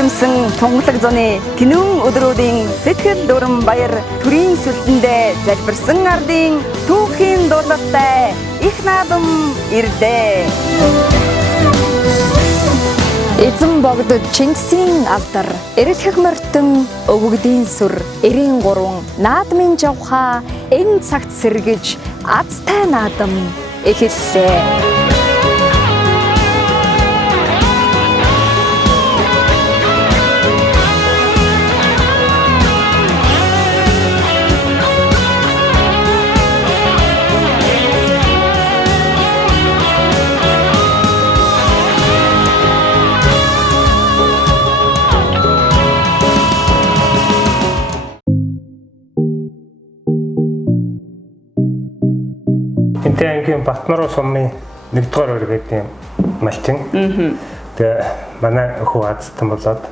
эзэмсэн тунгалаг зуны гинүн өдрүүдийн сэтгэл дүрм баяр төрийн сүлдэндээ залбирсан ардын түүхийн дуулалтай их наадам ирдээ. Эзэн богдод Чингисийн алдар, эрэлхэх морьтон өвгдийн сүр, 93 наадмын жавхаа энэ цагт сэргэж азтай наадам эхэллээ. Энтэй ангийн Батнаруу сумын 1-р өр гэдэг юм малчин. Тэгээ манай хүү азтан болоод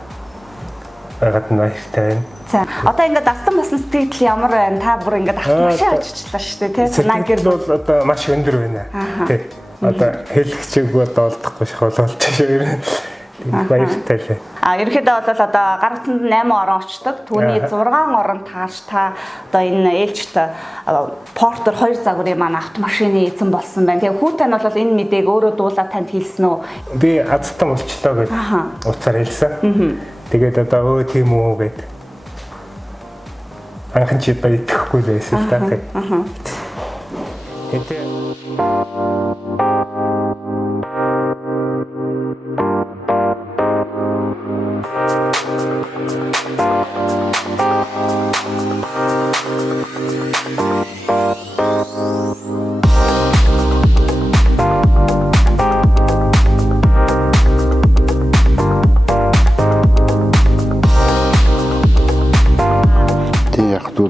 байгаад нь баяртай байна. За одоо ингээд астан болсон сэтгэл ямар байна? Та бүр ингээд автомашин ажиллачлаа шүү дээ, тий? Санаа гэр бол одоо маш өндөр байна. Тий. Одоо хэлэгчээгүй одоо олдохгүй шахуулж шүү. Баяртай лээ. Ерөнхийдөө бол одоо гар утсанд 8 орон очдог. Түүний 6 орон тааш та одоо энэ ээлжт портер 2 загварын маань автомашины эзэн болсон байна. Тэгээ хүүтэй нь бол энэ мэдээг өөрөө дуулаад танд хэлсэн үү? Би азтан болчлоо гэж уцаар хэлсэн. Тэгээд одоо тийм үү гэд. Анхан чи баяр итгэхгүй байсан л та. Энтэй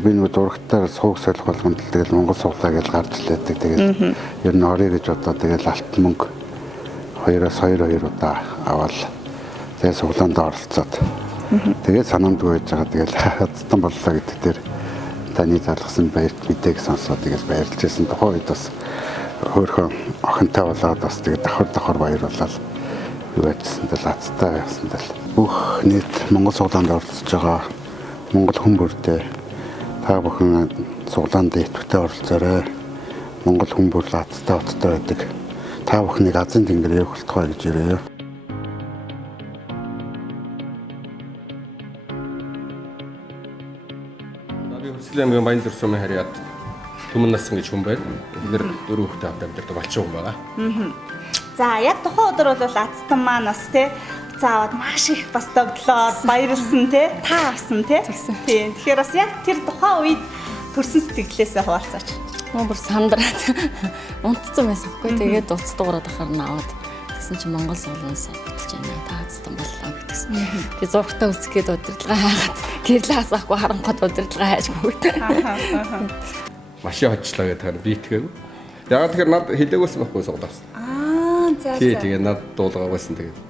би нэг зурагтаар сууг солих болгонд л тэгэл Монгол суглаа гэж гарч лээдэг. Тэгээд ер нь орё гэж одоо тэгэл алтан мөнгө 2-2 удаа аваад тэгээд суглаанд оролцоод тэгээд санамдгүй байж байгаа. Тэгэл хатан боллоо гэдэг дээр таны залгасан баярт мэдээг сонсоод тэгэл баярлж байсан. Тухайн үед бас хөөрхөн охинтой болоод бас тэгээд давхар баярлуулаад юу байцсан дэл азтай байсан дэл бүх нийт Монгол суглаанд оролцож байгаа Монгол хүн бүрдээ та бүхэн суглаанд идэвхтэй оролцоорой. Монгол хүн бүр азтай оттой байдаг. Та бүхнийг азын тэнгэр явуултгай гэж ирээ. Би Хөсөлөмгийн Баянзүр сумын харьяат Түмэн Насан гэж хүн байна. Бид 4 хүүхэдтэй хамт амьдардаг малчин хүн байгаа. За яг тухайн өдөр бол азтан маань бас тий заавад маш их бас довдлоо баярлсан тий та авсан тий. Тийм. Тэгэхээр бас яг тэр тухайн үед төрсэн сэтгэлээсээ хуваалцаач. Бүр сандраад унтцсан байсан хгүй. Тэгээд уц дуурайд ахаар нь аваад тэгсэн чинь Монгол суглаанаас бодож байна. Та азтан боллоо гэдгсэн. Тэгээд зургтаа үсгээд удирдлага хаагаад гэрлээ хасахгүй харангууд удирдлага хайжгүй. Машин хоцлоо гэдэг би итгээгүй. Ягаад тэгэхээр над хэлээгүйсэн байхгүй суглаас. За. Тэгээ над дуулгаа байсан тэгээд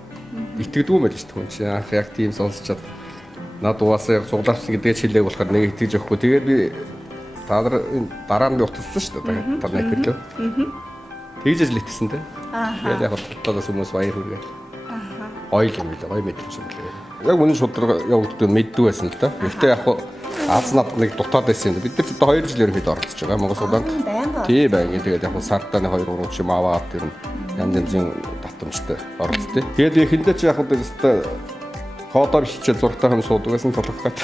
итгэдэггүй мэл шүү дээ хүн чинь анх яг тийм сонсчод над угаасаа суглаасан гэдгээ хэлээг болохоор нэг итгэж өгөхгүй. Тэгээд би та нар дараа нь утсан шүү дээ. Та нар хэлээ. Тэгж л итгсэн те. Тэгээд яг бодлоос хүмүүс баяр хүргээл. Гоё юм билээ, гоё мэдэрч юм билээ. Яг үнэн шудраг явагддаг мэддэг байсан л да. Гэхдээ яг аз над нэг дутаад байсан юм. Бид нар одоо 2 жил ерөнхийдөө оролцож байгаа Монгол суглаанд. Тийм байнг. Тэгээд яг сартаа 2-3 чим аваад тэр янз-янзын татамжтай оролцдог. Тэгээд эхэндээ чи яг одоо кодоор бичиж зургатаа хам суудаг гэсэн толгоход.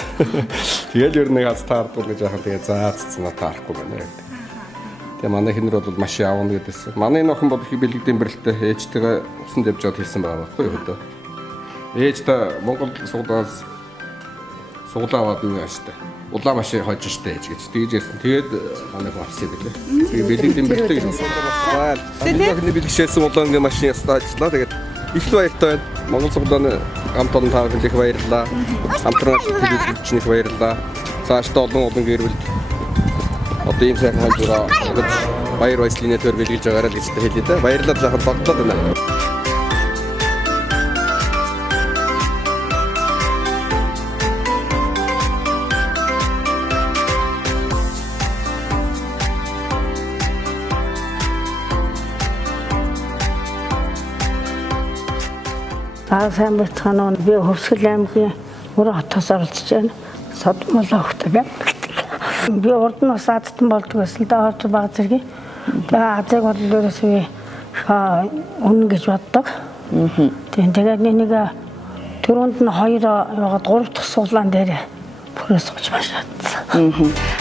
Тэгээд ер нь аз таардгүй гэж яхан тэгээд заацсан таарахгүй байна гэдэг. Тэгээд манай хинэр бол маш явна гэдээсэн. Манай нөхөн бол их бэлэгдэм бэрэлтээ ээжтэйгээ усанд явж аваад хэлсэн байгаа байхгүй юу? Ээжтэй Монгол суглаас суглаа аваад юу яаштай. Улаан машин хожж штэ гэж тэгж ярьсан. Тэгээд манай хавцсан байлээ. Тэгээд бэлэгдэм бэрэлтээ гэж байна. Тэгээд бэлгшээсэн улаан машин ястаа ажиллаа. Тэгээд их баяртай байна. Монгол суглааны хамт олон таарх их баярлалаа. Хамтран төлөвлөгчнийх баярлалаа. Цаашдаа олон гэр бүл одоо ийм сайхан хажуугаа баяр баясгалын нэтвэр бэлгэлж байгаарай гэж хэлээ дээ. Баярлалаа жаахан багтаад байна. сайн байцгаана уу. Би Хөвсгөл аймгийн Өрөө хотоос оролцож байна. Содмолоо хөхтэй байна. Би урд нь бас азтан болдог байсан. Доор баг зэрэг. Тэгээ азыг бол ерөөсөө би үнэн гэж боддог. Тэгээд нэг түрүүнд нь 2 яваад 3 дахь суглаан дээр бүрээс сууж маш чадсан.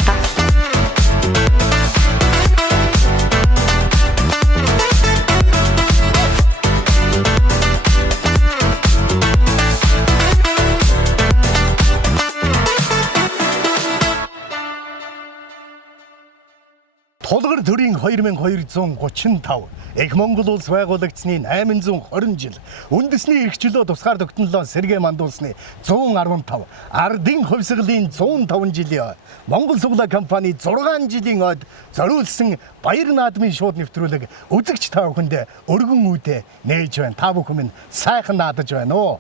Тулгар төрийн 2235 Их Монгол улс байгуулагдсны 820 жил үндэсний эрх чөлөө тусгаар тогтнолоо сэргээ мандуулсны 115 ардын хувьсгалын 105 жилийн Монгол суглаа компани 6 жилийн ойд зориулсан баяр наадмын шууд нэвтрүүлэг үзэгч та бүхэнд өргөн үдэ нээж байна. Та бүхэн минь сайхан наадаж байна уу?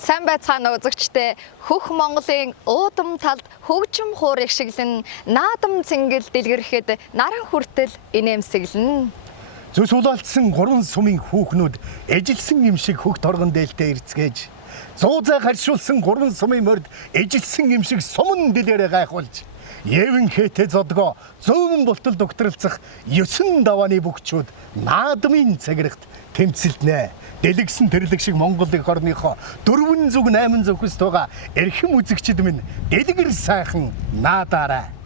Сайн байцгаана үзэгчдээ. Хөх Монголын уудам талд хөгжим хуурыг шиглэн наадам цэнгэл дэлгэрхэд наран хүртэл инээмсэглэн. Зүс улаалтсан 3 сумын хүүхнүүд эжилсэн юм шиг хөх торгон дээлтэй ирцгээж 100 зай харьшуулсан 3 сумын морд эжилсэн юм шиг суман дэлгэрээ гайхуулж Евэн хэтэ зодгоо зөөвөн болтол докторлцах 9 давааны бүгчүүд наадмын цагирагт тэмцэлднэ. Дэлгсэн тэрлэг шиг Монголын хорныхоо 408 зөвхөст байгаа эрхэм үзэгчд минь дэлгэр сайхан наадаарай.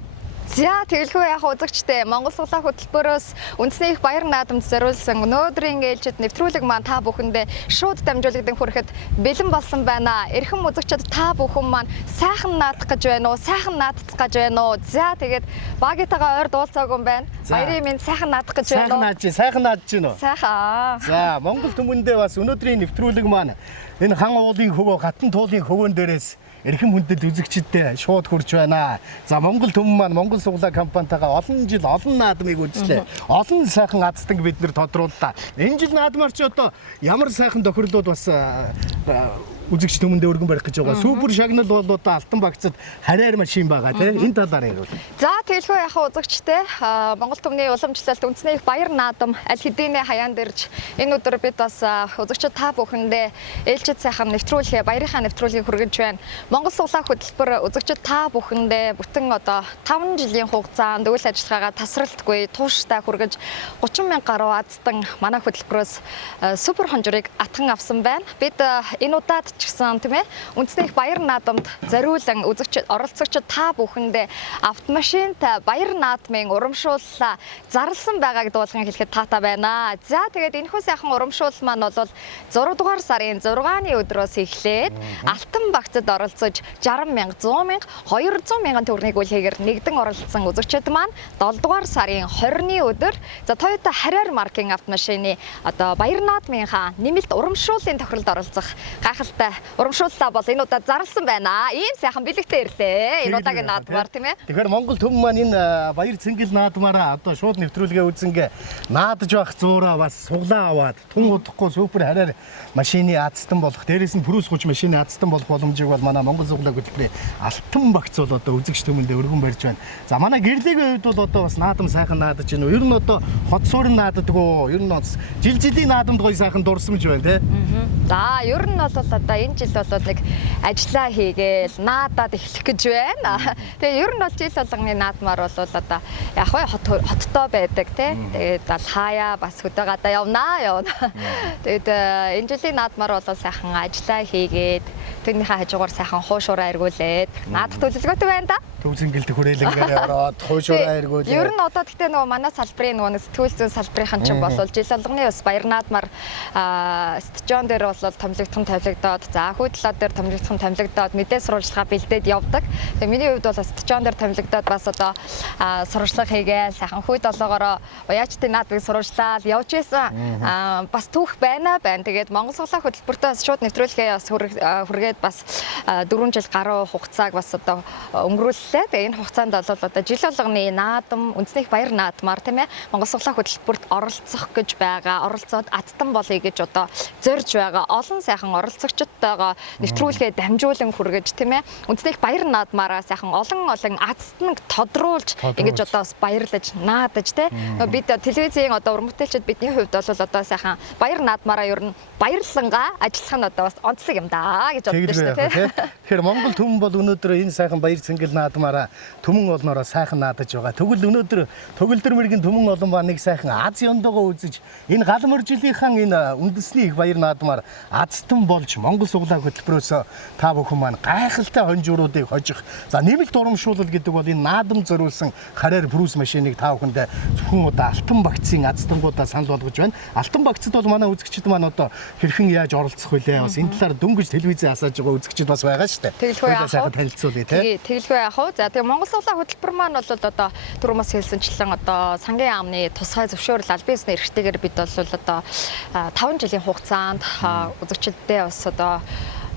За тэгэлгүй яг үзэгчдээ Монгол суглаа хөтөлбөрөөс үндэсний их баяр наадамд зориулсан өнөөдрийн ээлжид нэвтрүүлэг маань та бүхэндээ шууд дамжуулагдсан хүрэхэд бэлэн болсон байна. Эрхэм үзэгчид та бүхэн маань сайхан наадах гэж байна уу? Сайхан наадцах гэж байна уу? За тэгээд багитагаа ойр дуулцаагүй юм байна. Баярын минь сайхан наадах гэж байна уу? Сайхан наадж байна уу? Сайхан. За Монгол түмэндээ бас өнөөдрийн нэвтрүүлэг маань энэ хан уулын хөвөө хатан туулын хөвөн дээрээс эрхэм хүндэт үзэгчдээ шууд хүрч байна. За Монгол түмэн маань Монгол суглаа компанитайгаа олон жил олон наадмыг үзлээ. Олон сайхан азтанг бид нэр тодрууллаа. Энэ жил наадмаар ч одоо ямар сайхан тохирлууд бас үзэгч түмэндээ өргөн барих гэж байгаа. Супер шагнал бол одоо алтан багцад харьяар машин байгаа тийм энэ талаар ярил. За тэгэлгүй яхаа үзэгчтэй Монгол түмний уламжлалт үндэсний их баяр наадам аль хэдийнэ хаяанд ирж энэ өдөр бид бас үзэгчид та бүхэндээ ээлжид сайхан нэвтрүүлгээ баярынхаа нэвтрүүлгийг хүргэж байна. Монгол суглаа хөтөлбөр үзэгчид та бүхэндээ бүтэн одоо 5 жилийн хугацаанд үйл ажиллагаагаа тасралтгүй тууштай хүргэж 30 мянга гаруй азтан манай хөтөлбөрөөс супер хонжрыг атхан авсан байна. Бид энэ удаад ч гэсэн тийм ээ үндэсний их баяр наадамд зориулан үзэгчид оролцогчид та бүхэндээ автомашинтай баяр наадмын урамшууллаа зарласан байгааг дуулган хэлэхэд таатай байна. За тэгээд энэхүү сайхан урамшуул маань бол 6 дугаар сарын 6-ны өдрөөс эхлээд Алтан багцад оролцож 60 мянга, 100 мянга, 200 мянган төгрөгийг үл хийгээр нэгдэн оролцсон үзэгчид маань 7 дугаар сарын 20-ны өдөр за Toyota Harrier маркийн автомашины одоо баяр наадмынхаа нэмэлт урамшууллын тохиолдолд оролцох гайхалтай урамшууллаа бол энэ удаад зарласан байна. Ийм сайхан бэлэгтэй ирлээ. Энэ удаагийн наадмаар тийм ээ. Тэгэхээр Монгол түмэн маань энэ баяр цэнгэл наадмаараа одоо шууд нэвтрүүлгээ үзэнгээ наадаж байх зуураа бас суглаа аваад тун удахгүй супер харьяар машины азтан болох дээрээс нь Прус 30 машины азтан болох боломжийг бол манай Монгол суглаа хөтөлбөрийн алтан багц бол одоо үзэгч түмэндээ өргөн барьж байна. За манай гэрлэгийн хувьд бол одоо бас наадам сайхан наадаж байна. Ер нь одоо хот суурин наададгүй. Ер нь жил жилийн наадамд гоё сайхан дурсамж байна тий. За ер нь бол одоо энэ жил бол нэг ажиллаа хийгээл наадаад эхлэх гэж байна. Тэгээ ер нь бол жил болгоны наадмаар бол одоо яг хоттой байдаг тий. Тэгээд бол хаяа бас хөдөөгадаа явна. Тэгээд энэ жилийн наадмаар бол сайхан ажиллаа хийгээд тэрнийхээ хажуугаар сайхан хуушураа эргүүлээд наадах төлөвлөгөөтэй байна да. Төвзөнгөлд хүрээлэнгээр ороод хуушураа эргүүлээд. Ер нь одоо гэхдээ нөгөө манай салбарын нөгөө сэтгүүл зүйн салбарын ч бол жил болгоны бас баяр наадмаар стадион дээр бол томилогдсон тавилагдаад за хүйтлээ дээр томилогдсон тавилагдаад мэдээ сурвалжлага бэлдээд явдаг. Тэгээ миний хувьд бол стадион дээр томилогдоод бас одоо сурвалжлага хийгээл сайхан хүйд олоогоороо уяачдын наадмыг сурвалжлаад явж байсан. Бас түүх байна. Тэгээд Монгол суглаа хөтөлбөртөө шууд нэвтрүүлгээ бас хүргээд бас 4 жил гаруй хугацааг бас одоо өнгөрүүллээ. хүргэлээ. Тэгээ энэ хугацаанд бол одоо жил болгоны наадам, үндэсний их баяр наадмаар тийм ээ Монгол Суглаа хөтөлбөрт оролцох гэж байгаа, оролцоод адтан болъё гэж одоо зорж байгаа олон сайхан оролцогчдтойгоо нэвтрүүлгээ дамжуулан хүргэж тийм ээ үндэсний их баяр наадмаараа сайхан олон азтнаг тодруулж ингэж одоо бас баярлаж наадаж тийм бид телевизийн одоо уран бүтээлчд бидний хувьд бол одоо сайхан баяр наадмаараа ер нь баярлангаа ажиллах нь одоо бас онцлог юм да гэж боддог шүү дээ тийм. Тэгэхээр Монгол түмэн бол өнөөдөр энэ сайхан баяр цэнгэл наадмаараа түмэн олноороо сайхан наадаж байгаа. Тэгвэл өнөөдөр төгөлдөр мэргийн түмэн олон ба нэг сайхан Аз ёндогоо үзэж энэ гал мөржилийнхэн энэ үндэсний их баяр наадмаар азтан болж Монгол Суглаа хөтөлбөрөөс та бүхэн маань гайхалтай хонжууруудыг хожих. За нэмэлт урамшуулал гэдэг бол энэ наадам зориулсан хараар Брус машиныг та бүхэндээ зөвхөн одоо алтан багцын азтангуудаа санал болгож байна. Алтан багцд бол манай үзэгчид маань одоо хэрхэн яаж оролцох вүлээ бас энэ талаар дөнгөж телевизээ асааж байгаа үзэгчид бас байгаа шүү дээ. Тэгэлгүй яах вэ? Танилцуулъя тий. Тэгэлгүй яах вэ? За тэгээ Монгол Суглаа хөтөлбөр маань бол одоо түрүү бас хэлсэнчлэн одоо сангийн яамны тусгай зөвшөөрөл аль биесний эрхтэйгээр бид бол одоо 5 жилийн хугацаанд үзэгчдэдээ бас одоо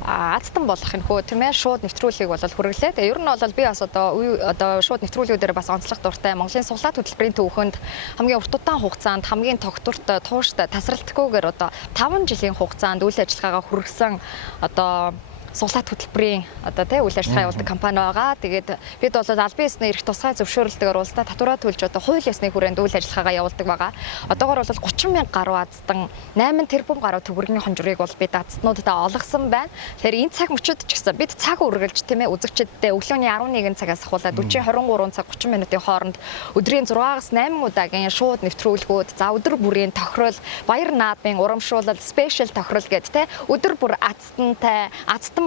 азтан болох энэ хөө тийм ээ шууд нэвтрүүлгийг бол хүргэлээ. Тэгээ ер нь бол би бас одоо шууд нэвтрүүлгүүдээр бас онцлог дуртай Монголын Суглаа хөтөлбөрийн төвхөнд хамгийн урт удаан хугацаанд хамгийн тогтвортой тууштай тасралтгүйгээр одоо 5 жилийн хугацаанд үйл ажиллагаагаа хүргэсэн одоо Суглаа хөтөлбөрийн одоо тий үйл ажиллагаа явуулдаг компани байгаа. Тэгээд бид бол аль биесний эрх тусгай зөвшөөрөлтөөр улсдаа татвараа төлж одоо хууль ёсны хүрээнд үйл ажиллагаагаа явуулдаг байгаа. Одоогоор бол 30 мянга гаруй азтан 8 тэрбум гаруй төгрөгийн хонжрыг бол бид азтнуудаа олгосон байна. Тэгэхээр энэ цаг мөчид ч гэсэн бид цаг үргэлж тийм ээ үзэгчдэдээ өглөөний 11 цагаас ахуулаад 40-23 цаг 30 минутын хооронд өдрийн 6-8 удаагийн шууд нэвтрүүлгүүд, за өдөр бүрийн тохирол, баяр наадмын урамшуулал, спешиал тохирол гэдэг тий өдөр бүр азтантай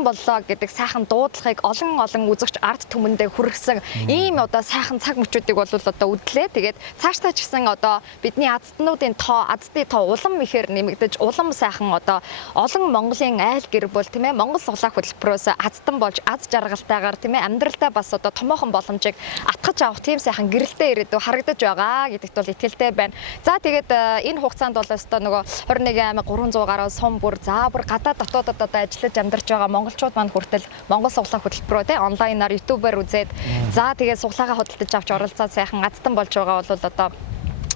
боллоо гэдэг сайхан дуудлагыг олон үзэгч арт түмэндээ хүргэсэн ийм одоо сайхан цаг мөчүүдийг бол одоо үдлээ. Тэгээд цаашдаа ч гэсэн одоо бидний азтнуудын азтны тоо улам ихээр нэмэгдэж улам сайхан одоо олон Монголын айл гэр бүл тийм ээ Монгол Суглаа хөтөлбөрөөс азтан болж аз жаргалтайгаар тийм ээ амьдралдаа бас одоо томоохон боломжийг атгаж авах тийм сайхан гэрэлтэй ирээдүй харагдаж байгаа гэдэгт бол итгэлтэй байна. За тэгээд энэ хугацаанд бол өстой нөгөө 21,300 гаруй сум бүр бүр гадаад дотоодод одоо ажиллаж амьдарч байгаа монголчууд маань хүртэл Монгол Суглаа хөтөлбөрөө тий онлайнаар YouTube-аар үзээд за тэгээд суглаагаа худалдаж авч оролцоод сайхан азтан болж байгаа бол одоо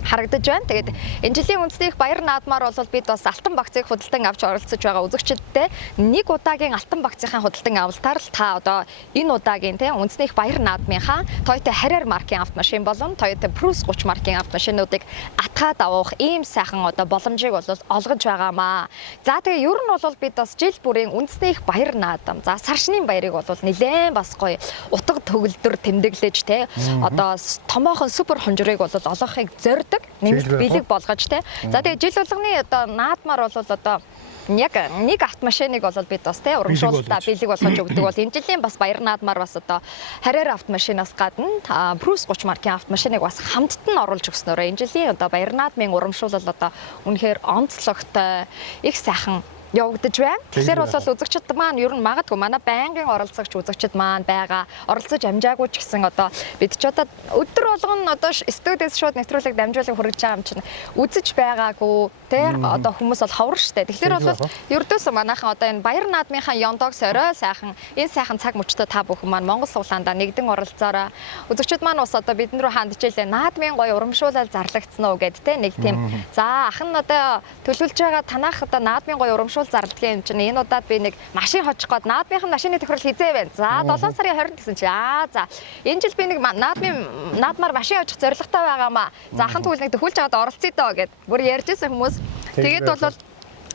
харагдаж байна. Тэгээд энэ жилийн үндэсний их баяр наадмаар бол бид бас алтан багцыг худалдан авч оролцож байгаа үзэгчдэдээ нэг удаагийн алтан багцынхаа худалдан авалтаар л та одоо энэ удаагийн тийм үндэсний их баяр наадмынхаа Toyota Harrier маркийн автомашин болон Toyota Prius 30 маркийн автомашинуудыг атгаад авах ийм сайхан одоо боломжийг бол олгож байгаамаа. За тэгээ ер нь бол бид бас жил бүрийн үндэсний их баяр наадам. За саршны баярыг бол нэлээд бас гоё утга төгөлдөр тэмдэглэж тий одоо томоохон супер хонжрыг бол олгохыг зорь нэмэлт бэлэг болгож тий. За тэгээ жил болгоны одоо наадмаар бол одоо яг нэг автомашиныг бол бид бас тий урамшуулалтаа бэлэг болгож өгдөг бол энэ жилийн бас баяр наадмаар бас одоо Harrier автомашинаас гадна Prius 30 маркийн автомашиныг бас хамтд нь оруулж өгснөөрөө энэ жилийн одоо баяр наадмын урамшуулал одоо үнэхээр онцлогтой их сайхан явагдаж байна. Тэгэхээр бол үзэгчд маань ер нь магадгүй манай байнгын оролцогч үзэгчд маань байгаа. Оролцож амжаагүй ч гэсэн одоо бид ч одоо өдөр болгон одоо студиэс шууд нэвтрүүлэг дамжуулан хүргэж байгаа юм чинь үзэж байгаагүй тий одоо хүмүүс бол ховор штэ. Тэгэхээр бол ердөөсөө манайхан одоо энэ баяр наадмынхаа ёндоог сорой сайхан энэ сайхан цаг мөчтөө та бүхэн маань Монгол Суглаандаа нэгдэн оролцоорой. Үзэгчд маань бас одоо бид рүү хандж илээ наадмын гоё урамшуулал зарлагдсан уу гэд тий нэг тийм. За ах нь одоо төлөвлөж байгаа танах одоо наадмын гоё урамшуул зарлалгийн юм чинь энэ удаад би нэг машин хочих гээд наадмынхаа машины тохирол хизээ байна. За 7 сарын 20 гэсэн чи за энэ жил би нэг наадмаар машин очих зорилготой байгаамаа. За ахын тэгвэл нэг төхүүлж аваад оролцъё доо гэд бүр ярьжсэн хүмүүс. Тэгээд бол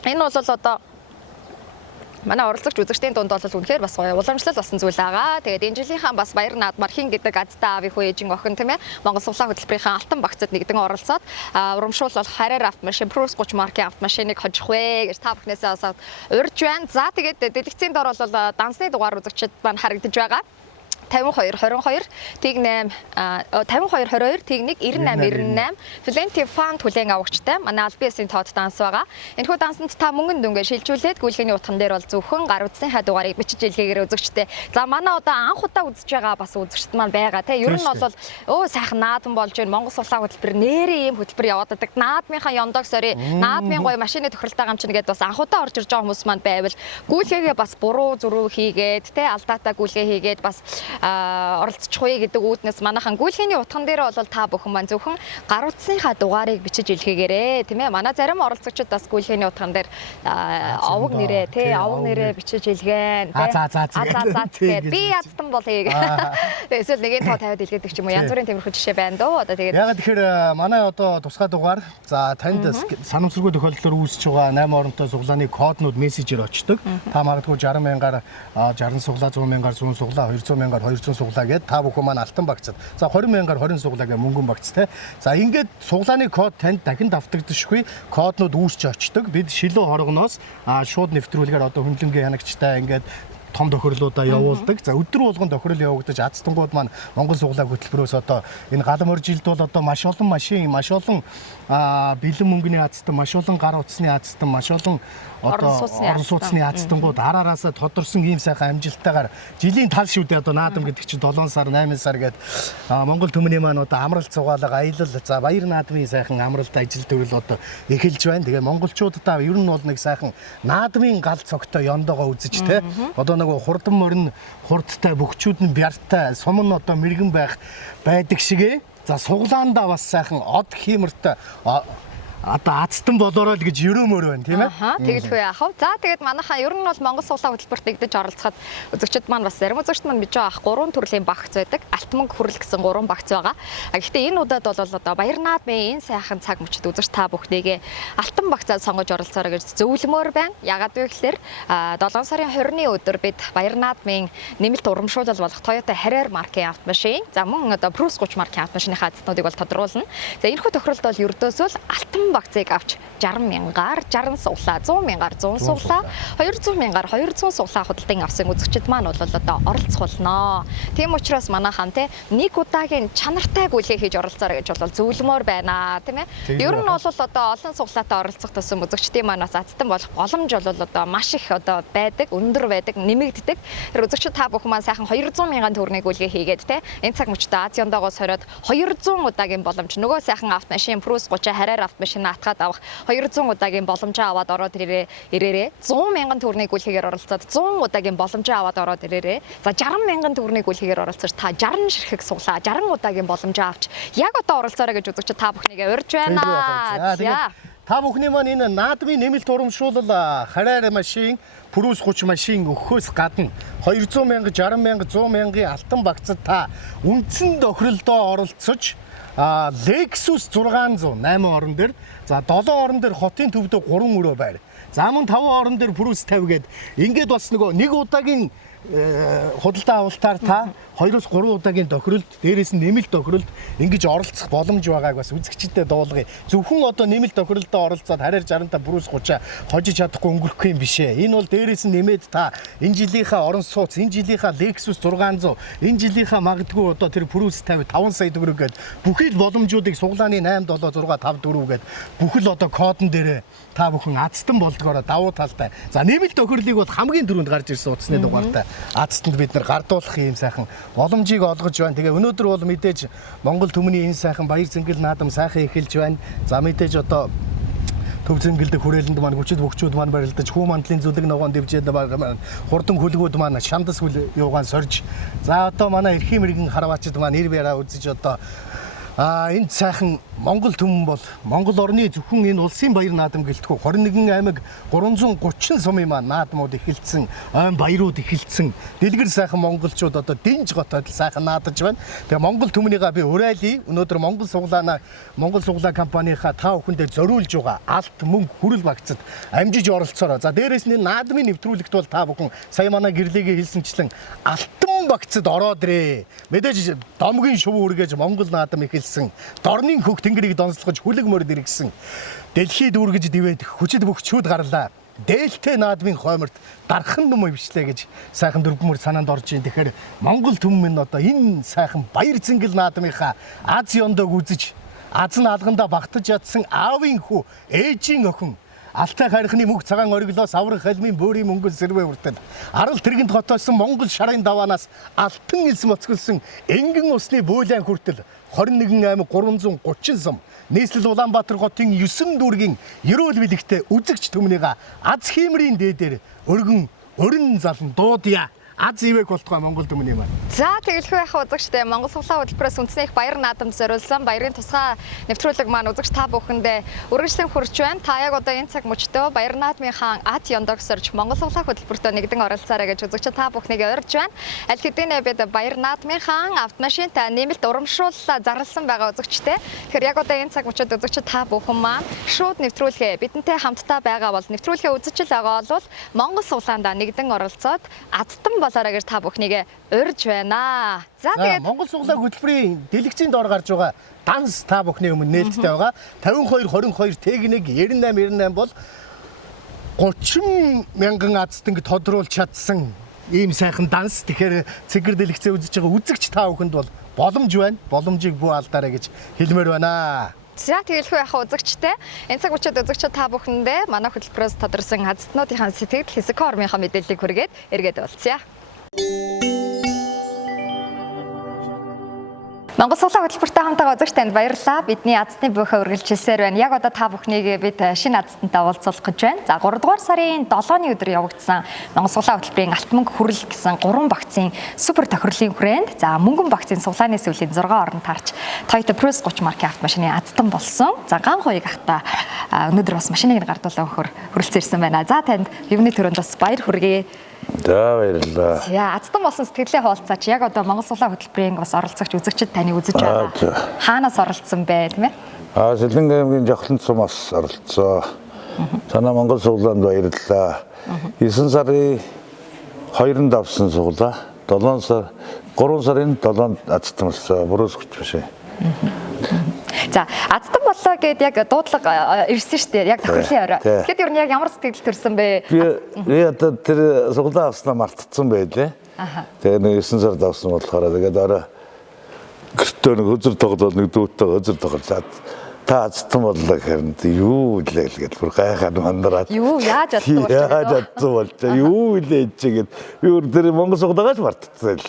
энэ бол одоо манай оролцогч үзэгчдийн дунд бол үнэхээр бас гоё уламжлал болсон зүйл байгаа. Тэгээд энэ жилийнхаа бас баяр наадмаар хин гэдэг азтай аавын хүү ээжин охин тийм ээ Монгол Суглаа хөтөлбөрийнхаа алтан багцад нэгдэн оролцоод урамшуулал Harrier автомашин Prius 30 маркийн автомашиныг хожих вэ гэж та бүхнээсээ асаад урьж байна. За тэгээд дэлгэцийн дор бол дансны дугаар үзэгчд маань харагдаж байгаа. 52 тэг 8 52 22 тэг 1 98 Plenty Fun хүлээн авагчтай манай аль биесийн тоод данс байгаа. Энэхүү дансанд та мөнгөнд дүнгээ шилжүүлээд гүйлгээний утхан дээр бол зөвхөн гар утасны дугаарыг бичиж илгээгээр үзэгчтэй. За манай одоо анх удаа үзэж байгаа бас үзэгчд маань байгаа те. Ер нь бол сайхан наадам болж байна. Монгол Суглаа хөтөлбөр нэрээ ийм хөтөлбөр яваад байдаг. Наадмынхаа ёндоог сорь наадмын гоё машины тохиролтой гамчин гэдээ бас анх удаа орж ирж байгаа хүмүүс маань байвал гүйлгээгээ бас буруу зөрүү хийгээд те алдаатай гүйлгээ хийгээд бас оролцчих вэ гэдэг үүднээс манайхан гүйлгээний утган дээр бол та бүхэн маань зөвхөн гар утасныхаа дугаарыг бичиж илгээгээрэй тийм ээ. Манай зарим оролцогчид бас гүйлгээний утган дээр овог нэрээ тий овог нэрээ бичиж илгээн тий. Би ядсан бол хийг. Эсвэл нэгийн тоо тавиад илгээдэг ч юм уу. Янз бүрийн тиймэрхүү жишээ байна дөө. Одоо тэгээд яг тэгэхээр манай одоо тусгай дугаар за танд санамсаргүй тохиолдлоор үүсэж байгаа 8 оронтой суглааны коднууд мессежээр очдог. Та магадгүй 60 мянгаар 60 суглаа, 100 мянгаар 100 суглаа, 200 мянгаар 200 суглаа гэдээ та бүхэн маань алтан багцад. За 20 мянгаар 20 суглаа гэх мөнгөн багц те. За ингээд суглааны код танд дахин давтагдчихгүй коднууд үүсч очдог. Бид шилүү хоргоноос шууд нэвтрүүлгээр одоо хөндлөнгийн хянагчтай ингээд том тохирлуудаа явуулдаг. За өдөр болгон тохирол явагдаж азтангууд маань Монгол суглаа хөтөлбөрөөс одоо энэ галан моржилд бол одоо маш олон машин, маш олон бэлэн мөнгөний азтан, маш олон гар утасны азтан, маш олон одоо орон сууцны азтангууд араараасаа тодорсон ийм сайхан амжилттайгаар жилийн тал шүдэ одоо наадам гэдэг чинь 7 сар, 8 сар гээд Монгол төмний маань одоо амралт цугаалга аялал за баяр наадмын сайхан амралт ажил төрөл одоо эхэлж байна. Тэгээ монголчуудаа ер нь бол нэг сайхан наадмын гал цогтой ёндоогоо үзэж те одоо нэг хурдан морин хурдтай бөхчүүд нь бяртай сум нь одоо мэрэгэн байдаг шигээ за суглаандаа бас сайхан од хиймэртэй одоо азтан болоорой л гэж өрөөмөр байна тийм ээ. Тэгэлгүй яахав. За тэгээд манайхаа ер нь бол Монгол суглаа хөтөлбөрт игдэж оролцоход үзэгчд маань бас зарим үзэгчд маань биж байгаа 3 төрлийн багц байдаг. Алтманг хүрэл гэсэн 3 багц байгаа. Гэхдээ энэ удаад бол одоо баяр наадмын энэ сайхан цаг мөчид үзэгч та бүхнийгээ алтан багцаа сонгож оролцоорой гэж зөвлөмөр байна. Ягаад вэ гэхээр 7 сарын 20-ны өдөр бид баяр наадмын нэмэлт урамшуулал болох Toyota Harrier маркийн автомашин, за мөн одоо Prius 30 маркийн автомашиныхаа азтнуудыг бол тодруулна. За энэхүү тохиолдолд бол ердөөсөө алтан багцыг авч 60 мянгаар 60 суглаа, 100 мянгаар 100 суглаа, 200 мянгаар 200 суглаа худалдан авсан үзэгчд маань бол одоо оролцох болно. Тийм учраас манайхан те нэг удаагийн чанартай гүйлгээ хийж оролцоорой гэж бол зөвлөмөр байна тийм ээ. Ер нь бол одоо олон суглаатай оролцох тусам үзэгчдийн маань бас азтан болох боломж бол одоо маш их одоо байдаг, өндөр байдаг, нэмэгддэг. Тэр үзэгчд та бүхэн маань сайхан 200 мянган төгрөгийн гүйлгээ хийгээд те энэ цаг мөчтөө Азиондоогоос хориод 200 удаагийн боломж нөгөө сайхан автомашин Prius 30 Harrier автомашин атгаад авах 200 удаагийн боломжоо аваад ороод ирээрээ 100 мянган төгрөгийн гүйлгээгээр оролцоод 100 удаагийн боломжоо аваад ороод ирээрээ за 60 мянган төгрөгийн гүйлгээгээр оролцож та 60 ширхэг суглаа 60 удаагийн боломжоо авч яг одоо оролцоорой гэж үзэгч та бүхнийгээ урьж байна. Та бүхний маань энэ наадмын нэмэлт урамшуулал Harrier машин, Prius 30 машин өгөхөөс гадна 200 мянга, 60 мянга, 100 мянган алтан багцад та үндсэн тохиролдоо оролцож Lexus 600 8 орон дээр за 7 орон дээр хотын төвдөө 3 өрөө байр. За мөн 5 орон дээр Prius 50 гээд ингээд бас нөгөө нэг удаагийн худалдаа авалтаар та 2-3 удаагийн тохиролд дээрээс нь нэмэлт тохиролд ингэж оролцох боломж байгааг бас үзэгчдэд дуулгая. Зөвхөн одоо нэмэлт тохиролдоо оролцоод Harrier 65 Prius 30 хожиж чадахгүй өнгөрөх юм биш ээ. Энэ бол дээрээс нь нэмээд та энэ жилийнхаа орон сууц, энэ жилийнхаа Lexus 600, энэ жилийнхаа магадгүй одоо тэр Prius 50 5 сая төгрөг гээд бүхэл боломжуудыг суглааны 8 7 6 5 4 гээд бүхэл одоо кодон дээрээ та бүхэн азтан болдгоороо давуу талтай. За нэмэлт тохирлыг бол хамгийн түрүүнд гарч ирсэн утасны дугаартай азтанд бид нар гардуулах юм сайхан боломжийг олгож байна. Тэгээ өнөөдөр бол мэдээж Монгол төмний энэ сайхан баяр цэнгэл наадам сайхан эхэлж байна. За мэдээж одоо төв зэнгэлдэх хүрээлэнд маань хүчит бөхчүүд маань барилдаж хүү мандлын зүлэг ногоон дэвжээд хурдан хөлгүүд маань шандас хөл юугаан сорж за одоо манай эрхийн мэрэгэн харваачид маань ир бяраа үзэж одоо энэ сайхан Монгол төмөн бол Монгол орны зөвхөн энэ улсын баяр наадам гэлтгүү 21 аймаг 330 сумын маань наадмууд эхэлсэн, айн баярууд эхэлсэн. Дэлгэр сайхан монголчууд одоо дэнж готод сайхан наадаж байна. Тэгээ Монгол төмнийгаа би уриалъя. Өнөөдөр Монгол суглаа компанийнхаа та бүхэндээ зориулж байгаа алт мөнгө хүрэл багцад амжиж оролцоороо. За дээрээс нь наадмын нэвтрүүлэгт бол та бүхэн сая манай гэрлэгээ хэлсэнчлэн алтан багцад ороод ирээ. Мэдээж домгийн шувуу үргэж Монгол наадам эхэлсэн. Дорны хөх тэнгэрийг донслогож хүлэг морд иргсэн. Дэлхийд үргэж дивээд хүчит бөхчүүд гарлаа. Дээлтэй наадмын хойморт дархан юм өвчлээ гэж сайхан дөрвмөр санаанд орж ийн. Тэгэхээр Монгол төмөн одоо энэ сайхан баяр цэнгэл наадмынхаа аз ёндоог үзэж аз нь алгандаа багтаж ядсан аавын хүү, ээжийн охин Алтай хайрхны мөнх цагаан ориглоос аврах халмын бөөрийн мөнгө сэрвэ хүртэл арал тэргэнд хотоосон Монгол шарын даваанаас алтан элс моцголсон энгэн усны бөөлэн хүртэл 21 аймаг 330 сум нийслэл Улаанбаатар хотын 9 дүүргийн ерөөл бэлэгтэй үзэгч төмнийга аз хиймрийн дээдээр өргөн өрн залан дуудъя аз ивэх болтугай Монгол түмний маань. За тэгэлгүй яхаа үзэгчтэй Монгол суглаа хөтөлбөрөөс үндэсний их баяр наадамд зориулсан баярын тусгай нэвтрүүлэг маань үзэгч та бүхэндээ үргэлжлэн хүрч байна. Та яг одоо энэ цаг мөчтөө баяр наадмын хаан Ат Ёндогсорж Монгол суглаа хөтөлбөртөө нэгдэн оролцоорой гэж үзэгч та бүхнийг урьж байна. Аль хэдийнэ бид баяр наадмын хаан автомашинтай нэмэлт урамшууллаа зарласан байгаа үзэгчтэй. Тэгэхээр яг одоо энэ цаг мөчид үзэгч та бүхэн маань шууд нэвтрүүлгээ бидэнтэй хамтдаа байгаа бол нэвтрүүлгээ үзэж л байгаа бол Монгол суглаандаа нэгдэн оролцоод азтан болоорой гэж та бүхнийг урьж байна. За тэгээд Монгол суглаа хөтөлбөрийн дэлгэцийн дор гарч байгаа данс та бүхний өмнө нээлттэй байгаа. 52 22 техник 98 бол 30 мянган азтанг тодруулж чадсан ийм сайхан данс. Тэгэхээр цэгэр дэлгэцээ үзэж байгаа үзэгч та бүхэнд бол боломж байна. Боломжийг бүү алдаарай гэж хэлмээр байна. За тэгэлгүй яхаа үзэгчтэй энэ цаг үчид үзэгчид та бүхэндээ манай хөтөлбөрөөс тодорсон азтнуудынхаа сэтгэл хэсэг хормынхаа мэдээллийг хүргээд эргээд болцъя. Монгол суглаа хөтөлбөртэй хамтаа үзэгч танд баярлалаа. Бидний азтны бүхэ үргэлжилсээр байна. Яг одоо та бүхнийг бид шинэ азтантай уулзуулах гэж байна. За 3 дугаар сарын 7-ны өдөр явагдсан Монгол суглаа хөтөлбөрийн алт мөнгө хүрэл гэсэн 3 багцын супер тохирлын хүрээнд за мөнгөн багцын суглааны сүүлийн 6 орон таарч Toyota Prius 30 маркийн автомашины азтан болсон. За ган хоёрыг ахта өнөөдөр бас машиныг гардуулан хөрөлцөн ирсэн байна. За танд юуны төрөнд бас баяр хүргэе. За баярлалаа. За азтан болсон сэтгэлээ хуваалцаач. Яг одоо Монгол суглаа хөтөлбөрийн бас оролцогч үзэгчид таны үзэж байгаа. Хаанаас оролцсон бэ, тийм ээ? Сэлэнг аймгийн Жавхлан сумаас оролцоо. Санаа Монгол суглаанд баярлалаа. 9 сарын 2-нд авсан суглаа. 3 сарын 7-нд азтан болсон. Бүрөөс хүч машин. За азтан боллоо гэд яг дуудлага ирсэн шүү дээ. Яг тохирлын орой. Тэгэхэд ер нь яг ямар сэтгэл төрсөн бэ? Би одоо тэр суглаа авснаа мартцсан байлээ. Тэгээ 9 сард авсан болохоор тэгээд орой гэртөө нэг өдөр тоглоод нэг дүүтэй өдөр тоглоод та азтан боллоо гэхээр юу илээ гэж бүр гайхаад мандараад. Юу яаж адсан болчих вэ? Яаж адсан болчих. Юу илээ чигээд би өөр тэр Монгол суглаагаач мартцсан л.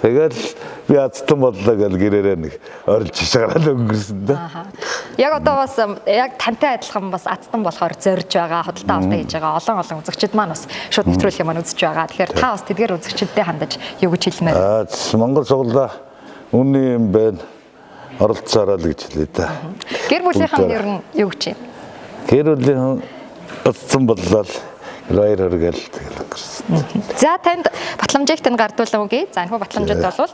Тэгэл би азтан боллоо гэж гэрээрээ нэг орилж шагараад өнгөрсөн дээ. Яг одоо бас яг тантай адилхан бас азтан болохоор зорж байгаа, худалдаа авалт хийж байгаа олон үзэгчид маань бас шууд нэвтрүүлгийг маань үзэж байгаа. Тэгэхээр та бас тэдгээр үзэгчидтэй хандаж юу гэж хэлмээр? Монгол суглаа үнэн юм байна. Оролцоороо л гэж хэлээ та. Гэр бүлийнхэн ер нь юу гэж юм? Гэр бүлийн азтан боллоо баяр хүргээл тэгэл өнгөрсөн. За танд батламжийг тань гардуулсан үгүй. За энэ батламжид бол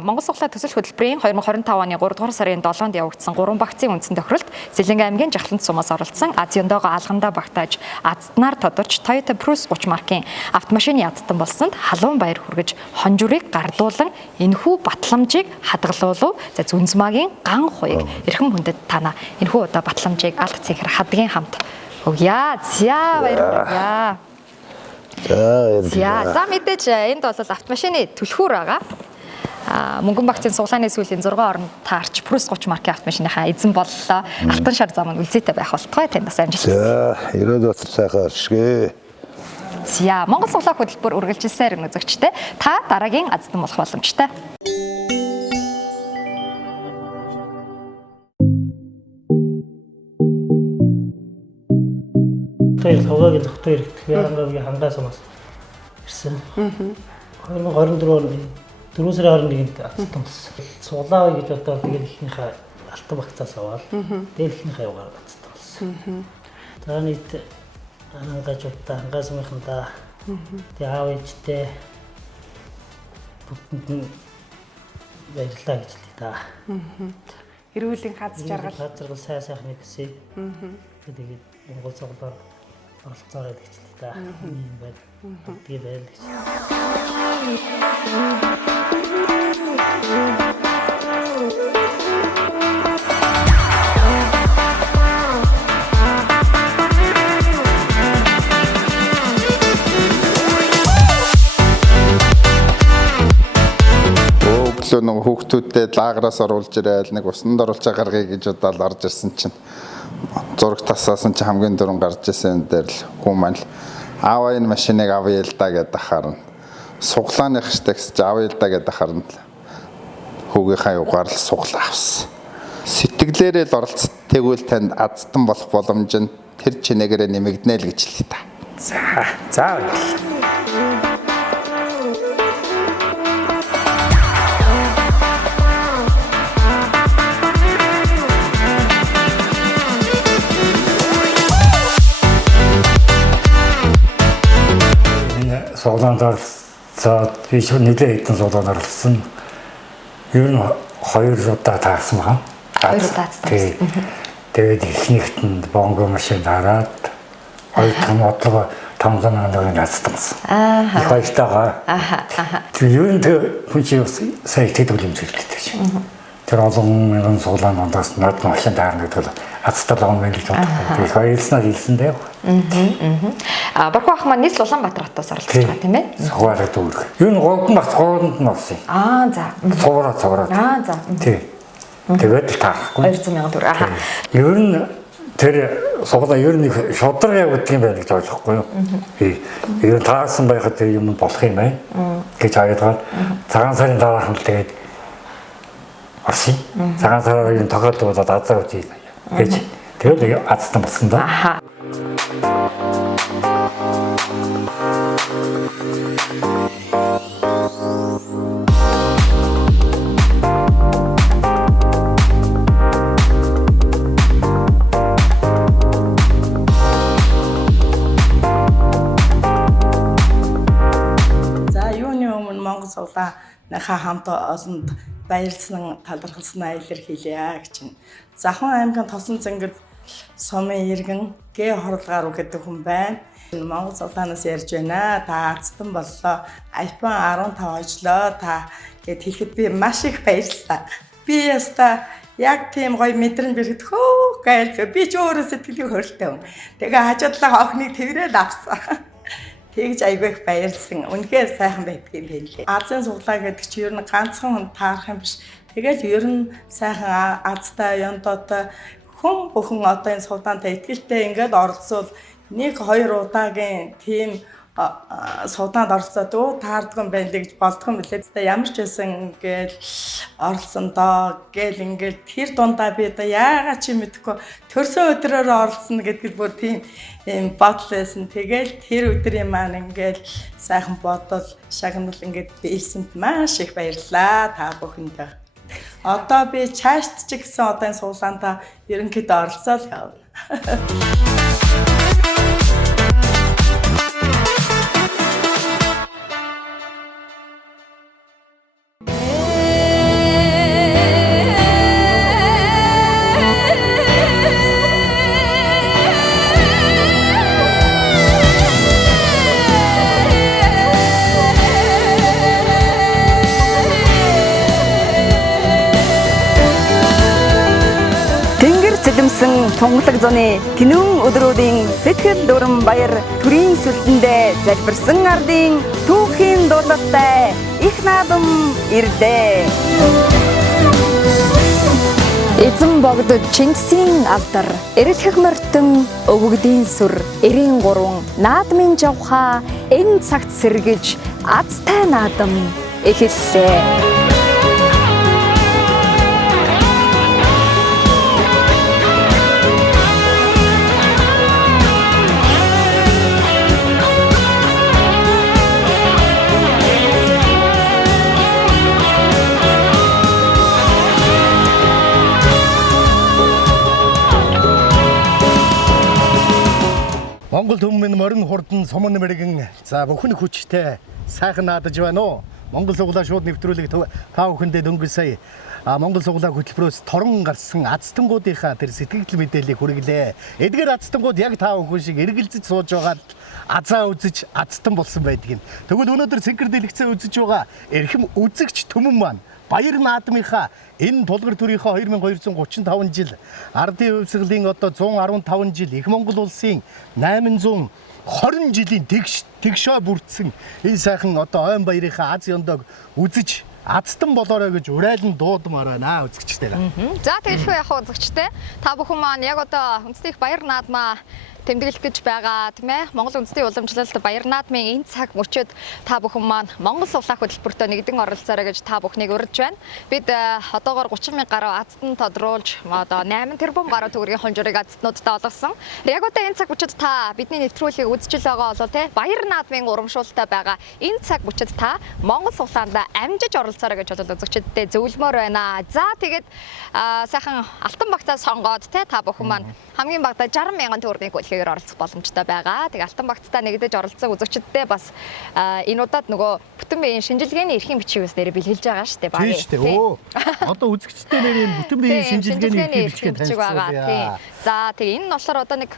Монгол суглаа төсөл хөтөлбөрийн 2025 оны 3 дугаар сарын 7-нд явагдсан 3 багцын үндсэн тохиролт Сэлэнг аймгийн Жавхлан сумаас оролцсон Аз Ёндогоо алгандаа багтааж азтнаар тодорч Toyota Prius 30 маркийн автомашины азтан болсонд халуун баяр хүргэж хонжурыг гардуулан энэхүү батламжийг хадгалуулав. За Зүнзмаагийн ган хуйг эрхэм хүндэт танаа энэхүү удаа батламжийг алт цэнхэр хадгийн хамт өгье. За баярлалаа. За мэдээж энд бол автомашины түлхүүр байгаа. Мөнгөн багцын суглааны сүүлийн 6 орон таарч Prius 30 маркийн автомашиныхаа эзэн боллоо. Алтан шар зам нь үлзээтэй байх болтугай танд бас амжилт. За 90-д бат сайхан ашиг. За Монгол суглаа хөтөлбөр үргэлжилсээр үзэгчтэй та дараагийн азтан болох боломжтой. Тэр хаваагийн зөвхөн ирэх Ярангагийн хангаа сумаас ирсэн. 2024 оны 4 сарын 21-нд азтан болсон. Суглаа гэж бодоод тэгээд ихнийхээ алтан багцаас аваад дээлхнийхээ явгаар азтан болсон. За нийт хангаачуудаа хангаа сумынхандаа тэгээ аав ээжтэй бүгдэнд нь баярлалаа гэж хэлээ та. Эрүүлийн хаз жаргал сайн сайхны гэсэн. Тэгээд Монгол суглаа оролцоорой гэж хэлээ та. Ийм байна. Тэгээд байл гэж. Нэг хүүхдүүдэд лаграас оруулж ирээл нэг усанд оруулж гаргая гэж удаад орж ирсэн чинь зураг тасаасан чинь хамгийн дөрөв гарч ирсэн дээр л хүн маань ааваа энэ машиныг авъя л да гэдэг харна. Суглааных штэ гэж авъя л да гэдэг харна. Хүүгийнхаа югаар л суглаа авсан. Сэтгэлээрээ л оролцсон. Тэгвэл танд азтан болох боломж нь тэр чинээгээр нэмэгдэнэ л гэж хэлээ та. За баярлалаа. суглаанд оролцоод би нэлээд хэдэн суглаанд оролцсон. Ер нь 2 удаа таасан байна. 2 удаа таасан. Тэгээд эхнийхт нь бонго машин дараад 2 дахь одлого 5,000 төгрөгийн наацсан. Их баяртайгаа. Тэр ер нь хүн чинь сая итгэдэг хэмжээлтэй чинь. Тэр олон мянган суглаан дондоос над машин даарна гэдэг бол азтай л юм гэж бодлоо. Их баярлснаа хэлсэндээ. Бархуу ах маань нийс Улаанбаатар хотоос оролцож байгаа тийм ээ. Суваараа дүүрэх. Ер нь голдон бас гоолд нь орсон. За. Цувраа. За. Тий. Тэгээд л таарахгүй. 200,000 төгрөг. Ер нь тэр суглаа ер нь шудраг явагддаг юм байна гэж ойлгохгүй юу? Ер нь таарсан байхад тэр юм болох юм байна гэж ойлгоод цагаан сарын дараах нь тэгээд орсон. Цагаан сарын тохиолдолд азаа үгүй гэж тэгээд азтан болсон да. Нахаа хамт олонд баярлсан талархалснаа илэрхийлье гэж байна. Завхан аймгийн Тосон Цэнгэл сумын иргэн гээ хорлогоор гэдэг хүн байна. Монгол Улаанаас ярьж байна. Та азтан боллоо. iPhone 15 очлоо. Та гэд хэлэхэд би маш их баярлалаа. Би яста яг тийм гоё мэдрэн бирэхэд хөө гээл би ч өөрөө сэтгэлийн хөөрөлтэй юм. Тэгээ хажуудлаа охиныг тэрэл авсан. Тэгж айгүй их баярлсан. Үнэхээр сайхан байдаг юм байна лээ. Азийн суглаа гэдэг чи ер нь ганцхан хүн таарах юм биш. Тэгэл ер нь сайхан азтай, ёндоотой хүн бүхэн одоо энэ судаантай ихтэй ингээд оролцвол 1-2 удаагийн тийм судаанд оролцоод таардгүй юм байна лээ гэж болдгоо юм билээ. Ямар ч байсан ингээд оролцсон доо гэл ингээд тэр дундаа би одоо яагаад чи мэдэхгүй төрсөн өдрөөр оролцсон гэдгийг бүр тийм бодол байсан. Тэгэл тэр өдрийн маань ингээд сайхан бодол шагнал ингээд биелсэнд маш их баярлалаа та бүхэндээ. Одоо би чаашд ч гэсэн одоо энэ суулгаанда ерөнхийдөө оролцоод явна. Тунгалаг зуны гинүүн өдрүүдийн сэтгэл дүрм баяр төрийн сүлдэндээ залбирсан ардын түүхийн дуулалтай их наадам ирдээ. Эзэн богдод Чингисийн алдар, эрэлхэх морьтон өвгдийн сүр, 93 наадмын жавха энэ цагт сэргэж азтай наадам эхэллээ. Монгол түмэн морин хурдан сумын мэрэгэн за бүхэн хүчтэй сайхан наадаж байна уу? Монгол суглаа шууд нэвтрүүлэг та бүхэндээ дөнгөж сая Монгол суглаа хөтөлбөрөөс торон гарсан азтангуудынхаа тэр сэтгэл мэдээллийг хүргэлээ. Эдгээр азтангууд яг та бүхэн шиг эргэлзэж сууж байгаад азаа үзэж азтан болсон байдаг юм. Тэгвэл өнөөдөр цэнхэр дэлгэцээ үзэж байгаа эрхэм үзэгч түмэн маань Баяр наадмынхаа энэ тулгар төрийнхөө 2235 жил ардын хувьсгалын одоо 115 жил их Монгол улсын 820 жилийн тэгшөө бүрдсэн энэ сайхан одоо ойн баярынхаа аз ёндоог үзэж азтан болоорой гэж урайлан дуудмаар байна үзэгчтэй. За тэгэхээр яг үзэгчтэй та бүхэн маань яг одоо үндэсний баяр наадмаа тэмдэглэх гэж байгаа тийм ээ. Монгол үндэсний уламжлалт баяр наадмын энэ цаг мөчид та бүхэн маань Монгол суглаа хөтөлбөртөө нэгдэн оролцоорой гэж та бүхнийг урьж байна. Бид одоогоор 30,000 гаруй азтан тодруулж одоо 8 тэрбум гаруй төгрөгийн хонжоорыг азтнуудтай олгосон. Яг одоо энэ цаг мөчид та бидний нэвтрүүлгийг үзэж байгаа болоо тийм баяр наадмын урамшуулалттай байгаа энэ цаг мөчид та Монгол суглаанд амжиж оролцоорой гэж бодол үзэгчдэд зөвлөмөр байна. За тэгээд сайхан алтан багцаа сонгоод тийм та бүхэн маань хамгийн багадаа 60,000 төгрөгийг төлөвлөгөөр оролцох боломжтой байгаа. Тэгээ алтан багцтай нэгдэж оролцсон үзэгчдтэй бас энэ удаад нөгөө бүтэн биеийн шинжилгээний эрхийн бичигээс нэрээ бэлгэлж байгаа шүү дээ. Тийм шүү дээ. Өө. Одоо үзэгчдтэй нэр энэ бүтэн биеийн шинжилгээний эрхийн бичиг байгаа. За тэгээ энэ нь болохоор одоо нэг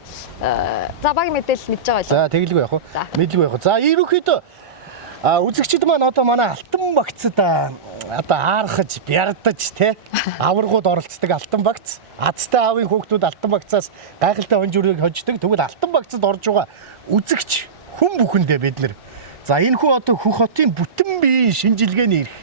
за баг мэдээлэл мэдж байгаа. За тэглэгүй яах вэ? Мэдлгүй яах вэ? За ерөнхийдөө үзэгчид маань одоо манай алтан багцад одоо аархаж, бярдаж те аваргууд оролцдог алтан багц. Азтай аавын хүүхдүүд алтан багцаас гайхалтай хонжирыг хождог. Тэгвэл алтан багцад орж байгаа үзэгч хүн бүхэндээ бид нэр. За энэ хүн одоо Хөх хотын бүтэн биеийн шинжилгээний эрх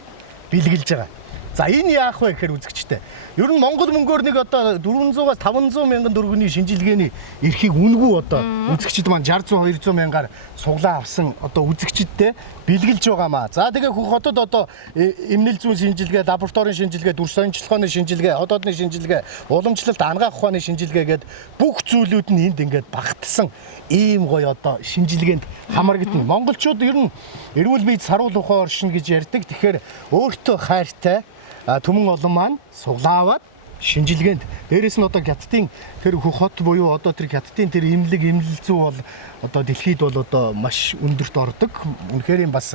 бэлгэлж байгаа. За энэ яах вэ гэхээр үзэгчтэй. Ер нь Монгол мөнгөөр нэг одоо 400-аас 500 мянган төгрөгийн шинжилгээний эрхийг үнэгүй одоо үзэгчд маань 60-200 мянгаар суглаа авсан одоо үзэгчдтэй бэлгэлж байгаамаа. За тэгээ Хөх хотод одоо эмнэл зүйн шинжилгээ, лабораторийн шинжилгээ, дүр сонирхлооны шинжилгээ, одоодны шинжилгээ, уламжлалт ангаах ухааны шинжилгээ гээд бүх зүйлүүд нь энд ингээд багтсан ийм гоё одоо шинжилгээнд хамрагдана. Монголчууд ер нь эрүүл мэйд саруул ухаан оршин гэж ярьдаг. Тэгэхээр өөртөө хайртай түмэн олон маань суглааваад шинжилгээнд дээрэс нь одоо хятадын тэр Хөх хот буюу одоо тэр хятадын тэр эмнэл зүй бол одоо дэлхийд бол одоо маш өндөрт ордог. Үнэхээр юм бас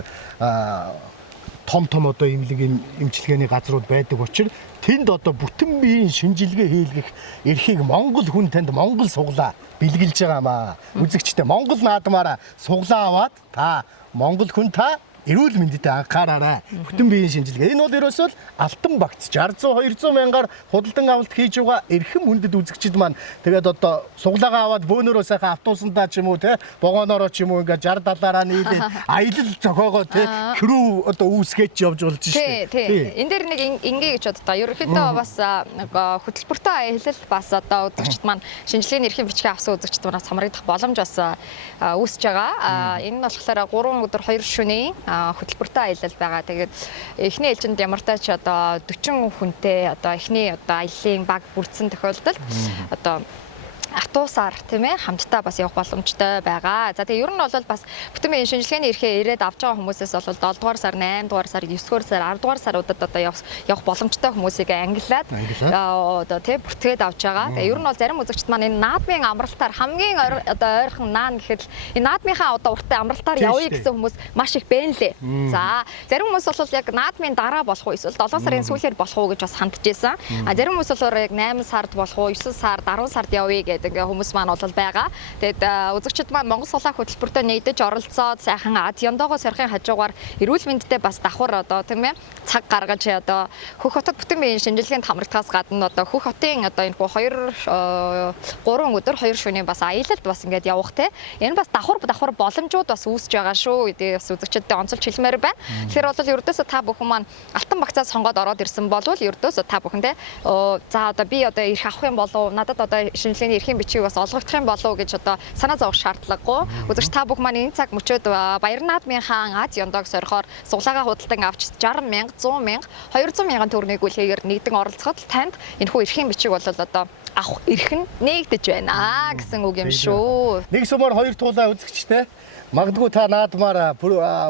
том одоо эмчилгээний газрууд байдаг учраас тэнд одоо бүтэн биеийн шинжилгээ хийлгэх эрхийг Монгол хүн танд Монгол суглаа бэлгэлж байгаамаа. Үзэгчтэй Монгол наадмаараа суглаа аваад та Монгол хүн та эрүүл мэндэд анхаараарай. Бүтэн биеийн шинжилгээ. Энэ бол ерөөсөө алтан багц 60-200 мянгаар худалдан авалт хийж байгаа эрхэм хүндэт үзэгчид маань тэгээд одоо суглаагаа аваад бөөнөрөө сайхан автобусандаа ч юм уу те вагоноороо ч юм уу ингээд 60-70-аараа нийлээд аялал зохиогоо те крүү одоо үүсгэж явж болж шүү дээ. Энэ дээр нэг ингээ гэж боддоо. Ерөнхийдөө бас хөтөлбөртэй аялал бас одоо үзэгчид маань шинжилгээний эрхэм бичгээ авсан үзэгчид манаас хамрагдах боломж бас үүсэж байгаа. Энэ нь болохоор 3 өдөр 2 шөнийн хөтөлбөртэй аялал байгаа. Тэгээд эхний ээлжинд ямар тач одоо 40 хүнтэй одоо эхний одоо аяллаа баг бүрдсэн тохиолдолд одоо автобусаар тийм ээ хамтдаа бас явах боломжтой байгаа. За тэгээ ер нь бол бас бүтэн биеийн шинжилгээний эрхээ ирээд авч байгаа хүмүүсээс бол 7 дугаар сар, 8 дугаар сар, 9 дугаар сар, 10 дугаар саруудад одоо явах боломжтой хүмүүсийг ангиллаад одоо тийм бүртгээд авч байгаа. Тэгээ ер нь бол зарим үзэгчд маань энэ наадмын амралтаар хамгийн одоо ойрхон наан гэхэд энэ наадмынхаа одоо урттай амралтаар явъя гэсэн хүмүүс маш их бэнлээ. За зарим хүмүүс бол яг наадмын дараа болох уу эсвэл 7 сарын сүүлээр болох уу гэж бас хандж байсан. А зарим хүмүүс бол яг 8 сард болох уу, 9 сард, 10 сард явъя гэдэг ингээ хүмүүс маань бол байгаа. Тэгээд үзэгчид маань Монгол сулаа хөтөлбөртөө нэгдэж оролцоод сайхан Аз Яндогоо сорхын хажуугаар эрүүл мэндэд бас давхар одоо тийм ээ цаг гаргаж одоо Хөх хотод бүтэн биеийн шинжилгээнд хамрагдахаас гадна одоо Хөх хотын одоо энэ 3 өдөр 2 шөнийн бас аялалд бас ингээд явах те. Энэ бас давхар боломжууд бас үүсэж байгаа шүү. Тэгээд бас үзэгчдэд онцолж хэлмээр байна. Тэгэхээр бол ердөөсөө та бүхэн маань алтан багцаас сонгоод ороод ирсэн бол ердөөсөө та бүхэн те за одоо би одоо ирэх авах юм болов надад одоо шинжилгээний эрхийн бичиг бас олгогдох юм болов гэж одоо санаа зовох шаардлагагүй. Үзэгч та бүх маань энэ цаг мөчөөд Баяр наадмын хаан Аз Яндог сорихоор суглаагаа худалдан авч 60 мянга, 100 мянга, 200 мянган төгрөгийг үлгээгээр нэгдэн оролцоход танд энэ хүү эрхийн бичиг бол одоо авах эрх нь нэгдэж байна гэсэн үг юм шүү. Нэг сумаар 2 туулаа үзэгчтэй. Магадгүй та наадмаар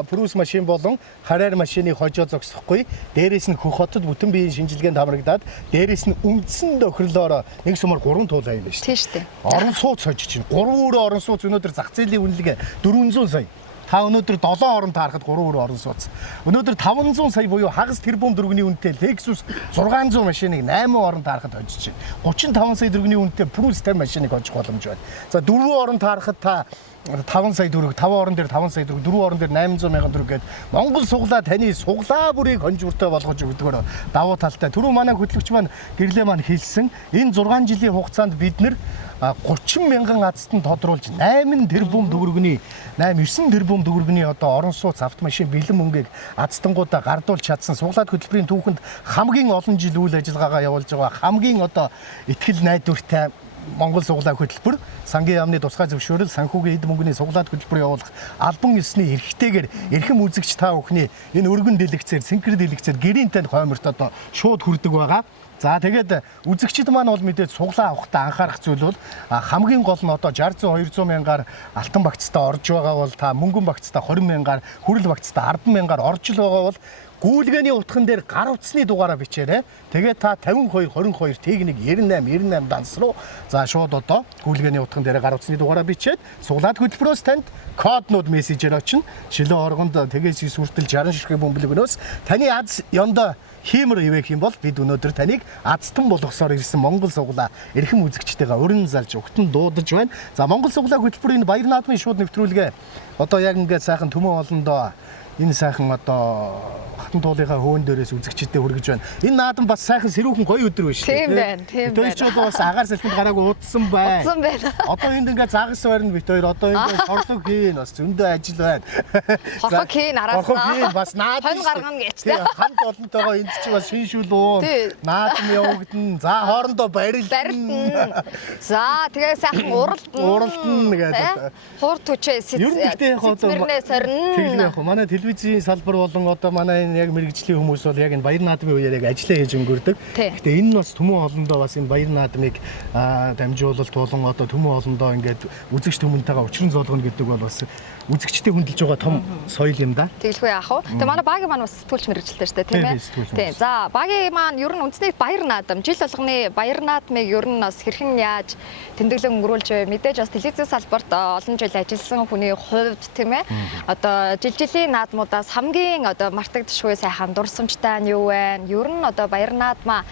прус машин болон харьяар машиныг хожоо зогсохгүй. Дээрээс нь Хөх хотод бүтэн биеийн шинжилгээнд хамрагдаад дээрээс нь үндсэн тохирлоор нэг сумаар 3 туулаа юм байна шүү. Тийм шүү дээ. Орон сууц хожиж чинь 3 өрөө орон сууц өнөөдөр зах зээлийн үнэлгээ 400 сая. Та өнөөдөр 7 орон таарахад 3 өрөө орон сууц. Өнөөдөр 500 сая буюу хагас тэрбум төгрөгийн үнэтэй Lexus 600 машиныг 8 орон таарахад хожиж байна. 35 сая төгрөгийн үнэтэй Prius 50 машиныг хожих боломж байна. За 4 орон таарахад та 5 сая төгрөг, 5 орон дээр 5 сая төгрөг, 4 орон дээр 800 мянган төгрөг гээд Монгол суглаа таны суглаа бүрийг хонжууртай болгож өгдөгөөр давуу талтай. Түрүү манай хөтлөгч маань гэрлээ маань хэлсэн энэ 6 жилийн хугацаанд бид нэр 30 мянган азтан тодруулж 8 тэрбум төгрөгийн 8-9 тэрбум төгрөгийн одоо орон сууц автомашин бэлэн мөнгийг азтангуудаа гардуулж чадсан суглаад хөтөлбөрийн түүхэнд хамгийн олон жил үйл ажиллагаагаа явуулж байгаа хамгийн одоо ихтгэл найдвартай Монгол суглаа хөтөлбөр сангийн яамны тусгай зөвшөөрөл санхүүгийн эд мөнгөний суглаад хөтөлбөр явуулах албан ёсны эрхтэйгээр эрхэм үзэгч та бүхний энэ өргөн дэлгэцээр синхэр дэлгэцээр гэрийн танд хойморт одоо шууд хүрдэг байгаа. За тэгээд үзэгчид маань бол мэдээд суглаа авахдаа анхаарах зүйл бол хамгийн гол нь одоо 60-200 мянгаар алтан багцтай орж байгаа бол та мөнгөн багцтай 20 мянгаар хүрэл багцтай 10 мянгаар орж л байгаа бол гүүлгээний утхан дээр гар утасны дугаараа бичээрэй. Тэгээд та 52 22 техник 98 данс руу за шууд одоо гүүлгээний утхан дээр гар утасны дугаараа бичээд суглаад хөтөлбөрөөс танд коднууд мессежээр очино. Шилэн оргонд тэгээс сүртэл 60 ширхэг бөмбөлгөнөөс таны аз ёндоо хиймэр ивэх юм бол бид өнөөдөр таныг азтан болгосоор ирсэн Монгол суглаа эрхэм үзэгчтэйгээ өрн залж өгтөн дуудаж байна. За Монгол суглаа хөтөлбөрийн баяр наадмын шууд нэвтрүүлгээ одоо яг ингээд сайхан төмөн олондоо энэ сайхан одоо хатан туулынхаа хөөн дээрээс үзэгчдэд хүргэж байна. Энэ наадам бас сайхан сэрүүхэн гоё өдөр байна шүү дээ. Тийм байна, тийм байна. Бид ч бас агаар салхинд гараагүй удсан байна. Удсан байна. Одоо энд ингээд загас барина бит хоёр одоо ингээд хорлог хийн бас зөндөө ажил байна. Хорлог хийн араасаа. Хорлог хийн бас наадам Хон гаргана гэж тийм. Хамт олонтойгоо энд чи бас шиншүүл уун. Наадам явагдана. За хоорондоо барилдана. За тэгээ сайхан уралдана гэдэг. Хуур түчээ сэцмэрнээ сорно. Тийм яг манай телевизийн салбар болон одоо манай энэ яг мэрэгжлийн хүмүүс бол яг энэ баяр наадмын үеэр яг ажиллаа хийж өнгөрдөг. Гэтэ энэ нь бас төмөн олондоо бас энэ баяр наадмыг дамжуулалт болон одоо төмөн олондоо ингээд үзэгч түмэнтэйгээ учран золгоно гэдэг бол бас үзэгчтэй хөндлөж байгаа том соёл юм да. Тэгэлгүй яах вэ? Тэгээ манай багийн маань бас сэтгүүлч мэрэгчлээ шүү дээ, тийм ээ. Тийм. За багийн маань ер нь үндэсний баяр наадам, жил болгоны баяр наадмыг ер нь бас хэрхэн яаж тэмдэглэн өнгөрүүлж вэ? Мэдээж бас телевизийн салбарт олон жил ажилласан хүний хувьд тийм ээ. Одоо жилийн наадмуудаас хамгийн одоо мартагдшгүй сайхан дурсамжтай нь юу вэ? Ер нь одоо баяр наадмаа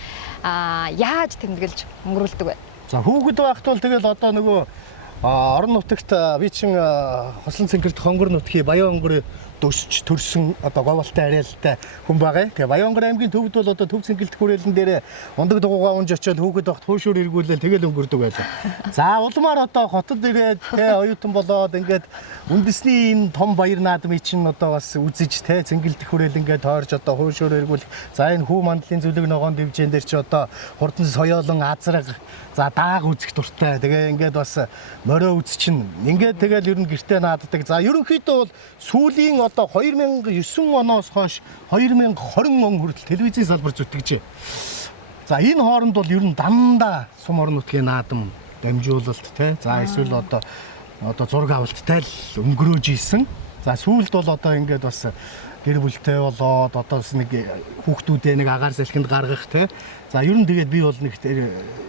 яаж тэмдэглэж өнгөрүүлдэг вэ? За хүүхэд байхад бол тэгэл одоо нөгөө орон нутагт би чин хослон цэнхэрт хонгор нутгийн Баян онгор дөсч төрсөн одоо говьалтай арайлтай хүн байгаа. Тэгээ Баян онгор аймгийн төвд бол одоо төв цэнгэлт хүрээлэн дээр ундаг дугуугаа унж очиод хүүхэд байхад хуушуур эргүүлэл тэгэл өнгөрдөг байлаа. За улмаар одоо хотод ирээд тэгээ оюутан болоод ингээд үндэсний энэ том баяр наадмыг чинь одоо бас үзэж те цэнгэлт хүрээлэнгээ тойрч одоо хуушуур эргүүлэх. За энэ хүү мандлын зүлэг ногоон дивжэн дээр чи одоо хурдан соёолон азраг за дааг үзэх дуртай. Тэгээ ингээд бас морио үз чинь ингээд тэгэл ер нь гэртээ нааддаг. За ерөнхийдөө бол сүүлийн одоо 2009 оноос хойш 2020 он хүртэл телевизийн салбар зүтгэжээ. За энэ хооронд бол ер нь дандаа сум орон нутгийн наадам дамжуулалт те. За эсвэл одоо зураг авалттай л өнгөрөөж ийсэн. За сүүлд бол одоо ингээд бас гэр бүлтэй болоод одоо бас нэг хүүхдүүдээ нэг агаар салхинд гаргах те. За ер нь тэгээд би бол нэг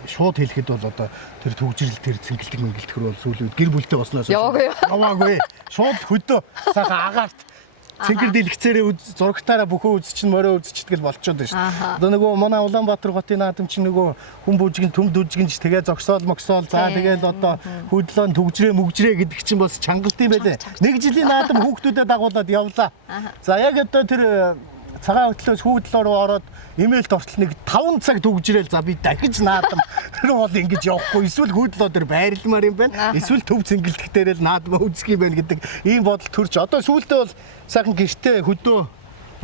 шууд хэлэхэд бол одоо тэр төгжрэл тэр цэнгэлдэг мэнгэлтгэр бол сүүлүүд гэр бүлтэй болсноос яваагүй. Шууд хөдөө сайхан агаарт цэнгэр дэлгэцээрээ зурагтаараа бүхөө үз чинь морио үзчихдэг л болчиход байна шүү дээ. Одоо нөгөө манай Улаанбаатар хотын наадам чинь нөгөө хүн бүжгэн төм дүжгэнж тэгээ зогсоол моксоол за тэгээл одоо хөдлөөн төгжрээ мөгжрээ гэдэг чинь бас чангалт юм байлээ. Нэг жилийн наадам хүүхдүүдэд дагуулад явлаа. За яг одоо тэр цагаан хөтлөөс хүйдлөөр ороод имэйл дортол нэг 5 цаг төгжрэл за би дахиж наадам руу бол ингэж явахгүй эсвэл хүйдлөө дээр байрламаар юм байна. Эсвэл төв цэнгэлдэх дээр л наадам үзэх юм байна гэдэг ийм бодол төрж одоо сүүлдээ бол сайхан гэртээ хөдөө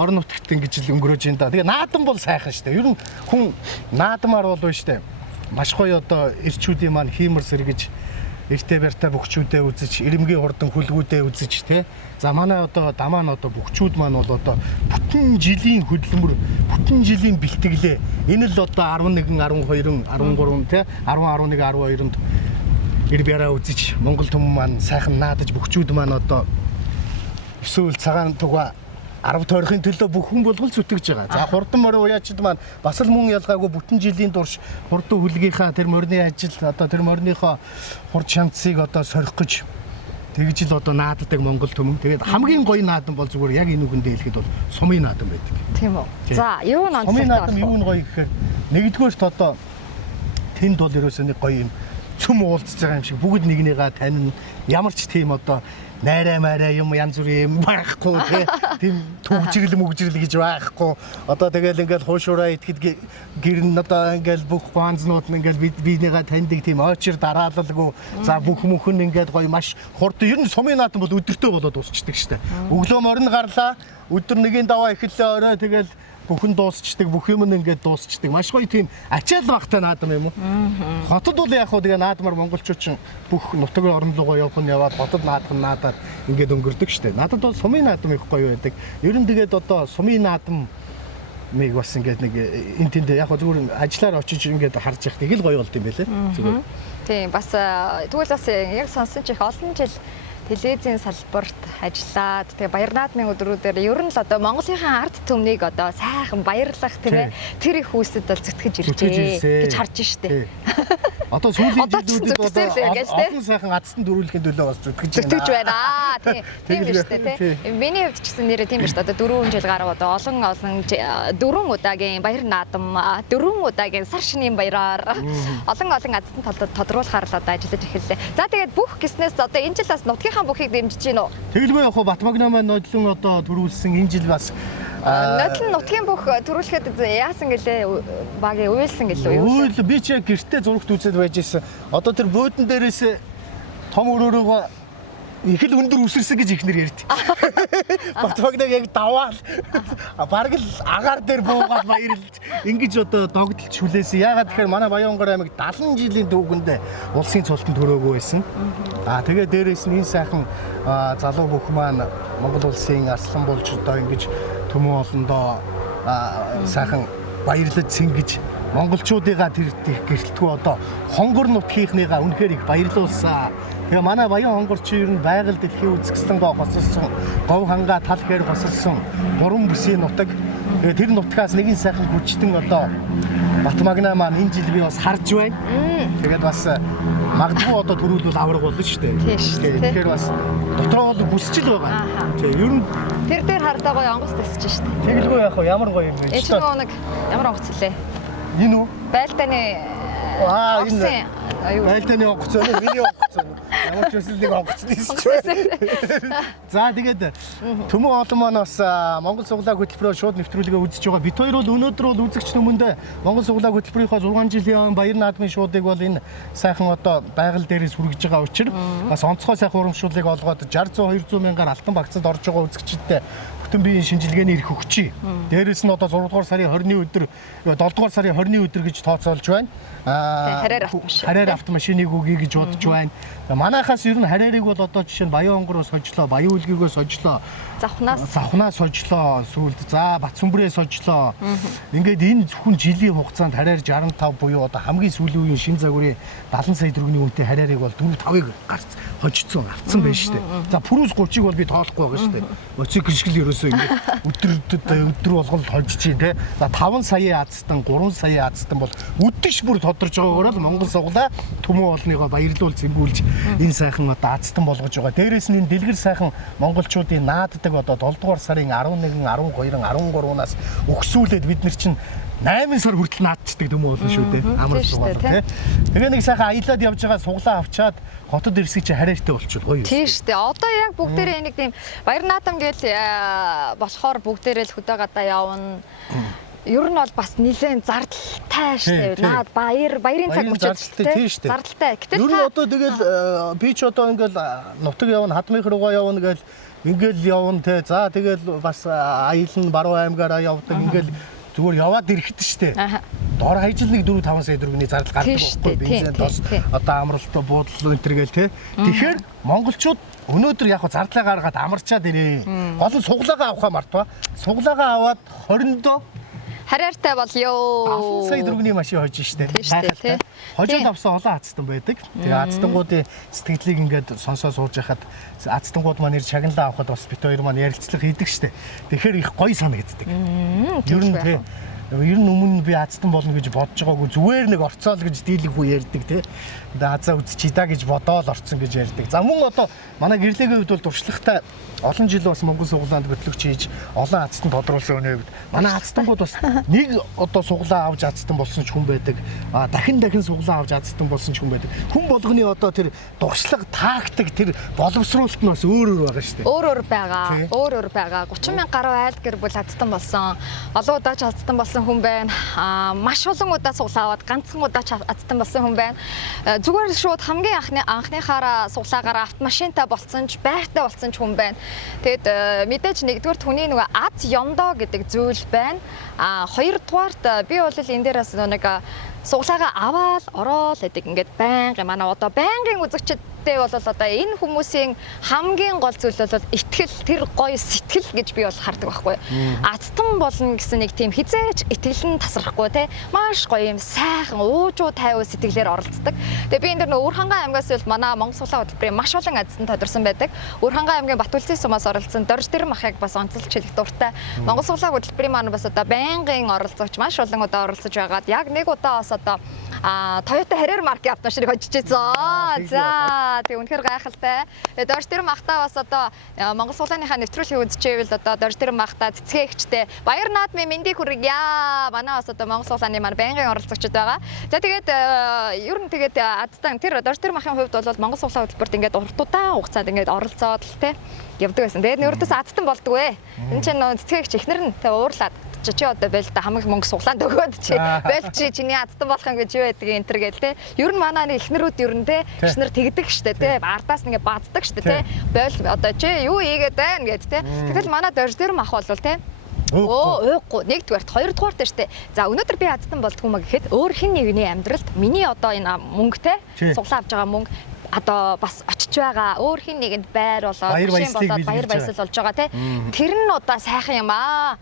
орон нутагт ингэж л өнгөрөөж байна да. Тэгээ наадам бол сайхан шүү дээ. Ер нь хүн наадмаар болов шүү дээ. Маш гоё одоо эрчүүдийн маань хиймэр сэргэж эртээ барьтаа бөхчүүдээ үзэж, ирэмгийн хурдан хүлгүүдээ үзэж те. За манай одоо дамаа нь одоо бөхчүүд маань бол одоо бүтэн жилийн хөдөлмөр, бүтэн жилийн бэлтгэлээ. Энэ л одоо 11, 12, 13 те 10, 11, 12-нд ир бяраа үзэж Монгол түмэн маань сайхан наадаж бөхчүүд маань одоо эсвэл цагаан туга 10 тойрохын төлөө бүх хүн болгол зүтгэж байгаа. За хурдан морин уяачид маань бас л мөн ялгаагүй бүтэн жилийн турш хурдан хүлгийнхаа тэр морины ажил одоо тэр мориныхоо хурд шанцыг одоо сорих гэж тэгж л одоо нааддаг Монгол түмэн. Тэгээд хамгийн гоё наадам бол зүгээр яг энэ үгэндээ хэлэхэд бол сумын наадам байдаг. Тийм үү. За юу нь онцлогтой сумын наадам юу нь гоё гэхээр нэгдүгээрт одоо тэнд бол ерөөсөө нэг гоё юм цөм уулзж байгаа юм шиг бүгд нэгнийгаа танин ямар ч тийм одоо найраа мараа юм янз бүрийн юм байхгүй тийм төгжрэл мөгжрэл гэж байхгүй одоо тэгэл ингээл хуушураа итгэд гэр нь одоо ингээл бүх ганзнууд нь ингээл биенийгээ таньдаг тийм очир дараалалгүй за бүх мөхөн ингээд гоё маш хурд ер нь сумын наадам бол өдөртөө болоод дуусчдаг штэ өглөө морин гарлаа өдөр нэгийн даваа эхэллээ орой тэгэл бүхэн дуусчдаг бүх юм нь ингээд дуусчдаг маш гоё тийм ачаал багтай наадам юм уу хотод бол яг хөө тэгээ наадмаар монголчууд ч бүх нутаг орон руугаа явах нь яваад хотод наадаад ингээд өнгөрдөг штэ надад бол сумын наадам их гоё байдаг ер нь тэгээд одоо сумын наадам мэг бас ингээд нэг энэ тэнд яг зүгээр ажиллаар очиж ингээд харж явах тийг л гоё болд юм байлээ. Зүгээр. Тийм бас тэгвэл бас яг сонсон чи их олон жил телевизийн салбарт ажиллаад тэгээ Баяр наадмын өдрүүдээр ер нь л одоо Монголынхаа ард түмнийг одоо сайхан баярлах тийм ээ тэр их хүсэд бол зүтгэж иржээ гэж харж штэ. Одоо сүүлийн жилүүдэд олон сайхан ацтан дөрүүлэхийн төлөө бас зүтгэж байна. Тийм биш үү тийм. Миний хувьд ч гэсэн нэрээ тийм биш үү. Одоо 4 жил гарав одоо олон 4 удаагийн Баяр наадам 4 удаагийн сар шинийн баяраар олон ацтан тодруулахаар л одоо ажиллаж эхэллээ. За тэгээд бүх гиснээс одоо энэ жил бас нутгийнхаа бүхийг дэмжиж гин үү? Тэгэлгүй яг Батбагнаа маань нодлон одоо төрүүлсэн энэ жил бас нодлон нутгийн бүх төрүүлэхэд яасан гэлээ багийн уйлсан гэлээ юу? Уйл би ч яг гэртээ зурагт үзээд байж исэн. Одоо тэр буудан дээрээс том өрөөрөө их л өндөр үсэрсэн гэж ихнэр ярьд. Батбагнаа яг даваал бараг л агаар дээр буугаад баярлж ингэж одоо догдолч хүлээсэн. Яагаад тэгэхээр манай Баянгор аймаг 70 жилийн түүхэнд улсын цолтон төрөөгүй байсан. Тэгээ дээрээс нь энэ сайхан залуу бүх маань Монгол улсын арслан болж одоо ингэж төмөн олондоо сайхан баярлаж сэнгэж монголчуудыгаа тэр гэрэлтгүй одоо хонгор нутгийнхныгаа үнэхээр их баярлуулсан. Тэгээ манай Баян хонгорч ер нь байгаль дэлхийн үзэсгэлэнгээ хосолсон, говь хангаа тал хээр хосолсон 3 бүсийн нутаг. Тэгээ тэр нутгаас нэгэн сайхан хүчтэн одоо Батбагнаа маань энэ жил би бас харж байна. Тэгээд бас магадгүй одоо төрүүлбэл авраг болно шүү дээ. Тэгэхээр бас дотроо бол хүсчил байгаа. Тэгээ ер нь тэр дээр хардаа гоё онгоц тасчих шүү дээ. Тэгэлгүй яг ямар гоё юм бэ? Энэ нэг ямар онгоц хэлээ? Энэ үү? Байлдааны энэ байлдааны онгоц өнө миний онгоц өнө. Ямар ч үсэл нэг онгоц нийсч. За тэгээд төмөн олон маань бас Монгол суглаа хөтөлбөрөөр шууд нэвтрүүлгээ үзэж байгаа. Бид хоёр бол өнөөдөр бол үзэгч хүмүүндээ Монгол суглаа хөтөлбөрийнхөө 6 жилийн Баяр наадмын шуудыг бол энэ сайхан одоо байгаль дээрээс хүргэж байгаа учраас бас онцгой сайхан урамшууллыг олгоод 60 200 мянгаар алтан багцад орж байгаа үзэгчдээ бүтэн биеийн шинжилгээний эрх өгчий. Дээрээс нь одоо 6 дугаар сарын 20-ны өдөр 7 дугаар сарын 20-ны өдөр гэж тооцоолж байна. Хараар автомашиныг өгье гэж бодож байна. Манайхаас ер нь хараарыг бол одоо жишээ нь Баян хонгороос хожлоо, Баян үлгийгөөс хожлоо. Завхнаас хожлоо, сүүлд за Батсүмбрээс хожлоо. Ингээд энэ зөвхөн жилийн хугацаанд хараар 65 буюу одоо хамгийн сүүлийн үеийн шин загварын 70 сая төгрөгийн үнэтэй хараарыг бол 4-5-ыг гарц хожцсон, авцсан байна шүү дээ. За пүрүүс 30-ыг бол би тоолохгүй байгаа шүү дээ. Өцөг гიშгэл ерөөсөө ингээд өдөр болгол хожиж чинь те. За 5 сая азтан, 3 сая азтан бол үдэш бүр тодорж байгаагаар л Монгол суглаа төмөн олныгоо баярлуул зэмбүүлж энэ сайхан одоо азтан болгож байгаа. Дээрээс нь энэ дэлгэр сайхан монголчуудын нааддаг одоо 7 дугаар сарын 11, 12, 13-наас өгсүүлээд бид нар чинь 8 сар хүртэл наадчдаг төмөн болно шүү дээ. Амар суглаа те. Тэгээ нэг сайхан аялаад явж байгаа суглаа авчаад хотод ирсгий чи хараартай болчихвол гоё юм. Тийм шүү дээ. Одоо яг бүгдээрээ нэг тийм Баяр наадам гээл болохоор бүгдээрээ л хөдөө гадаа явна. Ер нь бол бас нэлээд зардалтай шүү дээ. Наад баярын цаг мөчөд тийм шүү дээ. Зардалтай. Гэтэл ер нь одоо тэгэл би ч одоо ингээл нутаг явна, хадмынх руугаа явна гэл ингээл явна те. За тэгэл бас аялна, баруун аймгаараа явдаг ингээл зүгээр яваад ирэхэд штэ. Дор хаяж нэг 4-5 сая төгрөгийн зардал гардаг байхгүй бензин тос одоо амралтаа буудлал энэ төр гээл те. Тэгэхээр монголчууд өнөөдөр яг зардлаа гаргаад амарчаад ирээ. Гол нь суглаагаа авахаа мартва. Суглаагаа аваад 20-нд хараартай бол ёо 10 сая төгрөгийн машин хожиж штэ. Гайхалтай. Хожоод авсан олон азтан байдаг. Тэгээ азтангуудын сэтгэлийг ингээд сонсоо сууж яхад азтангууд маань нэр чагналаа авахад бас бит хоёр маань ярилцлага хийдэг штэ. Тэгэхээр их гоё санагддаг. Ер нь те ер нь өмнө би азтан болно гэж бодож байгаагүй зүгээр нэг орцоол гэж дийлэнхүү ярьдаг те. Азаа үзчий да гэж бодоол орцсон гэж ярьдаг. За мөн одоо манай гэрлэгийн хувьд бол туршлагатай олон жил бас Монгол суглаанд хөтлөгч хийж олон азтан тодруулсан өнөө хувьд манай азтангууд бас нэг одоо суглаа авч азтан болсон ч хүн байдаг. Дахин суглаа авч азтан болсон ч хүн байдаг. Хүн болгоны одоо тэр туршлага, тактик, тэр боловсруулалт нь бас өөр байгаа шүү дээ. Өөр байгаа. 30 мянга гаруй айл гэр бүл азтан болсон. Олон удаач азтан болсон хүн байна. Маш олон удаа суглаа аваад ганцхан удаач азтан болсон хүн байна. Зүгээр шууд хамгийн анхныхаараа суглаагаараа автомашинтай болцсон ч байртай болцсон ч хүн байна. Тэгэд мэдээж нэгдүгээр түүний нөгөө аз ёндоо гэдэг зүйл байна. Хоёрдугаарт би бол энэ дээрээс нэг суглаагаа аваад ороод байдаг ингээд байнга манай одоо байнгын үзэгчд Гэхдээ бол одоо энэ хүмүүсийн хамгийн гол зүйл бол итгэл, тэр гоё сэтгэл гэж би бол хардаг байхгүй. Ацтан болно гэсэн нэг тийм хизээч итгэл нь тасрахгүй те. Маш гоё юм сайхан уужуу тайван сэтгэлээр оролцдог. Тэгээ би энэ дэр Өвөр хангай аймгаас бол манай Монгол Суглаа хөтөлбөрийн маш олон азтан тодорсон байдаг. Өвөр хангай аймгийн Батүлцэн сумаас оролцсон Дорж Дэрм ахыг бас онцлж хэлэх дуртай. Монгол Суглаа хөтөлбөрийн маань бас одоо байнгын оролцогч маш олон удаа оролцож байгаад яг нэг удаа бас одоо Toyota Harrier маркийн автомашиныг хожиж байсан. За тэг үнэхээр гайхалтай. Дорж Дэрм ахтаа бас одоо Монгол Суглааныхаа нэвтрүүлгийг үзчихвэл одоо Дорж Дэрм ахтаа цэцгээгчтэй баяр наадмын мэндийг хүргье. Манай бас одоо Монгол Суглааны маань байнгын оролцогчд байгаа. За тэгээд ер нь тэгээд азтан тэр Дорж Дэрм ахын хувьд бол Монгол Суглаа хөтөлбөрт ингээд урт удаан хугацаанд ингээд оролцоод л те явдаг байсан. Тэгээд нөрдөөс азтан болдгоо. Энэ чинь нөө цэцгээгч ихнэр нь тэ уурлаад чи одоо бэл та хамаг мөнгө суглаанд өгөөд чи бэл чи чиний азтан болох юм гэж юу байдаг энэ төр гээл те. Ер нь манай эхнэрүүд ер нь те эхнэр тэгдэг штэ те. Ардаас ингээ баддаг штэ те. Бэл одоо чи юу ийгээд байна гэд те. Тэгэл манай Дорж Дэрм ах бол те уухгүй нэгдүгээрт хоёрдугаарт штэ. За өнөөдөр би азтан болдгоо маа гэхэд өөр хин нэгний амьдралд миний одоо энэ мөнгөтэй суглаа авч байгаа мөнгө одоо бас очиж байгаа өөр хин нэгэнд байр болоод машин болоод баяр баясгал болж байгаа те. Тэр нь одоо сайхан юм аа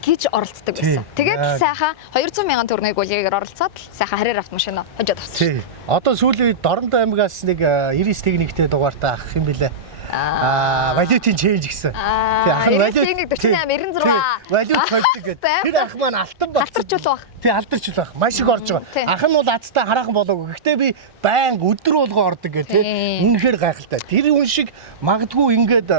гэж оролцдог байсан. Тэгээд сайхан 200 мянган төгрөгийг үлээгээр оролцоод сайхан Harrier автомашин хожоод авсан шүү. Одоо сүүлийн Дорнодоо аймгаас нэг 99 техниктэй дугаартай ах юм бэлээ. Валютын ченж гэсэн. Тий ах нь валют 48 96. Валют цогцдог гэдэг. Тэр ах маань алтан болсон. Алдарчул баг. Тий алдарчул баг. Маш их орж байгаа. Ах нь бол азтай хараахан болоогүй. Гэхдээ би байнга өдөр болгоо ордог гэх тий. Үнэхээр гайхалтай. Тэр хүн шиг магадгүй ингээд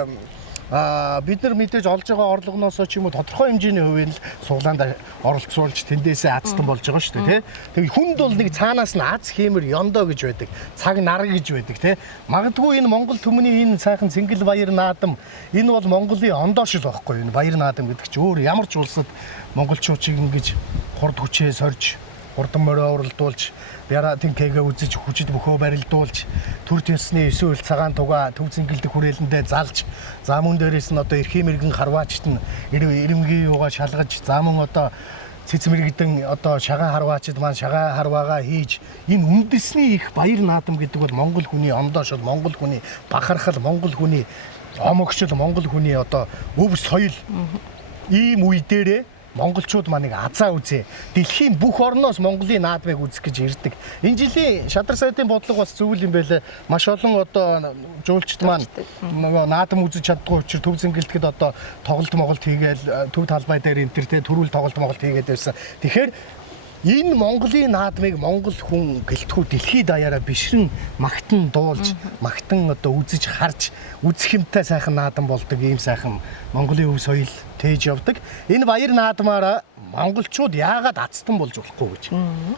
бид нар мэдээж олж байгаа орлогоноос ч юм уу тодорхой хэмжээний хувийн л суглаанд оролцуулж тэндээсээ азтан болж байгаа шүү дээ тий. Тэгээд хүнд бол нэг цаанаас нь аз хиймэр ёндоо гэж байдаг. Цаг нар гэж байдаг тий. Магадгүй энэ Монгол төмний энэ сайхан цэнгэл баяр наадам энэ бол Монголын ондоошил байхгүй юу? Энэ баяр наадам гэдэг чинь өөр ямар ч улсад монголчуудыг ингэж хурд хүчээ сорж хурдан мороо уралдуулж Яратын кэгээ үзэж хүчит бөхөө барилдуулж төр төсний эсвэл цагаан тугаа төв цэнгэлдэг хүрээлэндээ залж за мөн дээрээс нь одоо эрхий мэрэгэн харваачт нь ирэмгийн юугаа шалгаж за мөн одоо цэц мэрэгдэн одоо шагаан харваачд маань шагаан харваагаа хийж энэ үндэсний их баяр наадам гэдэг бол монгол хүний ондоошол монгол хүний бахархал монгол хүний омогшил монгол хүний одоо өв соёл ийм үе дээрээ монголчууд маань нэг азаа үзээ. Дэлхийн бүх орноос Монголын наадмыг үзэх гэж ирдэг. Энэ жилийн шадар сайдын бодлого бас зөвл юм байлаа. Маш олон одоо жуулчд маань нөгөө наадам үзэж чаддгүй учраас төв зингэлдэхэд одоо тоглолт моголт хийгээл төв талбай дээр энэ төр төрүүл тоглолт моголт хийгээд байсан. Тэгэхээр энэ Монголын наадмыг монгол хүн гэлтгүү дэлхийд даяараа бишрэн магтан дуулж магтан одоо үзэж харж үзэх юмтай сайхан наадам болдог ийм сайхан Монголын өв соёл тээж явдаг. Энэ баяр наадмаараа монголчууд яагаад азтан болж болохгүй гэж.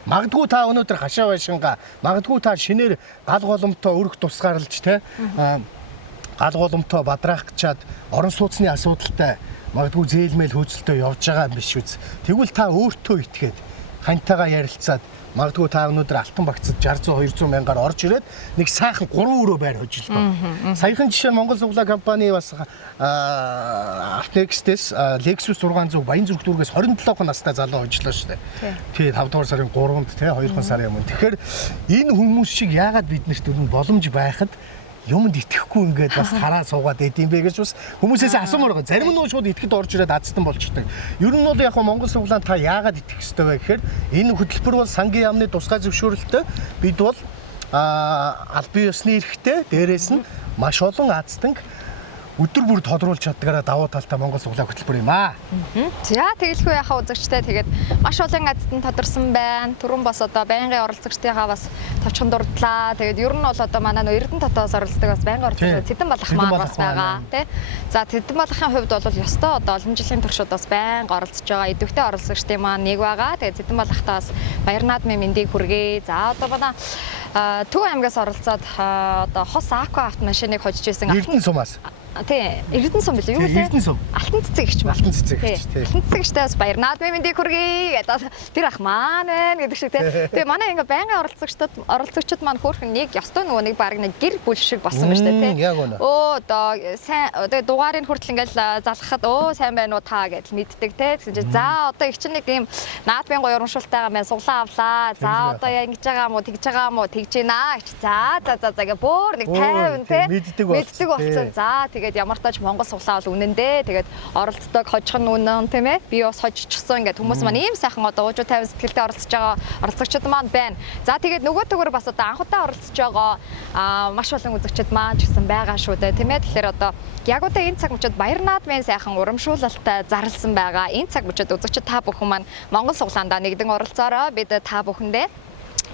Магадгүй та өнөөдөр хашаа байшингаа магадгүй та шинээр гал голомтоо өрх тусгаарлаж те гал голомтоо бадраах чад орон сууцны асуудалтай магадгүй зээлмэл хөөцөлтөө явж байгаа юм биш үз. Тэгвэл та өөртөө итгээд хантайгаа ярилцаад магадгүй та өнөөдөр алтан багцад 60 200 мянгаар орж ирээд нэг сайхан 3 өрөө байр хожилбаа. Саяхан жишээ Монгол Суглаа компани бас Artex-ээс Lexus 600 Баян зүрх дүүргээс 27 настай залуу хожлоо шүү дээ. Тий 5 дугаар сарын 3-нд тий 2 сарын өмнө. Тэгэхээр энэ хүмүүс шиг яагаад биднэрт өрн боломж байхад юмд итгэхгүй ингээд бас хараа суугаад идэм бэ гэж бас хүмүүсээс асуумаар байгаа. Зарим нь шууд итгэхэд орж ирээд азтан болчихдаг. Ер нь бол яг Монгол Суглаанд та яагаад итгэх ёстой вэ гэхээр энэ хөтөлбөр бол сангийн яамны тусгай зөвшөөрөлтөй бид бол аль бие ёсны эрхтэй дээрээс нь маш олон азтанг өдөр бүр тодруулж чаддгаараа давуу талтай Монгол Суглаа хөтөлбөр юм аа. За тэгэлгүй яхаа үзэгчтэй тэгээд маш олон азтан тодорсон байна. Түрүүн бас одоо байнгын оролцогчдынхаа бас товчхон дурдлаа. Тэгээд ер нь бол одоо манай нөө Эрдэнэ дотоос оролцдог бас байнгын оролцогч Цэдэн Балах маань бас байгаа тий. За Цэдэн Балахын хувьд бол ёстой одоо олон жилийн туршид бас байнга оролцож байгаа идэвхтэй оролцогчдын маань нэг байгаа. Тэгээд Цэдэн Балахтаа бас баяр наадмын мэндийг хүргэе. За одоо манай Төв аймгаас оролцоод одоо хос Аква автомашиныг хожиж байсан. Эрдэнэ сумаас. тий, Эрдэнэ сум билүү юу вэ? Эрдэнэ сум. Алтан цэцэг гिच маа. Алтан цэцэг гिच тий. Алтан цэцэгчтэй бас баяр наадмын мэндийг хүргэе гэдэг. Тэр ах маань байна гэдэг шиг тий. Тэгээ манай ингээ байнгын оролцогчдод маань хөөрхөн нэг ёстой нөгөө нэг баг нэг гэр бүл шиг болсон байна шүү дээ тий. Яг үнэ. Одоо сайн тэгээ дугаарыг хүртэл ингээл залхахад сайн байна уу та гэж мэддэг тий. Тэгсэн чинь за одоо их чинь нэг ийм наадмын гоё урамшуултайгаа маань суглаа авлаа. За одоо ингэж байгаа мó тэгж байгаа мó тэгж гинэ гэж. За гэ бүр нэг 50 тий. Мэддэг болсон. За тэгээд ямар тач Монгол суглаа бол үнэндээ тэгээд оролцдог хожих нь үнэн тийм ээ би бас хожчихсон ингээд хүмүүс маань ийм сайхан одоо уужуу 50 сэтгэлтэй оролцож байгаа оролцогчид маань байна. За тэгээд нөгөө төгөр бас одоо анхудаа оролцож байгаа маш олон үзэгчид маань ч гэсэн байгаа шүү дээ тийм ээ. Тэгэхээр одоо яг одоо энэ цаг мөчид баяр наадмын сайхан урамшуулалттай зарласан байгаа. Энэ цаг мөчид үзэгчид та бүхэн маань Монгол суглаандаа нэгдэн оролцоороо бид та бүхэндээ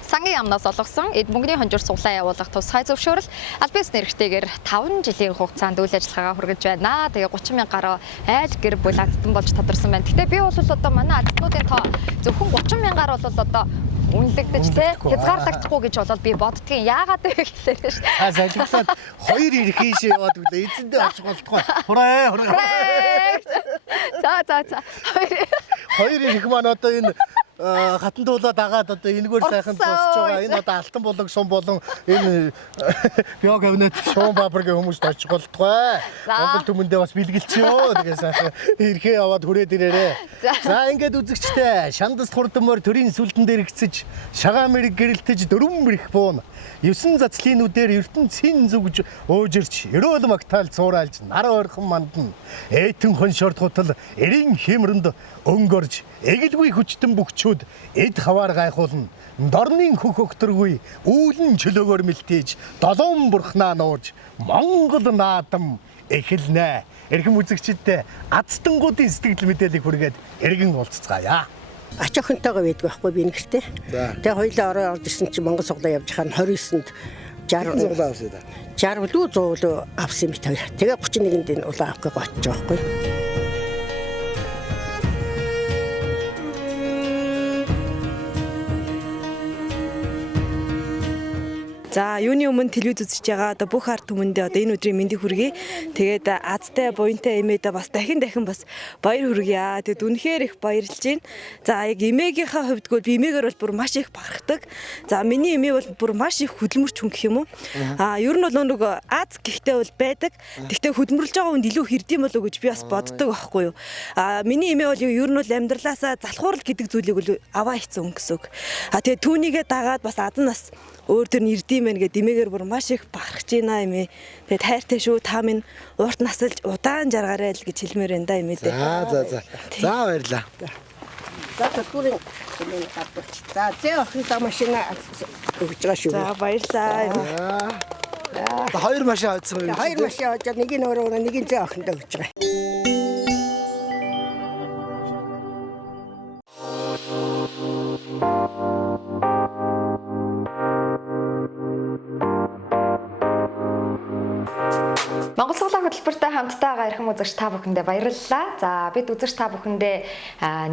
сангийн яамнаас олгосон эд мөнгөний хонжуур суглаа явуулах тусгай зөвшөөрөл аль биесний эрхтэйгээр 5 жилийн хугацаанд үйл ажиллагаагаа хүргэж байна. Тэгээ 30 мянга гаруй айл гэр бүл аздсан болж тодорсон байна. Гэтэ би бол одоо манай азднуудын тоо зөвхөн 30 мянгаар бол одоо үнэлэгдэж тэ хязгаарлагдахгүй гэж болоод би боддгийн. Яагаад вэ гэхлээр шүү дээ. Солигдоод хоёр ирэх ийшээ яваад үлээ эзэндээ очих болтгоо. Хураа. За. Хоёр ирэх маань одоо энэ хатан дуулаа дагаад одоо энэгээр сайхан цусж байгаа. Энэ одоо алтан булаг сум болон энэ био кабинет шуун бабргийн хүмүүст очих болтгоо. Монгол түмэндээ бас бэлгэлчихё. Тэгээ сайхан ирэхээ яваад хүрээд ирээрээ. За ингээд үзэгчтэй шандас хурдмаар төрийн сүлдэн дээр гисэж шагаан мэрэг гэрэлтэж дөрвөн мэрэх буун 9 цацлынүүдээр ертөнцийн зүгж өжирч ерөөл магтаал цуурайлж нар ойрхон мандан эйтэн хоншорт хутал эрийн хэмрэнд өнгөрж эгэлгүй хүчтэн бөхчүүд эд хаваар гайхуулна дорны хөх өгтөргүй үүлэн чөлөөгөр мэлтээж долоон бурхнаа нууж Монгол наадам эхэлнэ. Эрхэм үзэгчидтэй азтангуудын сэтгэл мэдээллийг хүргээд эргэн уулзцгаая. Ач охинтойгоо байдаг байхгүй би нэгтэй. Тэгээ хоёлаа ороод ирсэн чинь Монгол суглаа явж хахад 29-нд 60 суглаа авсан да. 60 лүү 100 лүү авсан мэт хоёр. Тэгээ 31-нд энэ улаан авах гэж очиж байгаа байхгүй. За юуны өмнө телевиз үзэж байгаа одоо бүх ард түмэндээ одоо энэ өдрийн мэндийг хүргэе. Тэгээд азтай буянтай эмээдээ бас дахин бас баяр хүргье. Тэгээд үнэхээр их баярлж байна. За яг эмээгийнхаа хувьд би эмээгээр бол бүр маш их бахархдаг. За миний эмээ бол бүр маш их хөдөлмөрч хүн гэх юм уу. Ер нь бол нөгөө аз гихтэй бол байдаг. Тэгтээ хөдөлмөрлж байгаа хүнд илүү хэрдэм болов уу гэж би бас боддог байхгүй юу. Миний эмээ бол ер нь бол амьдралаасаа залхуурал гэдэг зүйлийг бол аваа хийцэн гэсэн үг. Тэгээд түүнийгээ дагаад бас азнаас өөр төр нэрдэм байх гэдэг дэмээгээр бүр маш их бахархж байна эмээ. Тэгээд хайртай шүү та минь урт насалж удаан жаргаарай л гэж хэлмээр байна да эмээ дээ. За баярлаа. За түрүүний энэ хатбарч. За зээ охин машина өгч байгаа шүү. За баярлаа. Хоёр машин авсан юм. Хоёр машин аваад нэг нь өөрөө нэг нь зээ охиндоо өгч байгаа. Монгол суглаа хөтөлбөртэй хамтдаа эрхэм үзэгч та бүхэндээ баярлалаа. За бид үзэгч та бүхэндээ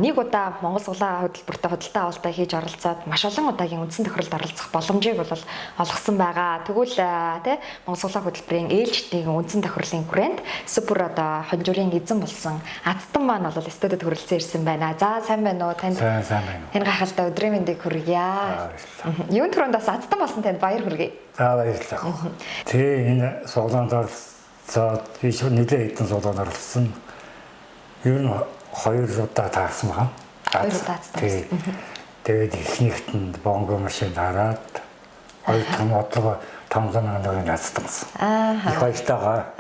нэг удаа Монгол суглаа хөтөлбөртэй худалдаа авалтаа хийж оролцоод маш олон удаагийн үндсэн тохиолдолд оролцох боломжийг бол олгосон байгаа. Тэгвэл тий Монгол суглаа хөтөлбөрийн ээлжидийн үндсэн тохиолдлын хүрээнд супер одоо хонжуурын эзэн болсон Азтан маань бол студид хүрэлцэн ирсэн байна. За сайн байна уу танд? Сайн байна. Энэ гахалтай өдрийн мэндийг хүргье. Юун түрүүнд бас Азтан болсон танд баяр хүргэе. За баярлалаа. Тэ энэ суглаанд за би нэлээд хэдэн суглаанд оролцсон. Ер нь 2 удаа таарсан байна. 2 удаа таарсан. Тэгээд эхнийхт нь бонго машин хараад хоёр томоотой 500,000 төгрөгийн азтсан. Их баяртайгаа.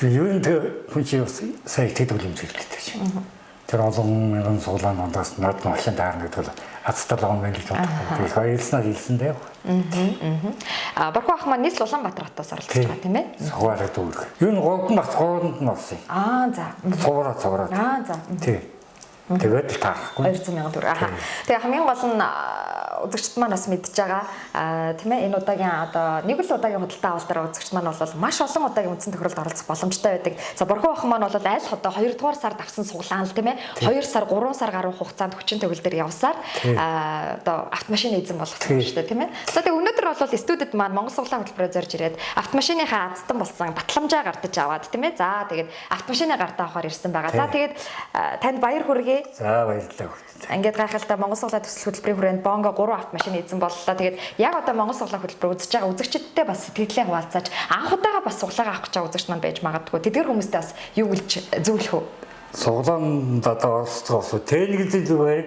Ер нь хүн чинь сая итгэдэг хэмжээлтэй шүү. Тэр олон мянган суглаан ондоос над машин таарна гэдэг бол азтал байгаа юм гэж боддог. Их баярлснаа хэлсэн дээ. Бархуу ах маань нийслэл Улаанбаатар хотоос оролцож байгаа тийм ээ. Сугаараа дүүрэг. Юу н гоонд нь орсон. За. Цуураа. За. Тий. Тэгээд л таахгүй. 200,000 төгрөг. Тэгээ хамгийн гол нь үзэгчд маань бас мэдж байгаа тийм ээ энэ удаагийн одоо нэг л удаагийн худалдаа авалтаараа үзэгчд маань бол маш олон удаагийн үндсэн тохиолдолд оролцох боломжтой байдаг. За Борхоо ах маань бол аль одоо 2 дугаар сард авсан суглаан л тийм ээ 2 сар 3 сар гаруй хугацаанд хүчин төгөл дээр явсаар одоо автомашины эзэн болгосон шүү дээ тийм ээ. За тэгээ өнөөдөр өнөөдөр бол студид маань Монгол суглаа хөтөлбөрөөр зорж ирээд автомашиныхаа азтан болсон батламжаа гардаж аваад тийм ээ. За тэгээд автомашины гартаа авахар ирсэн байгаа. За тэгээд танд баяр хүргэе. За баярлалаа. Ингээд гайхалтай Монгол суглаа төсөл хөтөлбөрийн хүрээнд Бонго 3 автомашин эзэн боллоо. Тэгээд яг одоо Монгол суглаа хөтөлбөр үзэж байгаа үзэгчдтэй бас сэтгэлээ хуваалцааж анх удаага бас суглаагаа авах гэж байгаа үзэгч маань байж магадгүй. Тэдгээр хүмүүстээ бас юу гэлж зөвлөх үү? Суглаанд одоо оролцох техник зүгээр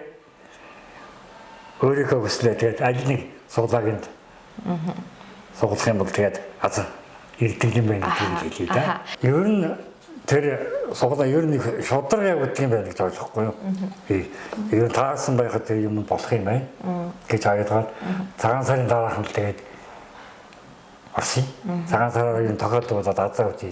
өөрийнхөө хүслээ тэгээд аль нэг суглагынд суглах юм бол тэгээд аз ирдэг юм байна гэдэг хэлээ да. Ер нь тэр суглаа ер нь шудраг явагддаг юм байна гэж ойлгохгүй юу? Ер нь таарсан байхад тэр юм болох юм байна гэж ойлгоод цагаан сарын дараах нь тэгээд орсон. Цагаан сарын тохиолдол болоод азаа үгүй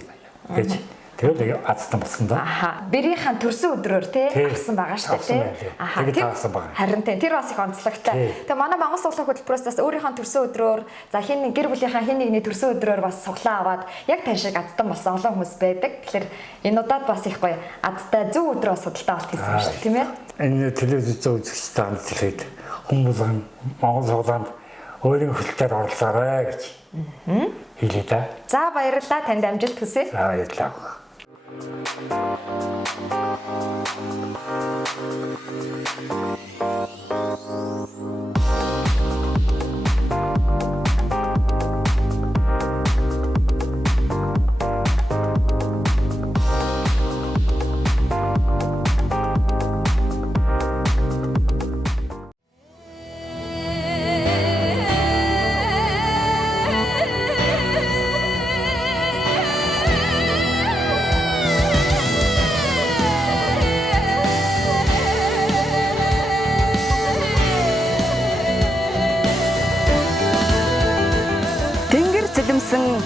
гэж тэгэл азтан болсон да. Бэрийнхэн төрсөн өдрөөр тий авсан байгаа шүү дээ. Тэгээд таарсан байгаа. Харин тэр бас их онцлогтой. Тэгээ манай Монгол суглаа хөтөлбөрөөс бас өөрийнхөө төрсөн өдрөөр за хин гэр бүлийнхаа хин нэгний төрсөн өдрөөр бас суглаа аваад яг тань шиг азтан болсон олон хүмүүс байдаг. Тэгэхээр энэ удаад бас их гоё азтай зөв өдрөө судалтай болт гэсэн юм шүү дээ тийм ээ. Энэ телевизэн үзэгчтэй хамтлаад хүмүүс Монгол суглаанд өөрийн хөлтөөр орлоорой гэж хэлээ да. За баярлалаа танд амжилт хүсье. За баярлалаа.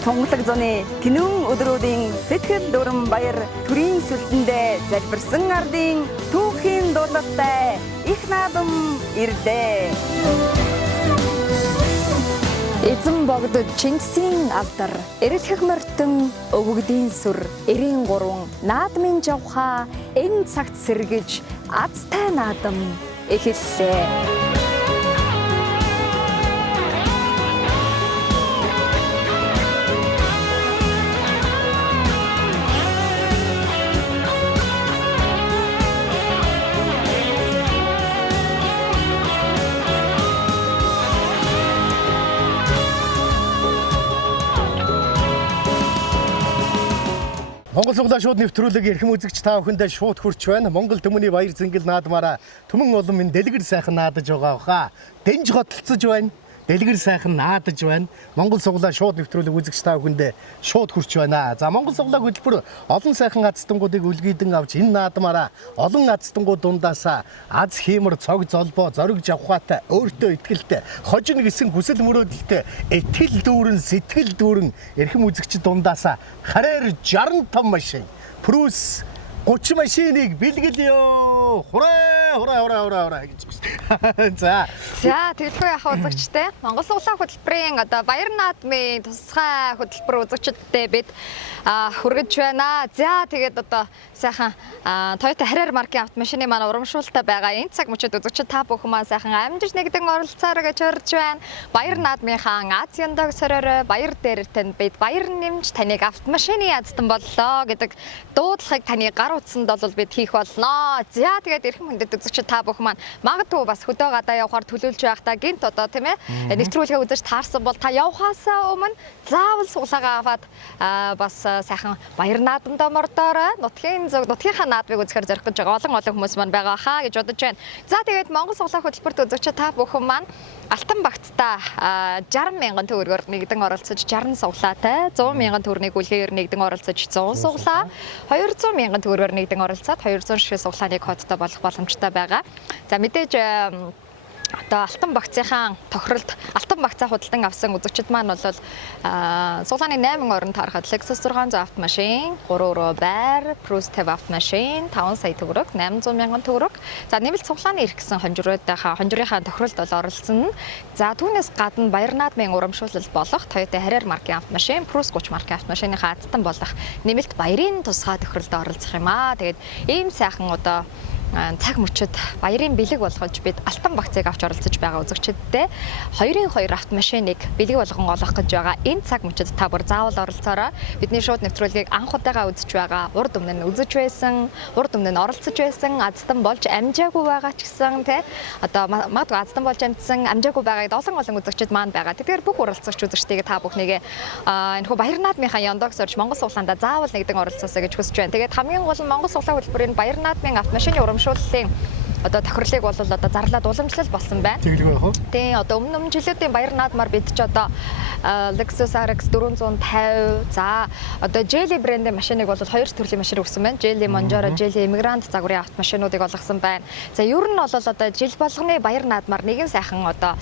Тунгалаг зуны тэнүүн өдрүүдийн сэтгэл дүрэн баяр төрийн сүлдэндээ залбирсан ардын түүхийн дуулалтай их наадам ирдээ. Эзэн богдод Чингисийн авдар эрэлхэх морьтон өвөгдийн сүр 93 наадмын жавха энэ цагт сэргэж азтай наадам эхэллээ. Монгол суглаа шууд нэвтрүүлэг эрхэм үзэгч та бүхэндээ шууд хүрч байна. Монгол төмөний баяр зингэл наадмаараа түмэн олон минь дэлгэр сайхан наадаж байгаа хаа. Дэнж готолцож байна. Дэлгэр сайхан наадаж байна. Монгол суглаа шууд нэвтрүүлэг үзэгч та бүхэндээ шууд хүрч байна. За Монгол суглаа хөтөлбөр олон сайхан азтангуудыг үлгийдэн авч энэ наадмаараа олон азтангууд дундаасаа аз хиймэр цог золбоо зориг жавхаатай өөртөө итгэлтэй хожин гисэн хүсэл мөрөөдөлтэй итгэл дүүрэн сэтгэл дүүрэн эрхэм үзэгчд дундаасаа хараар 65 машин Прус 30 машиныг бэлгэлье. Хураа гэж байна. За тэгэлгүй яхаа үзэгчтэй Монгол суглаа хөтөлбөрийн одоо баяр наадмын тусгай хөтөлбөр үзэгчдтэй бид хүргэж байна. За тэгээд одоо сайхан Toyota Harrier маркийн автомашины маань урамшуулалтаа байгаа. Энэ цаг мөчид үзэгчд та бүхэн маань сайхан амжилт нэгдэн оролцоороо гэж урьж байна. Баяр наадмынхаа Азиандаг сороор баяр дээр танд бид баяр нэмж таныг автомашины ядтан боллоо гэдэг дуудлагыг таны гар утсанд бол бид хийх болно. За тэгээд эрхэм хүндэт үзэгчд та бүхэн маань магадгүй бас хөдөө гадаа явахаар төлөвлөж байхдаа гинт одоо тийм ээ нэвтрүүлгээ үзэж таарсан бол та явхаасаа өмнө заавал суглаагаа аваад бас сайхан баяр наадамдаа мордоорой. Нутгийнхаа наадмыг үзэхээр зорих гэж байгаа олон хүмүүс маань байгаа хаа гэж бодож байна. За тэгээд Монгол суглаа хөтөлбөрт үзэгчд та бүхэн маань Алтан багцтай 60 мянган төгрөгөөр нэгдэн оролцож 60 суглаатай 100 мянган төгрөгийг үлгээр нэгдэн оролцож 100 суглаа 200 мянган төгрөгөөр нэгдэн оролцоод 200 ширхэг суглааны кодтой болох боломжтой байгаа. За мэдээж одоо Алтан багцынхаа тохиролд Алтан багцаа худалдан авсан үзэгчд маань бол суглааны 8 орон таарахад Lexus 600 автомашин, 3 өрөө байр, Prus 50 автомашин, 5 сая төгрөг, 800 мянган төгрөг. За нэмэлт суглааны ирэх гэсэн хонжирынхаа тохиролд бол оролцсон. За түүнээс гадна баяр наадмын урамшуулал болох Toyota Harrier маркийн автомашин, Prus 30 маркийн автомашиныхаа азтан болох нэмэлт баярын тусгай тохиролд оролцох юм аа. Тэгээд ийм сайхан одоо цаг мөчид баярын бэлэг болгож бид алтан багцыг авч оролцож байгаа үзэгчдэдээ 2-2 автомашиныг бэлэг болгон олгох гэж байгаа. Энэ цаг мөчид та бүр заавал оролцоорой. Бидний шууд нэвтрүүлгийг анх удаага үзэж байгаа, урд өмнө нь үзэж байсан, урд өмнө нь оролцож байсан, азтан болж амжаагүй байгаа ч гэсэн тий одоо магадгүй азтан болж амжсан, амжаагүй байгааг олон үзэгчд маань байгаа. Тэгэхээр бүх уралцагч үзэгчдийг та бүхнийгээ энэ хөө баяр наадмынхаа яндагс орж Монгол суглаандаа заавал нэгдэн оролцоосоо гэж хүсэж байна. Тэгээд хамгийн гол нь Монгол суглаа хөтөлбөрийн баяр наадмын автомашины урамшууллын одоо тохирлыг бол одоо зарлаад уламжлал болсон байна. Тэглэв яах вэ? Тийм одоо өмнө жилүүдийн баяр наадмаар бид ч одоо Lexus RX 450 за одоо Jelly брэндийн машиныг бол 2 төрлийн машин өгсөн байна. Jelly Monjaro, Jelly Immigrant загварын автомашинуудыг олгосон байна. За ер нь бол одоо жил болгоны баяр наадмаар нэгэн сайхан одоо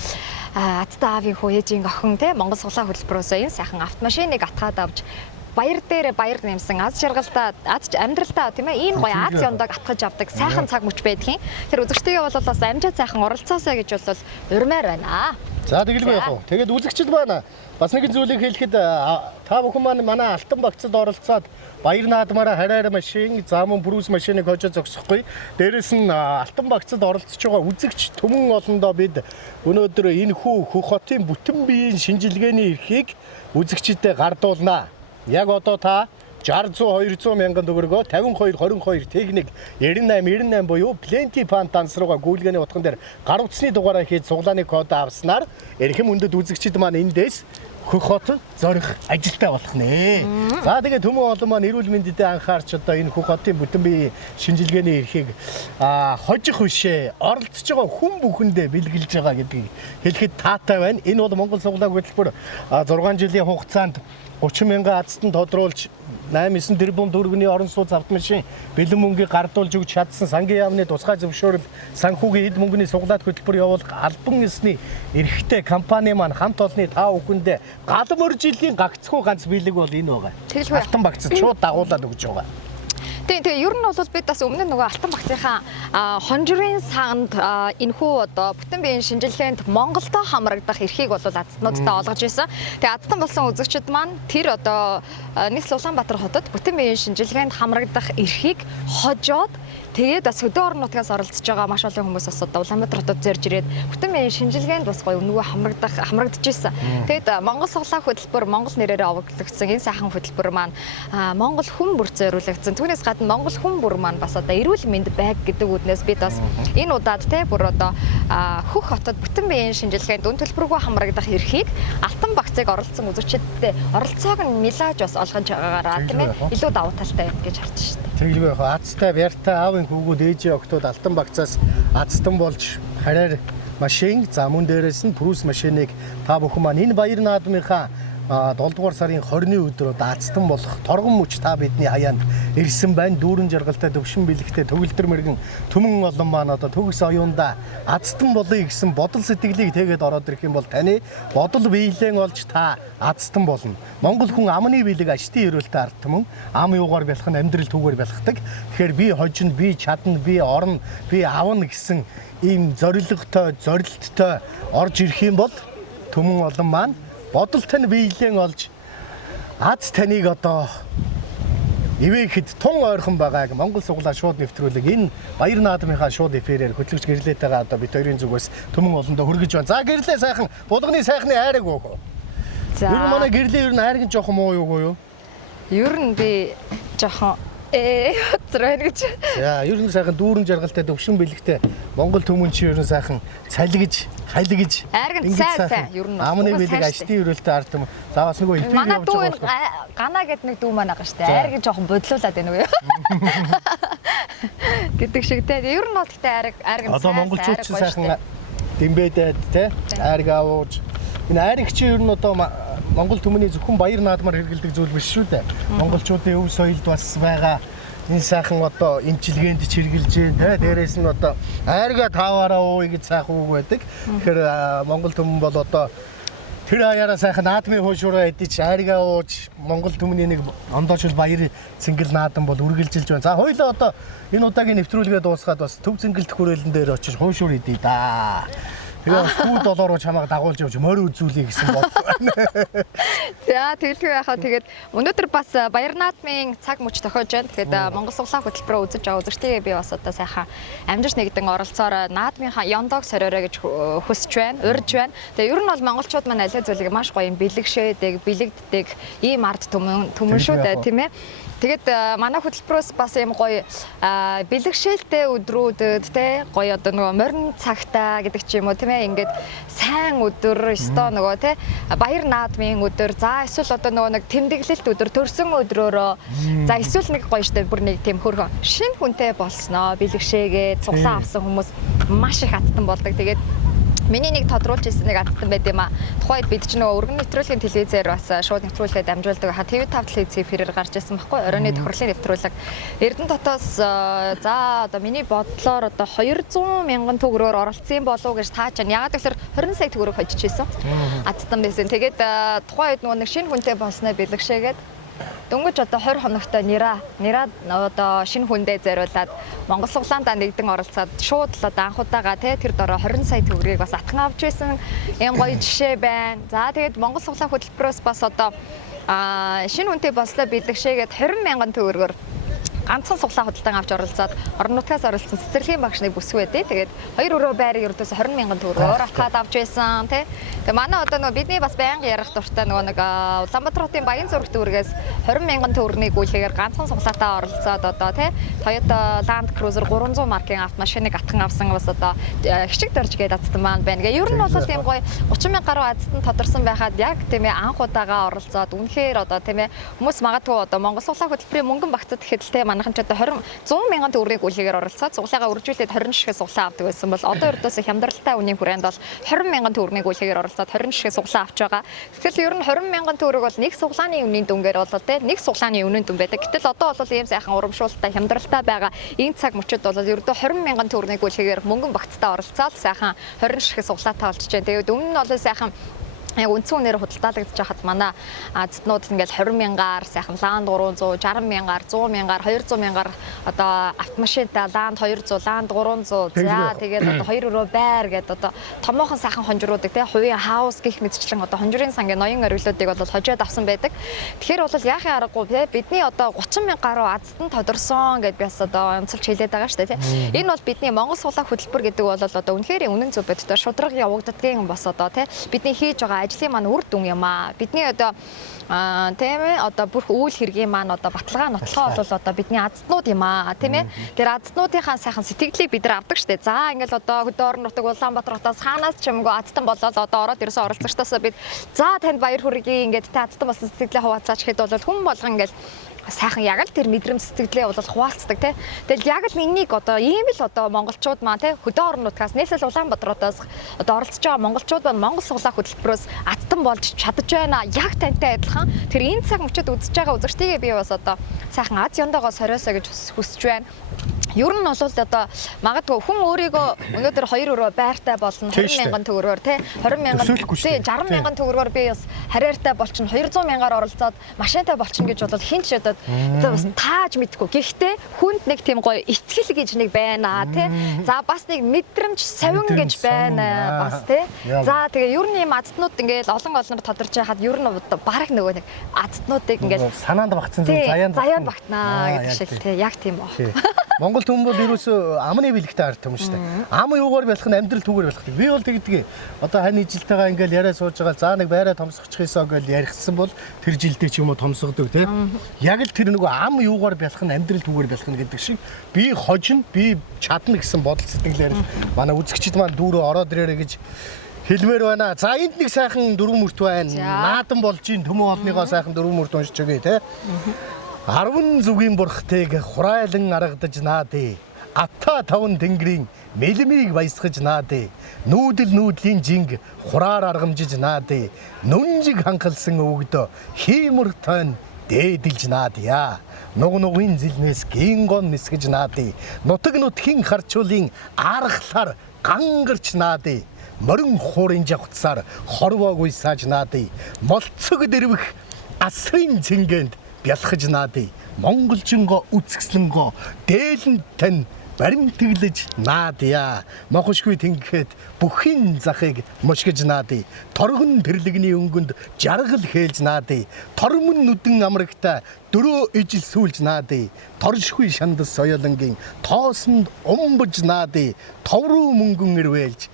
Азтай аавын хүү ээжийн охин те Монгол суглаа хөтөлбөрөөс энэ сайхан автомашиныг атгаад авч баяр дээр баяр нэмсэн аз жаргалтай аз амьдралтай тийм ээ энэ гоё Аз ёндог атгаж авдаг сайхан цаг мөч байдгийн. Тэр үзэгчтэйгээ бол бас амжаа сайхан оролцоосоо гэж бол урмаар байна. За тэгэлгүй яах вэ? Тэгээд үзэгчд байна. Бас нэгэн зүйлийг хэлэхэд та бүхэн маань манай алтан багцад оролцоод баяр наадмаараа хараар машин, замун брус машиныг хожоо зогсохгүй. Дээрээс нь алтан багцад оролцож байгаа үзэгч түмэн олондоо бид өнөөдөр энэ хөх хотын бүтэн биеийн шинжилгээний эрхийг үзэгчдэд гардуулнаа. Яг одоо та 60-100-200 мянган төгрөгөө 52-22 техник 98 буюу Plenty Pan данс руугаа гүйлгээний утган дээр гар утасны дугаараа хийж цуглааны код авснаар эрхэм үндэд үзэгчид маань эндээс хөх хот зорих ажилтаа болох нэ. За тэгээд төмөн олон маань эрүүл мэндэд анхаарч одоо энэ хөх хотын бүтэн биеийн шинжилгээний эрхийг хожих бишээ оролцож байгаа хүн бүхэндээ бэлгэлж байгаа гэдгийг хэлэхэд таатай байна. Энэ бол Монгол суглаа хөтөлбөр 6 жилийн хугацаанд 30 мянган азтанд тодруулж 8-9 тэрбум төгрөгийн орон сууц автомашин бэлэн мөнгийг гардуулж өгч чадсан сангийн яамны тусгай зөвшөөрөл санхүүгийн эд мөнгөний суглаад хөтөлбөр явуулах албан ёсны эрхтэй компани маань хамт олонны та бүхэндээ галан мөржилийн гагцхүү ганц бэлэг бол энэ байгаа. Алтан багцад шууд дагуулад өгж байгаа. Тэгээ ер нь бол бид бас өмнө нөгөө алтан багцынхаа хонжрын санд энэхүү одоо бүтэн биеийн шинжилгээнд Монголдо хамрагдах эрхийг бол азтнуудтай олгож байсан. Тэгээ азтан болсон үзэгчид маань тэр одоо Нийслэл Улаанбаатар хотод бүтэн биеийн шинжилгээнд хамрагдах эрхийг хожоод тэгээд бас хөдөө орон нутгаас оролцож байгаа маш олон хүмүүс бас одоо Улаанбаатар хотод зорж ирээд бүтэн биеийн шинжилгээнд бас гоё нөгөө хамрагдчихсан. Тэгээд Монгол суглаа хөтөлбөр Монгол нэрээр овоглогдсон энэ сайхан хөтөлбөр маань Монгол хүн бүр зориулагдсан. Түүнээс гадна Монгол хүн бүр маань бас одоо эрүүл мэнд байг гэдэг үднээс бид бас энэ удаад те бүр одоо хөх хотод бүтэн биеийн шинжилгээнд үн төлбөргүй хамрагдах эрхийг алтан багцыг оролцсон үзэгчдэд оролцоог нь нэлааж бас олгож байгаагаараа тийм ээ илүү давуу талтай байна гэж харж байна. Тэгэлгүй яах вэ? Азтай Бярта аавын хүүгүүд ээжийн октод алтан багцаас азтан болж хараар машин за мөн дээрээс нь брус машиныг та бүхэн маань энэ баяр наадмынхаа 7 дугаар сарын 20-ны өдөр азтан болох торгон мөч та бидний хаяанд ирсэн байна. Дүүрэн жаргалтай төвшин бэлэгтэй төгөлдөр мэргэн түмэн олон маань одоо төгс оюунда азтан болъё гэсэн бодол сэтгэлийг тэгээд ороод ирэх юм бол таны бодол биелэн олж та азтан болно. Монгол хүн амны бэлэг ашдын эрүүлтэй ард түмэн ам юугаар бэлэх нь амьдрал түүгээр бэлхдэг. Тэгэхээр би хожино, би чадна, би орно, би авна гэсэн ийм зорилготой, зорилттой орж ирэх юм бол түмэн олон маань бодол тань биелэн олж аз таныг одоо ивэхэд тун ойрхон байгааг Монгол суглаа шууд нэвтрүүлэг энэ баяр наадмынхаа шууд эфирээр хөтлөгч гэрлээтэйгээ одоо бид хоёрын зүгээс түмэн олондоо хүргэж байна. За гэрлээ сайхан булганы сайхны айраг өөх. За. Ер нь манай гэрлээ ер нь айраг нь жоохон муу юу? Ер нь би жоохон Хоцроо гэж. Яа, ер нь сайхан дүүрэн жаргалтай төвшин бэлэгтэй Монгол түмэн чи ер нь сайхан цалигж, халигж. Айрган сайн ер нь. Амны бэлэг ашдын өрөөлтэй ард юм. За бас нөгөө эфир явж байгаа. Гана гэдэг нэг дүү маань байгаа шүү дээ. Айрган жоохон бодлуулад байна уу? Гэдэг шиг те. Ер нь бол гэхдээ айрган сайн. Одоо монголчууд ч сайхан дэмбэдэд те. Айрг авууж. Энэ айрг чи ер нь одоо Монгол түмний зөвхөн баяр наадмаар хэрэгэлдэг зүйл биш шүү дээ. Монголчуудын өв соёлд бас байгаа энэ сайхан одоо эмчилгээнд ч хэрэгжилж байна. Дээрээс нь одоо айрга таваараа ууя гэж сайхан үг байдаг. Тэгэхээр Монгол түмэн бол одоо тэр хаяараа сайхан наадмын хуушураа идэж айрга ууж Монгол түмний нэг ондоочл баяр цэнгэл наадам бол үргэлжилж байна. За хоёулаа одоо энэ удаагийн нэвтрүүлгээ дуусгаад бас төв цэнгэлт хүрээлэн дээр очиж хуушур идэ да. Тэгээ $2 руу чамайг дагуулж явж морь үзүүлэе гэсэн бодлоо байна. За тэгэлгүй яхаа тэгээд өнөөдөр бас Баяр наадмын цаг мөч тохиож байна. Тэгээд Монгол суглаа хөтөлбөрөө үзэж байгаа үзэгчдээ би бас одоо сайхан амжилт нэгдэн оролцоороо наадмынхаа ёндоог сориорой гэж хүсэж байна, урьж байна. Тэгээд ер нь бол монголчууд маань аль зүйлийг маш гоё бэлэгшээдэг, бэлэгддэг ийм ард түмэн шүү дээ, тийм ээ. Тэгээд манай хөтөлбөрөөс бас юм гоё бэлэгшээлтэй өдрүүдэд те гоё одоо нөгөө морин цагтаа гэдэг ч юм уу тийм ээ ингээд сайн өдөр өстой нөгөө те Баяр наадмын өдөр за эсвэл одоо нөгөө нэг тэмдэглэлт өдөр төрсөн өдрөөрөө за эсвэл нэг гоё штэ бүр нэг тийм хөргөн шинэ хүнтэй болсноо бэлэгшээгээд цуглаан авсан хүмүүс маш их хаттан болдог. Тэгээд миний нэг тодруулж ирсэн нэг адтан байд юм аа. Тухайд бид ч нөгөө өргөн нэвтрүүлгийн телевизээр бас шууд нэвтрүүлгээ дамжуулдаг. TV5 телевизийн эфирээр гарч ирсэн байхгүй. Оройны тохирлын нэвтрүүлэг. Эрдэнэтотоос за одоо миний бодлоор одоо 200 мянган төгрөгөөр оролцсон болов уу гэж тааж байна. Ягаад гэвэл 20 сая төгрөг хожиж ирсэн. Адтан байсан. Тэгээд тухайд нөгөө нэг шинэ хүнтэй болсноо бэлэгшээгээд дөнгөж одоо 20 хоногт нэраа одоо шинэ хүндээ зориулаад Монгол суглаандаа нэгдэн оролцоод шууд л одоо анхудаага тэр дороо 20 сая төгрөгийг бас атхан авч байсан юм гоё жишээ байна. За тэгээд Монгол суглаа хөтөлбөрөөс бас одоо шинэ хүнтэй болслоо бэлэгшээгээд 20 мянган төгрөгөөр ганцхан суглаа худалдан авч оролцоод орон нутгаас оролцсон цэцэрлэгийн багшны бүсгүй дээ. Тэгээд 2 өрөө байрыг ердөөс 20 мянган төгрөгөөр авахад авч байсан тий. Тэгээд манай одоо нөгөө бидний бас байнга ярих дуртай нөгөө нэг Улаанбаатар хотын Баян зураг дүүргээс 20 мянган төгрөгийн гүйлгээр ганцхан суглаатаа оролцоод одоо тий Toyota Land Cruiser 300 маркийн автомашиныг атхан авсан бас одоо хичиг дорж гээд азтан маань байна. Ингээ ер нь бол тийм гоё 30 мянга гаруй азтан тодорсон байхад яг тийм ээ анх удаага оролцоод үнэхээр одоо тийм ээ хүмүүс магадгүй одоо Монгол суглаа хөтөлбөрийн мөнгөн багцад гэхэд л тийм манайхан ч одоо 100 мянган төгрөгийн гүйлгээр оролцоод суглаагаа үржүүлээд 20 ширхэг суглаа авдаг байсан бол одоо ердөөсөө хямдралтай үнийн хүрээнд бол 20 мянган төгрөгийн гүйлгээр оролцоод 20 ширхэг суглаа авч байгаа. Гэтэл ер нь 20 мянган төгрөг бол нэг суглааны үнийн дүнгээр бол тийм нэг суглааны үнийн дүн байдаг. Гэтэл одоо бол ийм сайхан урамшуулттай хямдралтай байгаа энэ цаг мөчид бол ердөө 20 мянган төгрөгийн гүйлгээр мөнгөн багцтай оролцоод сайхан 20 ширхэг суглаатаа олж байна. Тэгээд өмнө нь бол сайхан яг үндсэн үнээр худалдаалагдаж хахад манай азтнууд ингээл 20 мянгаар сайхан Land 300, 60 мянгаар, 100 мянгаар, 200 мянгаар одоо автомашинтай Land 200, Land 300 за тэгээд одоо 2 өрөө байр гэдэг одоо томоохон сайхан хонжруудыг тий хувийн хаус гих мэдчлэн одоо хонжрын сангийн ноён оргилуудыг бол хожоод авсан байдаг. Тэгэхээр бол яахын аргагүй тий бидний одоо 30 мянга гаруй азтан тодорсон гэдээ бас одоо онцолж хэлээд байгаа шүү дээ тий. Энэ бол бидний Монгол суглаа хөтөлбөр гэдэг бол одоо үнэхээр үнэн зөв бодтой шудраг явагддгийн бас одоо тий бидний хийж байгаа ажлын маань үр дүн юм аа. Бидний одоо тийм ээ одоо бүх үйл хэргийн маань одоо баталгаа нотлохоо бол одоо бидний азтнууд юм аа тийм ээ. Тэр азтнуудынхаа сайхан сэтгэлийг бид нар авдаг штэ. За ингээл одоо хөдөө орон нутаг Улаанбаатар хотоос хаанаас ч юмгүй азтан болоод одоо ороод ирсэн оролцогчдоос бид за танд баяр хүргэе ингээд та азтан болсон сэтгэлээ хуваалцаач хэд бол хүн болгон ингээл сайхан яг л тэр мэдрэмж сэтгэлээ бол хуваалцдаг тий. Тэгэл яг л энийг одоо ийм л одоо монголчууд маань тий хөдөө орон нутгаас нийслэл Улаанбаатаруудаас одоо оролцож байгаа монголчууд маань Монгол суглаа хөтөлбөрөөс азтан болж чадж байна. Яг тантай адилхан тэр энэ цаг мөчид үзэж байгаа үзэгчдээ би бас одоо сайхан аз ёндоогоо сориосоо гэж хүсэж байна. Ер нь бол одоо магадгүй хүн өөрийгөө өнөөдөр 2 өрөө байртай болно 20 мянган төгрөгөөр тий 20 мянган тий 60 мянган төгрөгөөр би бас харьяартай болчихно 200 мянгаар оролцоод машинтай болчихно гэж бодвол хин ч одоо бас тааж мэдгүй. Гэхдээ хүнд нэг тийм гоё итгэл гэж нэг байна тий. За бас нэг мэдрэмж совин гэж байна бас тий. За тэгээ ер нь ийм азтнууд ингээл олонор тодорч яхад ер нь бараг нөгөө нэг азтнуудыг ингээл санаанд багтсан зүйл заяанд багтнаа гэдэг шиг тий. Яг тийм баг. Монгол хүн бол ерөөсөө амны бэлэгтэй ард юм шүү дээ. Ам юугаар болох нь амьдрал түгээр болох. Би бол тэгдэг. Одоо хань ижилтэйгээ ингээл яриа сууж байгаа за нэг байраа томсгочих юмсоо гэж ярихсан бол тэр жилдээ ч юм уу томсгодог тий. Яг л тэр нөгөө ам юугаар болох нь амьдрал түгээр болох нь гэдэг шиг би хожино, би чадна гэсэн бодол сэтгэлээр манай үзэгчид маань дүүрөө ороод ирээрэй гэж хэлмээр байна. За энд нэг сайхан дөрвөн мөрт байна. Наадан болж ийн төмөн олныгоо сайхан дөрвөн мөрт уншиж өгье тий. 10 зүгийн бурхтыг хурайлан аргадаж наадэ. Ата таван тэнгэрийн мэлмийг баясгаж наадэ. Нүүдлийн жинг хураар аргамжиж наадэ. Нүнжиг ханхалсан өвгдөө хиймэр тойн дээдэлж наадъя. Нугнугын зилнээс гингон нисгэж наадэ. Нутгийн харчуулын аргалаар гангарч наадэ. Морин хуурын жавхцаар хорвоогүй сааж наадэ. Молцог дэрвэх асрын цэнгэнд бялхаж наадэ. Монголчинго үцгслэнгоо дээлэн тань баримтгэлж наадъя. Мохошгүй тэнгихэд бүхин захыг мушгиж наадъя. Торгон тэрлэгний өнгөнд жаргал хээлж наадъя. Тормон нүдэн амрагта дөрөө ижил сүүлж наадъя. Торшгүй шандас соёлонгийн тоосонд умбаж наадъя. Товруу мөнгөн ирвэлж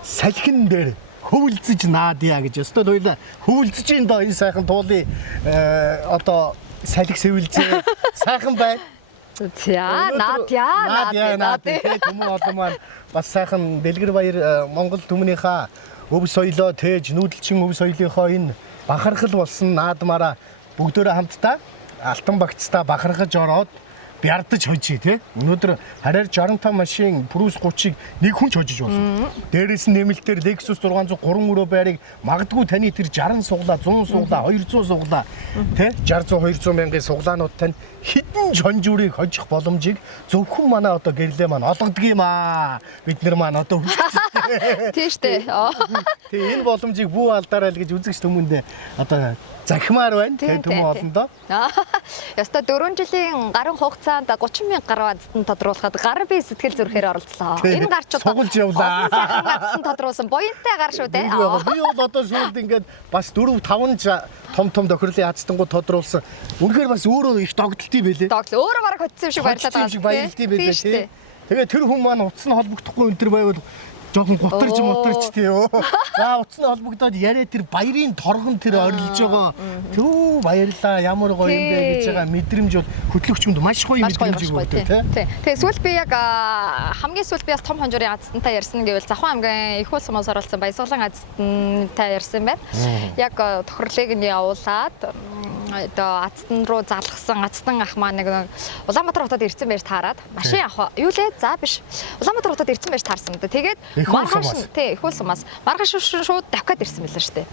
салхин дээр хөвөлцөж наадъя гэж. Өстөл хоёлаа хөвөлцөж ин доо энэ сайхан туулын одоо салхи сэвэлзээ сайхан бай. За наадъя. Хүмүүс олон маань бас сайхан Дэлгэр баяр Монгол түмнийхээ өв соёлоо тээж нүүдэлчин өв соёлынхоо энэ бахархал болсон наадмаараа бүгдөө хамтдаа алтан багцтай бахархаж ороод бярдаж хожий тий. Өнөөдөр хараар 65 машин Прус 30-ыг нэг хүн ч хожиж болно. Дээрээс нь нэмэлтээр Lexus 603 өрөө байрыг магадгүй таны тэр 60 суглаа, 100 суглаа, 200 суглаа тий 60 200 мянган суглаанууд тань хідэн чонжуурыг хожих боломжийг зөвхөн манай одоо гэрлээ маань олгодог юм аа. Бид нар маань одоо тийш дээ. Тэгээ энэ боломжийг бүү алдаарай л гэж үзэгч хүмүүндээ одоо захимаар байна. Тэгээ түмэн олондоо. Яста 4 жилийн гарын хугацаанд 30 мянга гар вазтан тодруулахад гар би сэтгэл зүрхээр оролцлоо. Энэ гарчууд сугалж явлаа. Вазтан тодруулсан буянтай гар шүү дээ. Би бол одоо сүүлд ингээд бас 4 5 том тохирлын хацтангууд тодруулсан. Үнэхээр бас өөрөө их догдолтыг байлээ. Өөрөө бараг хөтсөн шиг баярлалаа. Тэгээ тэр хүн маань утас нь холбогдохгүй энэ төр байвал жоохон гутарч тий ёо. За утас нь холбогдоод яриа тэр баярын торгон тэр орилж байгаа. Түү баярлаа ямар гоё юм бэ гэж байгаа мэдрэмж бол хөтлөгчөнд маш гоё мэдрэмж өгдөг тий. Тэгээ сүүл би яг хамгийн сүүл би бас том хонжуурын азтантай ярьсан гэвэл Завхан аймгийн их улс мос оролцсон Баясгалан азтантай ярьсан байна. Яг тохирлыг нь явуулаад одоо азтан руу залгасан азтан ах маань нэг Улаанбаатар хотод ирсэн байж таарад машин авах юу лээ за биш Улаанбаатар хотод ирсэн байж таарсан. Тэгээд маргааш тий их улс мас маргааш шууд давхад ирсэн байлаа шүү дээ.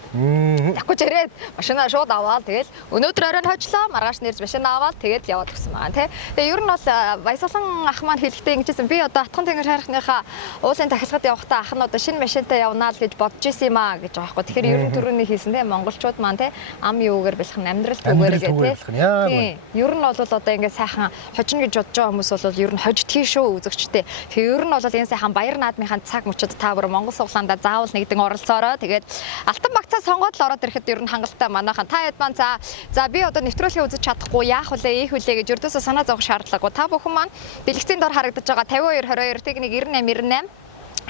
Давхаж ирээд машинаа шууд аваад тэгэл өнөөдөр оройн хожлоо маргааш нэрж машин аваад тэгээд яваад өгсөн байгаа тий. Тэгээ ер нь бол Баясгалан ах маань хэлэхдээ ингэжсэн би одоо Атхан тэнгэр хайрхныхаа уулын тахилгад явахдаа ах нь одоо шинэ машинтай явнаа л гэж бодож исэн юм аа гэж байгаа байхгүй. Тэгэхээр ер нь түрүүний хийсэн тий монголчууд маань тий ам юугаар бэлхэн амьдрал түгээрээ тий. Ер нь бол одоо ингээд сайхан хожно гэж бодож байгаа хүмүүс бол ер нь хожид тийшөө үзэгчтэй. Тэгээ ер нь бол энэ сайхан баяр наадмынхаа цаг мөчөд та бүр Монгол суглаандаа заавал нэгдэн оролцоороо. Тэгээд алтан багцаа сонгоод л ороод ирэхэд ер нь хангалттай манайхан та хэд маань за би одоо нэвтрүүлгээ үзэж чадахгүй яах вүлээ ийх вүлээ гэж ердөөсөө санаа зовох шаардлагагүй. Та бүхэн маань дэлгэцийн дор харагдаж байгаа 52 22 техник 98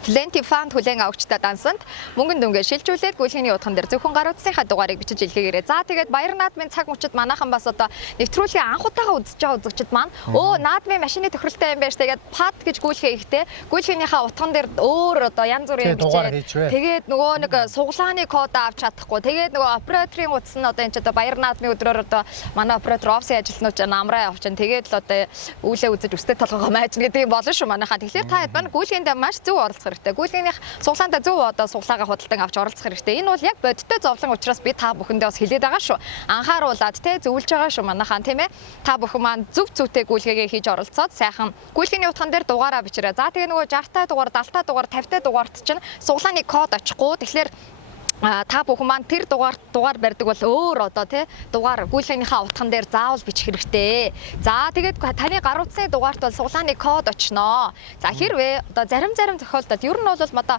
Plenty Fund хүлээн авагчтай дансанд мөнгөн дүнгээ шилжүүлээд гүйлгээний утхан дээр зөвхөн гар утасынхаа дугаарыг бичиж илгээгээрэй. За тэгээд баяр наадмын цаг мөчид манайхан бас одоо нэвтрүүлгийн анх удаага үзэж байгаа үзэгчид маань наадмын машины тохиролтой юм байна ш. Тэгээд пад гэж гүйлгээ ихтэй гүйлгээнийхаа утхан дээр өөр одоо янз бүрийн бичээд тэгээд нөгөө нэг суглааны код авч чадахгүй. Тэгээд нөгөө операторын утас нь одоо энэ ч одоо баяр наадмын өдрөөр одоо манай оператор офисын ажилтнууд ч намраа явуулчихна. Тэгээд л одоо үүлээ үзэж өстэй толгоогоо маажна гэдэг юм болно шүү манайхаа. Тэгэхээр та хэд маань гүйлгээндээ маш зөв оролцох хэрэгтэй. Гүйлгээнийх суглаандаа зөв одоо суглаагаа худалдан авч оролцох хэрэгтэй. Энэ бол яг бодиттой зовлон учраас би та бүхэндээ бас хэлээд байгаа шүү. Анхааруулад те зөвлөж байгаа шүү манайхаа тийм ээ. Та бүхэн маань зөв зүйтэй гүйлгээгээ хийж оролцоод сайхан гүйлгээний утхан дээр дугаараа бичээрэй. За тэгээ нөгөө 60-та дугаар, 70-та дугаар, 50-та дугаарт чинь суглааны код очихгүй. Тэгэхээр та бүхэн маань тэр дугаар барьдаг бол өөр одоо тий дугаар гүйлгээнийхаа утхан дээр заавал бичих хэрэгтэй. За тэгээд таны гар утасны дугаарт бол суглааны код очноо. За хэрвээ одоо зарим тохиолдолд ер нь бол одоо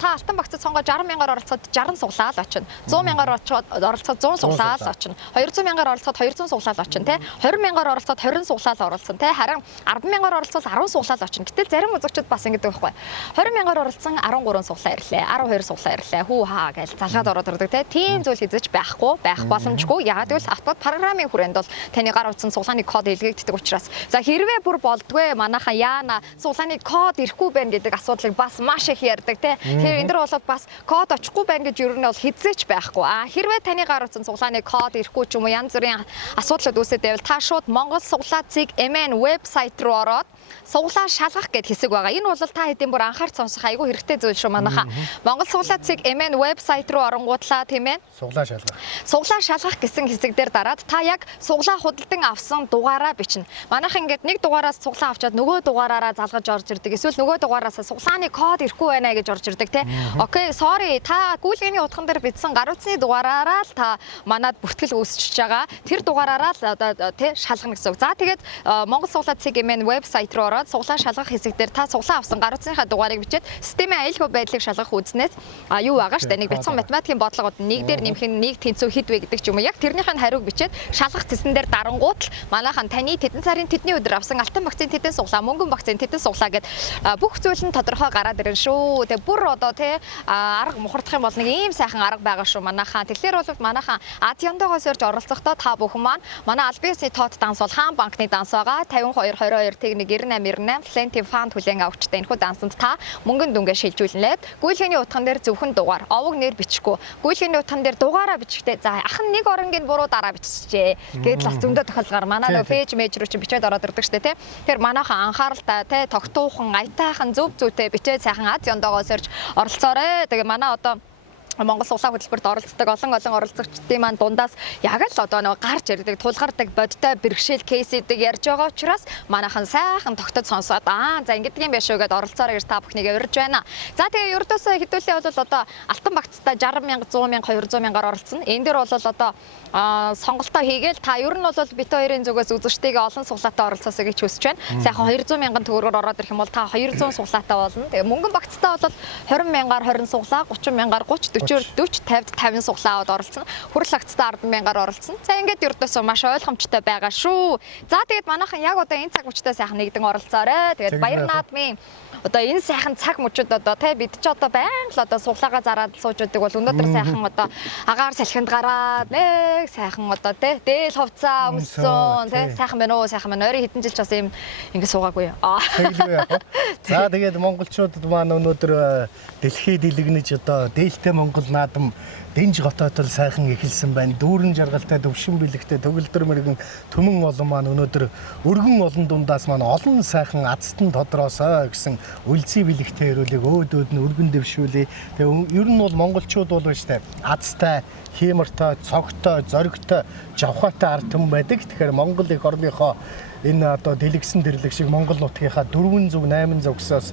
та алтан багцад сонгоо 60 мянгаар оролцоод 60 суглаал очно. 100 мянгаар оролцоод 100 суглаал очно. 200 мянгаар оролцоод 200 суглаал очно тий. 20 мянгаар оролцоод 20 суглаал оролцсон тий. Харин 10 мянгаар оролцоод 10 суглаал очно. Гэтэл зарим үзэгчид бас ингэдэг байхгүй. 20 мянгаар оролцсон 13 суглаа ирлээ. 12 суглаа ирлээ. Хүү хаа гэж залгаад ороод ирдэг тийм зүйл хийж байх боломжгүй. Яагаад гэвэл автод программын хүрээнд бол таны гар утсан суглааны код илгээгддэг учраас за хэрвээ бүр болдгүй манайхаа яана суглааны код ирэхгүй байна гэдэг асуудлыг бас маш их ярьдаг тий. Тэгэхээр энэ дөр бол бас код очихгүй байна гэж ер нь бол хэзээч байхгүй. Хэрвээ таны гар утсан суглааны код ирэхгүй ч юм уу янз бүрийн асуудлууд үүсээд байвал та шууд Монгол суглаа.mn вебсайт руу ороод суглаа шалгах гэд хэсэг байгаа. Энэ бол та хэдийн бүр анхаарч сонсох айгүй хэрэгтэй зүйл шүү манайхаа. Монгол суглаа.mn веб вебсайт руу оронгуудлаа тийм ээ. Суглаа шалгах. Суглаа шалгах гэсэн хэсэг дээр дараад та яг суглаа худалдан авсан дугаараа бичнэ. Манайх ингээд нэг дугаараас суглаа авчаад нөгөө дугаараараа залгаж орж ирдэг. Эсвэл нөгөө дугаараас суглааны код ирэхгүй байна гэж орж ирдэг тий. Окей, sorry. Та гүйлгээний утган дээр бичсэн гар утасны дугаараараа л та манад бүртгэл үүсчихэж байгаа. Тэр дугаараараа л одоо тий шалгана гэсэн үг. За тэгээд Монгол суглаа CGM вебсайт руу ороод суглаа шалгах хэсэг дээр та суглаа авсан гар утасныхаа дугаарыг бичээд системийн аюулгүй байдлыг шалгах үзнээс юу байгаа штэ. Нэг бяцхан математикийн бодлогод нэг дээр нэмэх нь нэг тэнцүү хэд вэ гэдэг ч юм уу. Яг тэрнийх нь хариуг бичээд шалгах цэсэн дээр дарангуут л манайхан таны тэдэн сарын тэдний өдөр авсан алтан вакцины тэдэн суглаа, мөнгөн вакцины тэдэн суглаа гэд бүх зүйл нь тодорхой гараад ирэн шүү. Тэгээ бүр одоо тий арга мухардах юм бол нэг ийм сайхан арга байгаа шүү манайхан. Тэгэхээр бол манайхан Азиандогоос ирж оролцохдоо та бүхэн маань манай албан ёсны тоод данс бол хаан банкны данс байгаа. 5222 тэг 9898 Plenty Fund хүлээн авчтай энэхүү дансанд та мөнгөн дүнгээ шилжүүлнээд гүйлгээний утган дээр зөвхөн дугаар, овог нэр бичихгүй. Гүйлгээний утган дээр дугаараа бичихтэй. За ахын нэг оронгийн буруу дараа биччихжээ. Гээд бас зөндөө тохиолдгаар манай нөө пэйж мэж рүү чи бичээд ороод ирдэг штэ тий. Тэгэхээр манайхан анхааралтай тий тогтуухан аятайхан зөв зүйтэй бичээд сайхан Азиандогоос ирж оролцоорой. Тэгээ манай одоо Монгол суглаа хөтөлбөрт оролцдог олон оролцогчдын маань дундаас яг л одоо нэг гарч ирдэг тулгардаг бодтой бэрхшээл кейсүүдийг ярьж байгаа учраас манайхан сайхан тогтод сонсоод за ингэдэг юм биш үү гэдээ оролцоороо гэж та бүхнийг урьж байна. За тэгээ ердөөсөө хэдүүлээ бол одоо алтан багцтай 60,000 100,000 200,000-аар оролцсон. Энэ дээр бол одоо сонголтоо хийгээл та ер нь бол бит хоёрын зүгээс үзэгчтэйгээ олон суглаатай оролцоосоо гэж хүсэж байна. Сайхан 200,000 төгрөгөөр ороод ирэх юм бол та 200 суглаатай болно. Тэгээ мөнгөн багцтай бол 20,000-аар 20 суглаа, 30,000-аар 30 40 50 50 суглаа аваад оролцсон. Хүрэл агцтай 10,000-аар оролцсон. За ингээд ердөөсөө маш ойлгомжтой байгаа шүү. За тэгээд манайхан яг одоо энэ цаг мөчтөө сайхан нэгдэн оролцоорой. Тэгээд Баяр наадмын одоо энэ сайхан цаг мөчөд одоо тий бид ч одоо байнга л одоо суглаагаа зараад сууж байдаг бол өнөөдөр сайхан одоо агаар салхинд гараад нэг сайхан одоо тий дээл хувцаа өмссөн тий сайхан байна уу сайхан байна. Ойрын хэдэн жил ч бас юм ингэ суугаагүй. Тэглгүй яг. За тэгээд монголчуудад маань өнөөдөр дэлхийд дэлгэнэж одоо дээлтэй Монгол наадам Дэнж готоотол сайхан эхэлсэн байна. Дүүрэн жаргалтай төвшин бэлэгтэй төгөлдөр мэрэгэн төмөн олон маань өнөөдөр өргөн олон дундаас маань олон сайхан азтан тодроосоо гэсэн үлзий бэлэгтэй хөрөлийг өөдөөд нь өргөн дэвшүүлээ. Тэгээ ер нь бол монголчууд бол штэ азтай, хиймартай, цогтой, зоригтой, жавхаатай ард түмэн байдаг. Тэгэхээр Монгол их орныхоо энэ одоо дэлгсэн дэрлэг шиг Монгол нутгийнхаа 400 800 гэсээс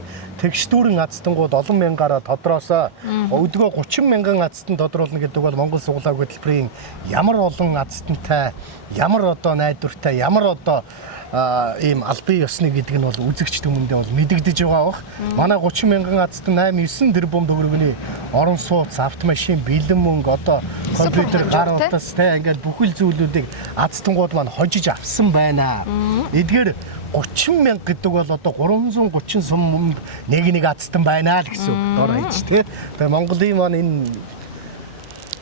тэгш дүүрэн азтангууд олон мянгаараа тодроосоо өдгөө 30,000 азтан тодруулна гэдэг бол Монгол суглаа хөтөлбөрийн ямар олон азтантай, ямар одоо найдвартай, ямар одоо ийм албан ёсны гэдэг нь бол үзэгч хүмүүндээ бол мэдэгдэж байгаа бох. Манай 30,000 азтан 8-9 тэрбум төгрөгийн орон сууц, автомашин, бэлэн мөнгө, одоо компьютер, гар утас те ингээд бүхэл зүйлүүдийг азтангууд маань хожиж авсан байна. Эдгээр 30,000 гэдэг бол одоо 330 сум нэг азтан байна л гэсэн үг дор хаяж те. Тэгээ Монголын маань энэ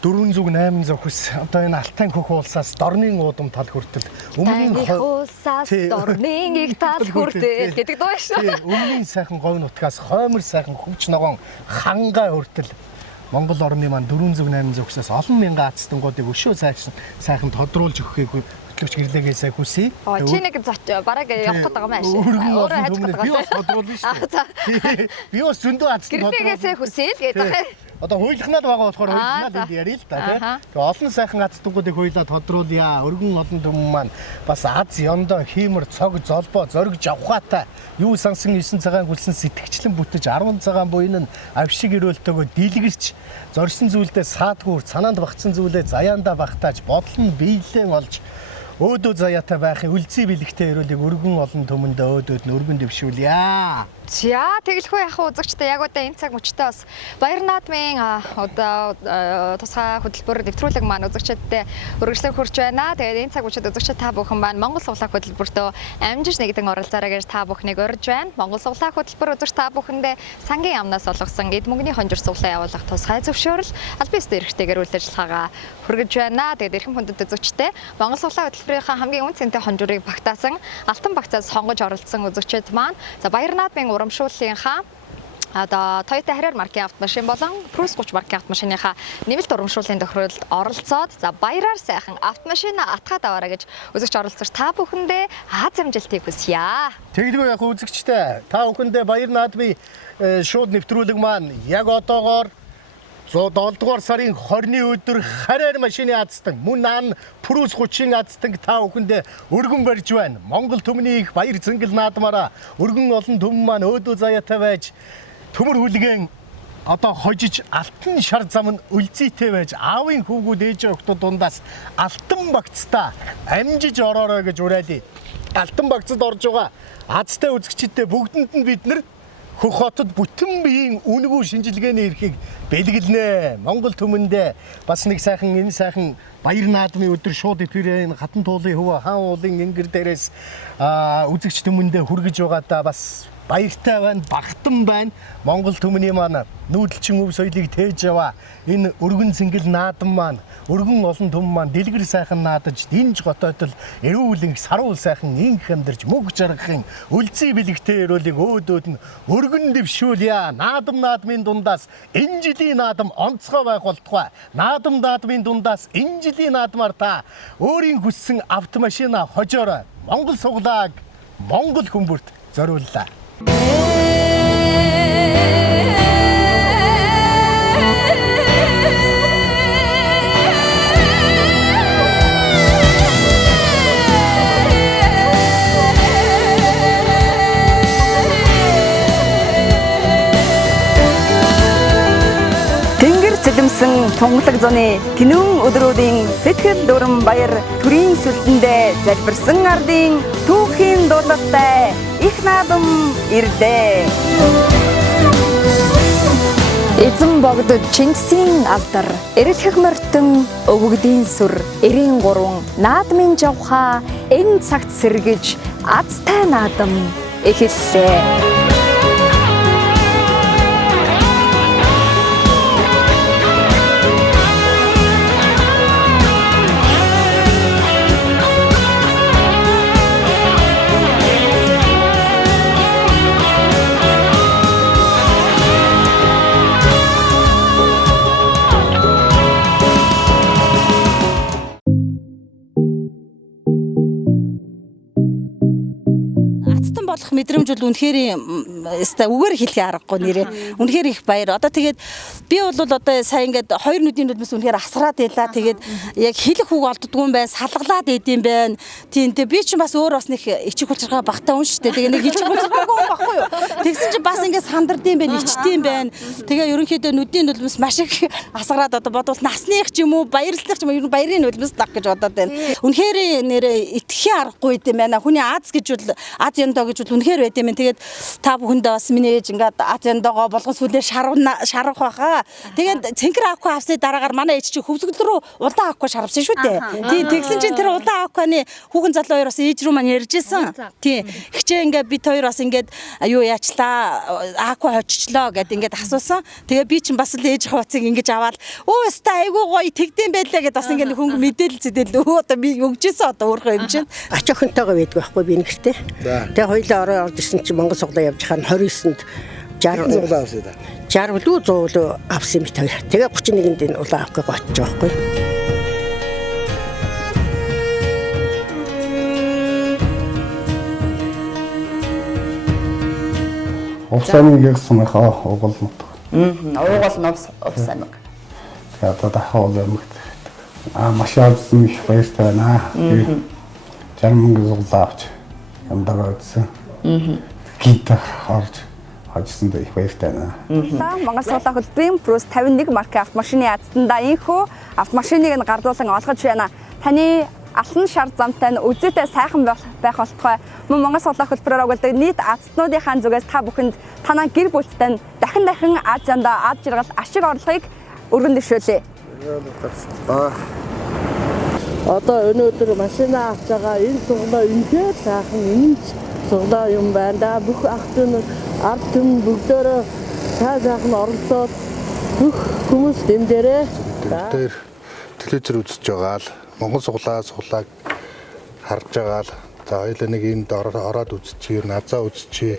400 800 хүс одоо энэ Алтай хөх уулсаас дорны уудам тал хүртэл өмнөний уулсаас дорны их тал хүртэл гэдэг дуу шүү. Өмнөний сайхан говь нутгаас хоймор сайхан хөвч ногоон хангаа хүртэл Монгол орны маань 400 800 хүсээс олон мянган азтангуудыг өшөө сайхан тодруулж өгөхийг хөтлөгч гэрлээгээсээ хүсье. Чи нэг бараг явах гэдэг юм ааш. Өөрөө хайж гэдэг. Би бас тодруулна шүү. Би бас зөндөө азтан тодруулна. Гэрлээгээсээ хүсье л гэдэг. Одоо хуйлахнаад байгаа болохоор хуйлахнаад энд ярил л да тий. Тэгээ олон сайхан азтангуудыг хуйлаад тодруулъя. Өргөн олон түмэн маань бас аз ёндоо хиймэр цог золбоо зориг жавхаатай юу сансан 9 цагаан хүлсэн сэтгчлэн бүтэж 10 цагаан буйн нь авшиг өрөөлтөөгөө дийлгэрч зорьсон зүйлдээ саадгүүр цанаанд багцсан зүйлээ заяанда багтааж бодол нь биелэн олж өөдөө заяатай байхын үлзий бэлэгтэй хөрөлийг өргөн олон түмэнд өөдөөд нь өргөн дэвшүүлье. За тэгэлгүй яхаа үзэгчтэй яг одоо энэ цаг мөчтөө бас Баяр наадмын одоо тусгай хөтөлбөр нэвтрүүлэг маань үзэгчдэд өргөжлөг хүрч байна. Тэгээд энэ цаг мөчид үзэгчид та бүхэн маань Монгол суглаа хөтөлбөртөө амжиж нэгдэн оролцоорой гэж та бүхнийг урьж байна. Монгол суглаа хөтөлбөр үзэгч та бүхэндээ сангийн яамнаас олгосон эд мөнгөний хонжир суглаа явуулах тусгай зөвшөөрөл албан ёсны эрхтэйгээр үйл ажиллагаагаа хүргэж байна. Тэгээд эрхэм хүндэт үзэгчтэй Монгол суглаа хөтөлбөрийнхаа хамгийн үнцэнтэй хонжирыг багтаасан алтан багцаас сонгож оролцсон үзэгчид маань за Баяр наадмын урамшууллынхаа одоо Toyota Harrier маркийн автомашин болон Prius 30 маркийн автомашиныхаа нэмэлт урамшууллын тохиолдолд оролцоод за баяраар сайхан автомашин атгаад аваарай гэж үзэгч оролцогч та бүхэндээ аз амжилтыг хүсье. Тэгэлгүй яг үзэгчтэй та бүхэндээ Баяр наадмын шууд нэвтрүүлэг маань яг одоогоор 7 дугаар сарын 20-ны өдөр хараар машины азтан мөн наан Прус 30-ын азтан та бүхэндээ өргөн барьж байна. Монгол төмний их баяр цэнгэл наадмаараа өргөн олон төмөн маань өөдөө заяатай байж төмөр хүлгэн одоо хожиж алтан шар зам нь үлзийтэй байж аавын хүүгүүд ээж охтууд дундаас алтан багцтай амжиж ороорой гэж уриалъя. Алтан багцад орж байгаа азтай үзэгчдээ бүгдэнд нь бид нар Хөх хотод бүтэн биеийн үнэгүй шинжилгээний эрхийг бэлгэлнэ. Монгол төмөндөө бас нэг сайхан энэ сайхан баяр наадмын өдөр шууд эфирийн хатан туулын хөв хаан уулын ингэр дээрээс үзэгч төмөндөө хүргэж байгаадаа бас баяртай байна, багтан байна. Монгол төмний маань нүүдэлчин өв соёлыг тээж яваа энэ өргөн цэнгэл наадам маань өргөн олон төм маань дэлгэр сайхан наадаж динж готоотол эрүүлэн саруул сайхан инх амьдарч мөг жаргахын үлзий бэлэгтэй өрөөлийг өөдөөд нь өргөн дэвшүүлье. Наадмын дундаас энэ жилийн наадам онцгой байх болтугай. Наадмын дундаас энэ жилийн наадмаар та өөрийн хүссэн автомашина хожоорой. Монгол суглааг Монгол хүмүүст зориуллаа. Цэлэмсэн тунгалаг зуны тэнүүн өдрүүдийн сэтгэл дүрм баяр төрийн сүлдэндээ залбирсан ардын түүхийн дуулалтай их наадам ирдээ. Эзэн богдод Чингисийн алдар, эрэлхэх морьтон өвгдийн сүр, 93 наадмын жавха энэ цагт сэргэж азтай наадам эхэллээ. болох мэдрэмж бол үнэхээр үгээр хэлхий аргагүй нэрээ. Үнэхээр их баяр. Одоо тэгээд би бол одоо сая ингээд хоёр нүдийн нүдмэс үнэхээр асраад байлаа. Тэгээд яг хэлэх үг олддгүй юм байна. Салгалаад идэм байна. Тийм тэгээд би ч бас өөр бас нэг ичих хүчрхаа багтаа хүн шүү дээ. Тэгээд нэг ичих хүчрхаагүй хүн баггүй юу. Тэгсэн чинь бас ингээд сандардсан байна, ичдэм байна. Тэгээ ерөнхийдөө нүдийн нүдмэс маш их асгараад одоо бодвол насных ч юм уу, баярлалах ч юм уу, ер нь баярын нүдмэс даг гэж бодоод байна. Үнэхээр нэрээ итгэхий аргагүй юм байна. Хүний Аз гэж бол Аз яндоо гэж бол үнэхээр байд юм. Тэгээд та бүхэндээ бас миний ээж ингээд Аз яндоогоо болгон сүлээ шарах байхаа. Тэгээд цэнхэр авахгүй авсны дараагаар манай ээж чи хөвсгөл рүү улаан авахгүй шарвсан шүү дээ. Тийм тэгсэн чинь тэр улаан авахны хүүхэн залуу хоёр бас ээж рүү маань ярьж исэн. Тийм хичээ ингээд бид хоёр бас ингээд юу яачлаа авахгүй хоччлоо гэд ингээд асуусан. Тэгээ би чинь бас л ээж хавцыг ингэж аваад өө өстө айгуу гоё тэгдэм байлаа гэд бас ингээд хөнгө мэдээлэл зэдэл өө одоо би өгчээсэн одоо өөрөө юм чинь. Ач охинтойгоо байдг байхгүй би нэгэртэй. Тэгээ хоёлаа орой орж ирсэн чинь Монгол суглаа явж хахаар 29-нд 60 зуглаа авсан да. 60 лүү 100 лүү авсан бит хоёр. Тэгээ 31-нд энэ улаан авах гэж очиж байгаа байхгүй. Овсаны гэрсмэхаа оголмот. Оголнов овсамэг. Тэгээ одоо дахиад ямагт машаалсан их баяртай байна. Жармын зуглаавч ямдаа үзсэн. Гитар харж хажсан дэ их баяртай байна. Монгол суглаа хөтөлбөрийн Прус 51 маркийн автомашины ядтандаа инхүү автомашиныг нь гардуулан олгож байна. Таны алтан шар замтай нь үзээтэй сайхан байх болтугай. Мөн Монгол суглаа хөтөлбөрөөр өгүүлдэг нийт азтнуудынхаа зүгээс та бүхэнд танаа гэр бүлтэй дахин аз янда аз жаргал ашиг орлогыг өргөн дэвшүүлье. Одоо өнөөдөр машина авч байгаа энэ суглаа үнэхээр сайхан энэ суглаа юм байна да. Бүх ах トゥ ард түмэн бүгдөө сайхан оролцоод бүх хүмүүс дэмдэрээ. Тэр телевизээр үзэж байгаа л Монгол суглааг харж байгаа л за хоёлаа нэг энд ороод үзчихээ, назаа үзчихээ.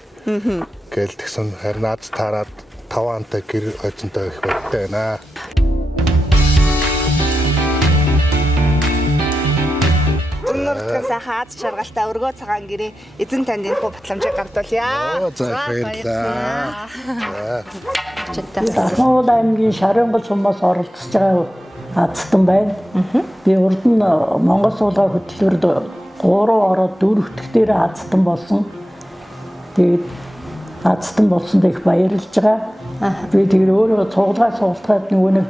Гээл тэгсэн харин наз таарад 5 антай гэр ойцонтой их баяртай байна. сайхан аз жаргалтай өргөө цагаан гэрээ эзэн танд энэ батламжийг гардуулъя. За баярлалаа. Ахмад аймгийн Шарингол сумаас оролцож байгаа Азтан байна. Би урд нь Монгол суулгаа хөтөлбөрт 3 ороод 4 хөтөлбөр дээр Азтан болсон. Тэгээд Азтан болсон их баярлж байгаа. Би тэгээд өөрөө цуглаа суулгаад нөгөө нэг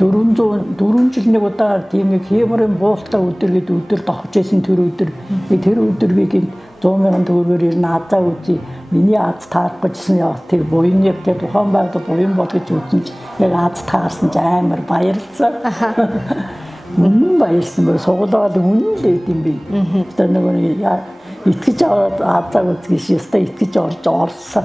4 жил нэг удаагаар тийм нэг хэмрэн буултаа өдөр гээд өдөр тохож исэн тэр өдөр би гин 100,000 төгрөгөөр ирнэ азаа үзье. Миний аз таарахгүй гэсэн яа тэр буян яг тэр тухайн байгаад буян бод гэж үзсэн чи яг аз таарсан ч амар баярлцсан. Баярлсан бай суглаад үнэн л идэм би. Тэр нөгөө итгэж аваад азаа үзгийш яста итгэж орж орсон.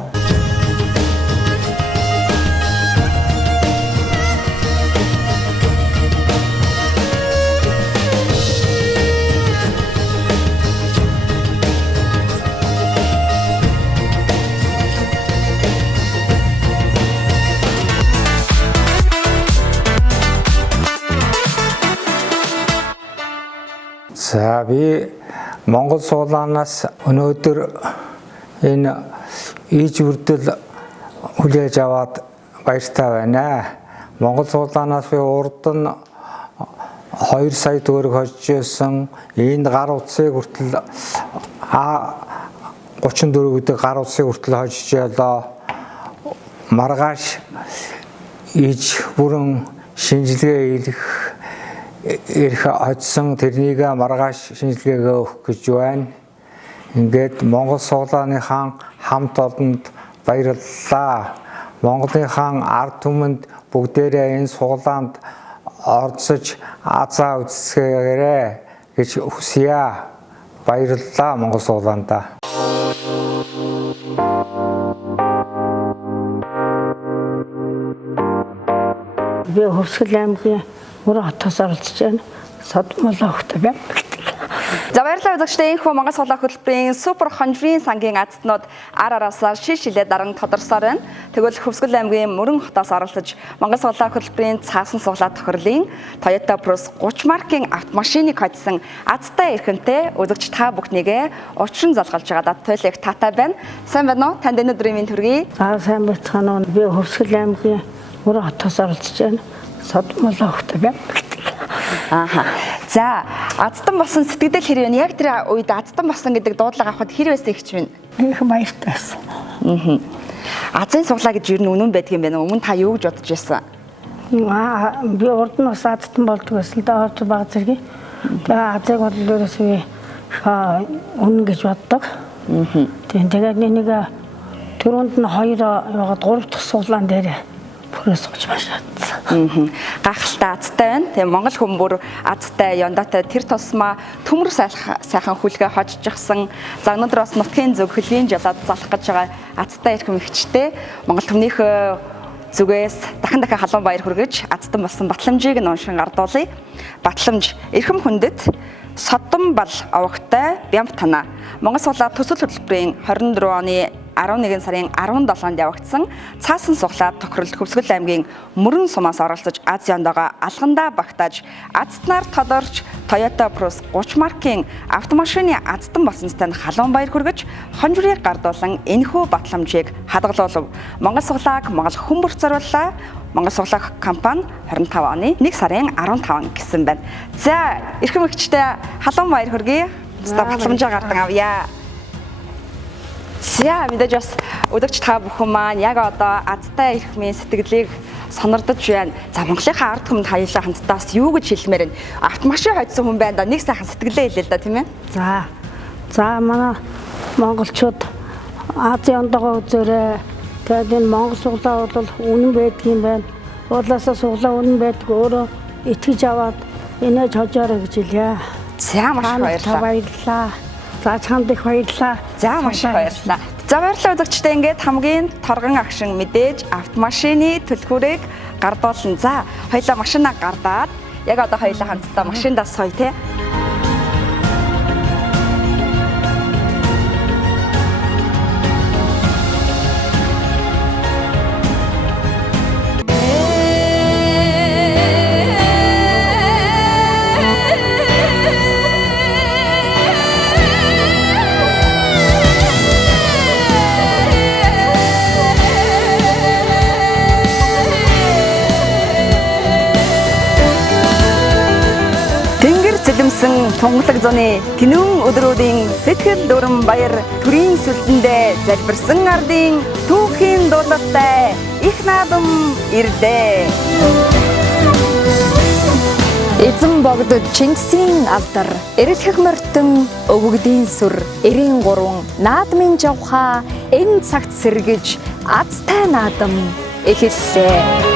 За би Монгол суулгаанаас өнөөдөр энэ иж бүрдэл хүлээж аваад баяртай байна. Монгол суулгаанаас би урд нь 2 сая төгрөг хожиж байсан. Энэ гар утсыг хүртэл 34 гэдэг гар утсыг хүртэл хожиж ялаа. Маргааш иж бүрэн шинжилгээ ирэх очсон тэрнийг маргааш шинжилгээгээ өгөх гэж байна. Ингээд Монгол суулгааныхаа хамт олонд баярлалаа. Монголынхаа ард түмэнд бүгдээрээ энэ суулгаанд орцож азаа үзсгээрэй гэж хүсье. Баярлалаа Монгол суулгаандаа. Би Хөвсгөл аймгийн Мөрөн хотоос оролцож байна. Содмолоо хөхтэй байна. За баярлалаа үзэгчдээ энэхүү Монгол суулгаа хөтөлбөрийн супер хонжрын сангийн азтнууд ар араасаар шилжилээ даран тодорсоор байна. Тэгвэл Хөвсгөл аймгийн Мөрөн хотоос оролцож Монгол суулгаа хөтөлбөрийн цаасан суглаа тохирлын Toyota Prius 30 маркийн автомашиныг хоцсон азтай эрхэмтэй үзэгч та бүхнийгээ уучран залгалж байгаа Тойлог Татай байна. Сайн байна уу? Танд энэ өдрийн мэнд хүргэе. За сайн байцгаана уу. Би Хөвсгөл аймгийн Мөрөн хотоос оролцож байна. Содмолоо хөхтэй байна. За азтан болсон сэтгэл хэрэг нь яг тэр үед азтан болсон гэдэг дуудлага авахд хэр байсан гэж байна? Их баяртай байсан. Азын суглаа гэж юу нүнэн байдаг юм байна. Өмнө та юу гэж бодож байсан? Би урд нь бас азтан болдог байсан. Тэ орж баг зэрэг. Тэгээ азыг бол өөрөөс би үнэн гэж боддог. Тэгээд нэг түрүүнд нь 2 яваад 3 дахь суглаан дээр бүрээс сууж башаадсан. Гахалтай азтай байна. Тэгээ Монгол хүн бүр азтай, яндаатай тэр тусмаа төмөр сайхан хүлгээ хожиж гисэн. За өнөөдөр бас нутгийн зөв хөлгийн жалаад залах гэж байгаа азтай эрхэм ихчтэй Монгол түмнийх зүгээс дахин халуун баяр хүргэж азтан болсон батламжийг нь уншин гардуулъя. Батламж эрхэм хүндэт Содом бал овогтой Бямб танаа. Монгол суулгаа төсөл хөтөлбөрийн 24 оны 11 сарын 17-нд явагдсан цаасан суглаад тохиролт Хөвсгөл аймгийн Мөрөн сумаас оролцож Азиандаа алгандаа багтааж азтнаар тодорч Toyota Prius 30 маркийн автомашины азтан болсонтой халуун баяр хүргэж хонжрыг гардуулан энэхүү батламжийг хадгалуулв. Монгол суулгааг Монгол хүмүүст зориуллаа. Монгол суулгаа компани 25 оны 1 сарын 15 гэсэн байна. За эрхэм ихчтэй халуун баяр хүргэе. Батламжаа гардан авъя. За мэдээж бас өдөгч та бүхэн маань яг одоо азтай эрхмийн сэтгэлийг сонирдож байна. За Монголынхаа ард түмэнд хаяалаа хамтдаас юу гэж хэлмээр вэ? Автомашин хоцсон хүн байна да. Нэг сайхан сэтгэлээ хэлээ л да тийм ээ. За манай монголчууд Азиандаа үзээрэй. Тэгээд энэ Монгол суглаа бол үнэн байдгийн байна. Уулаасаа суглаа үнэн байдаг. Өөрөө итгэж аваад инээж хожоорой гэж хэлье. За маш баярлалаа. За чамд их баярлалаа. За маш их баярлалаа. За баярлалаа үзэгчдээ ингээд хамгийн торгон агшин мэдээж автомашины төлхүүрийг гардуулна. За хоёлаа машинаа гардаад яг одоо хоёлаа хамтдаа машиндаа сууя те. Тунгалаг зуны тэнүүн өдрүүдийн сэтгэл дүрэн баяр төрийн сүлдэндээ залбирсан ардын түүхийн дуулалтай их наадам ирдээ. Эзэн богдод Чингисийн алдар, эрэлхэх морьтон өвгдийн сүр, 93 наадмын жавха энэ цагт сэргэж азтай наадам эхэллээ.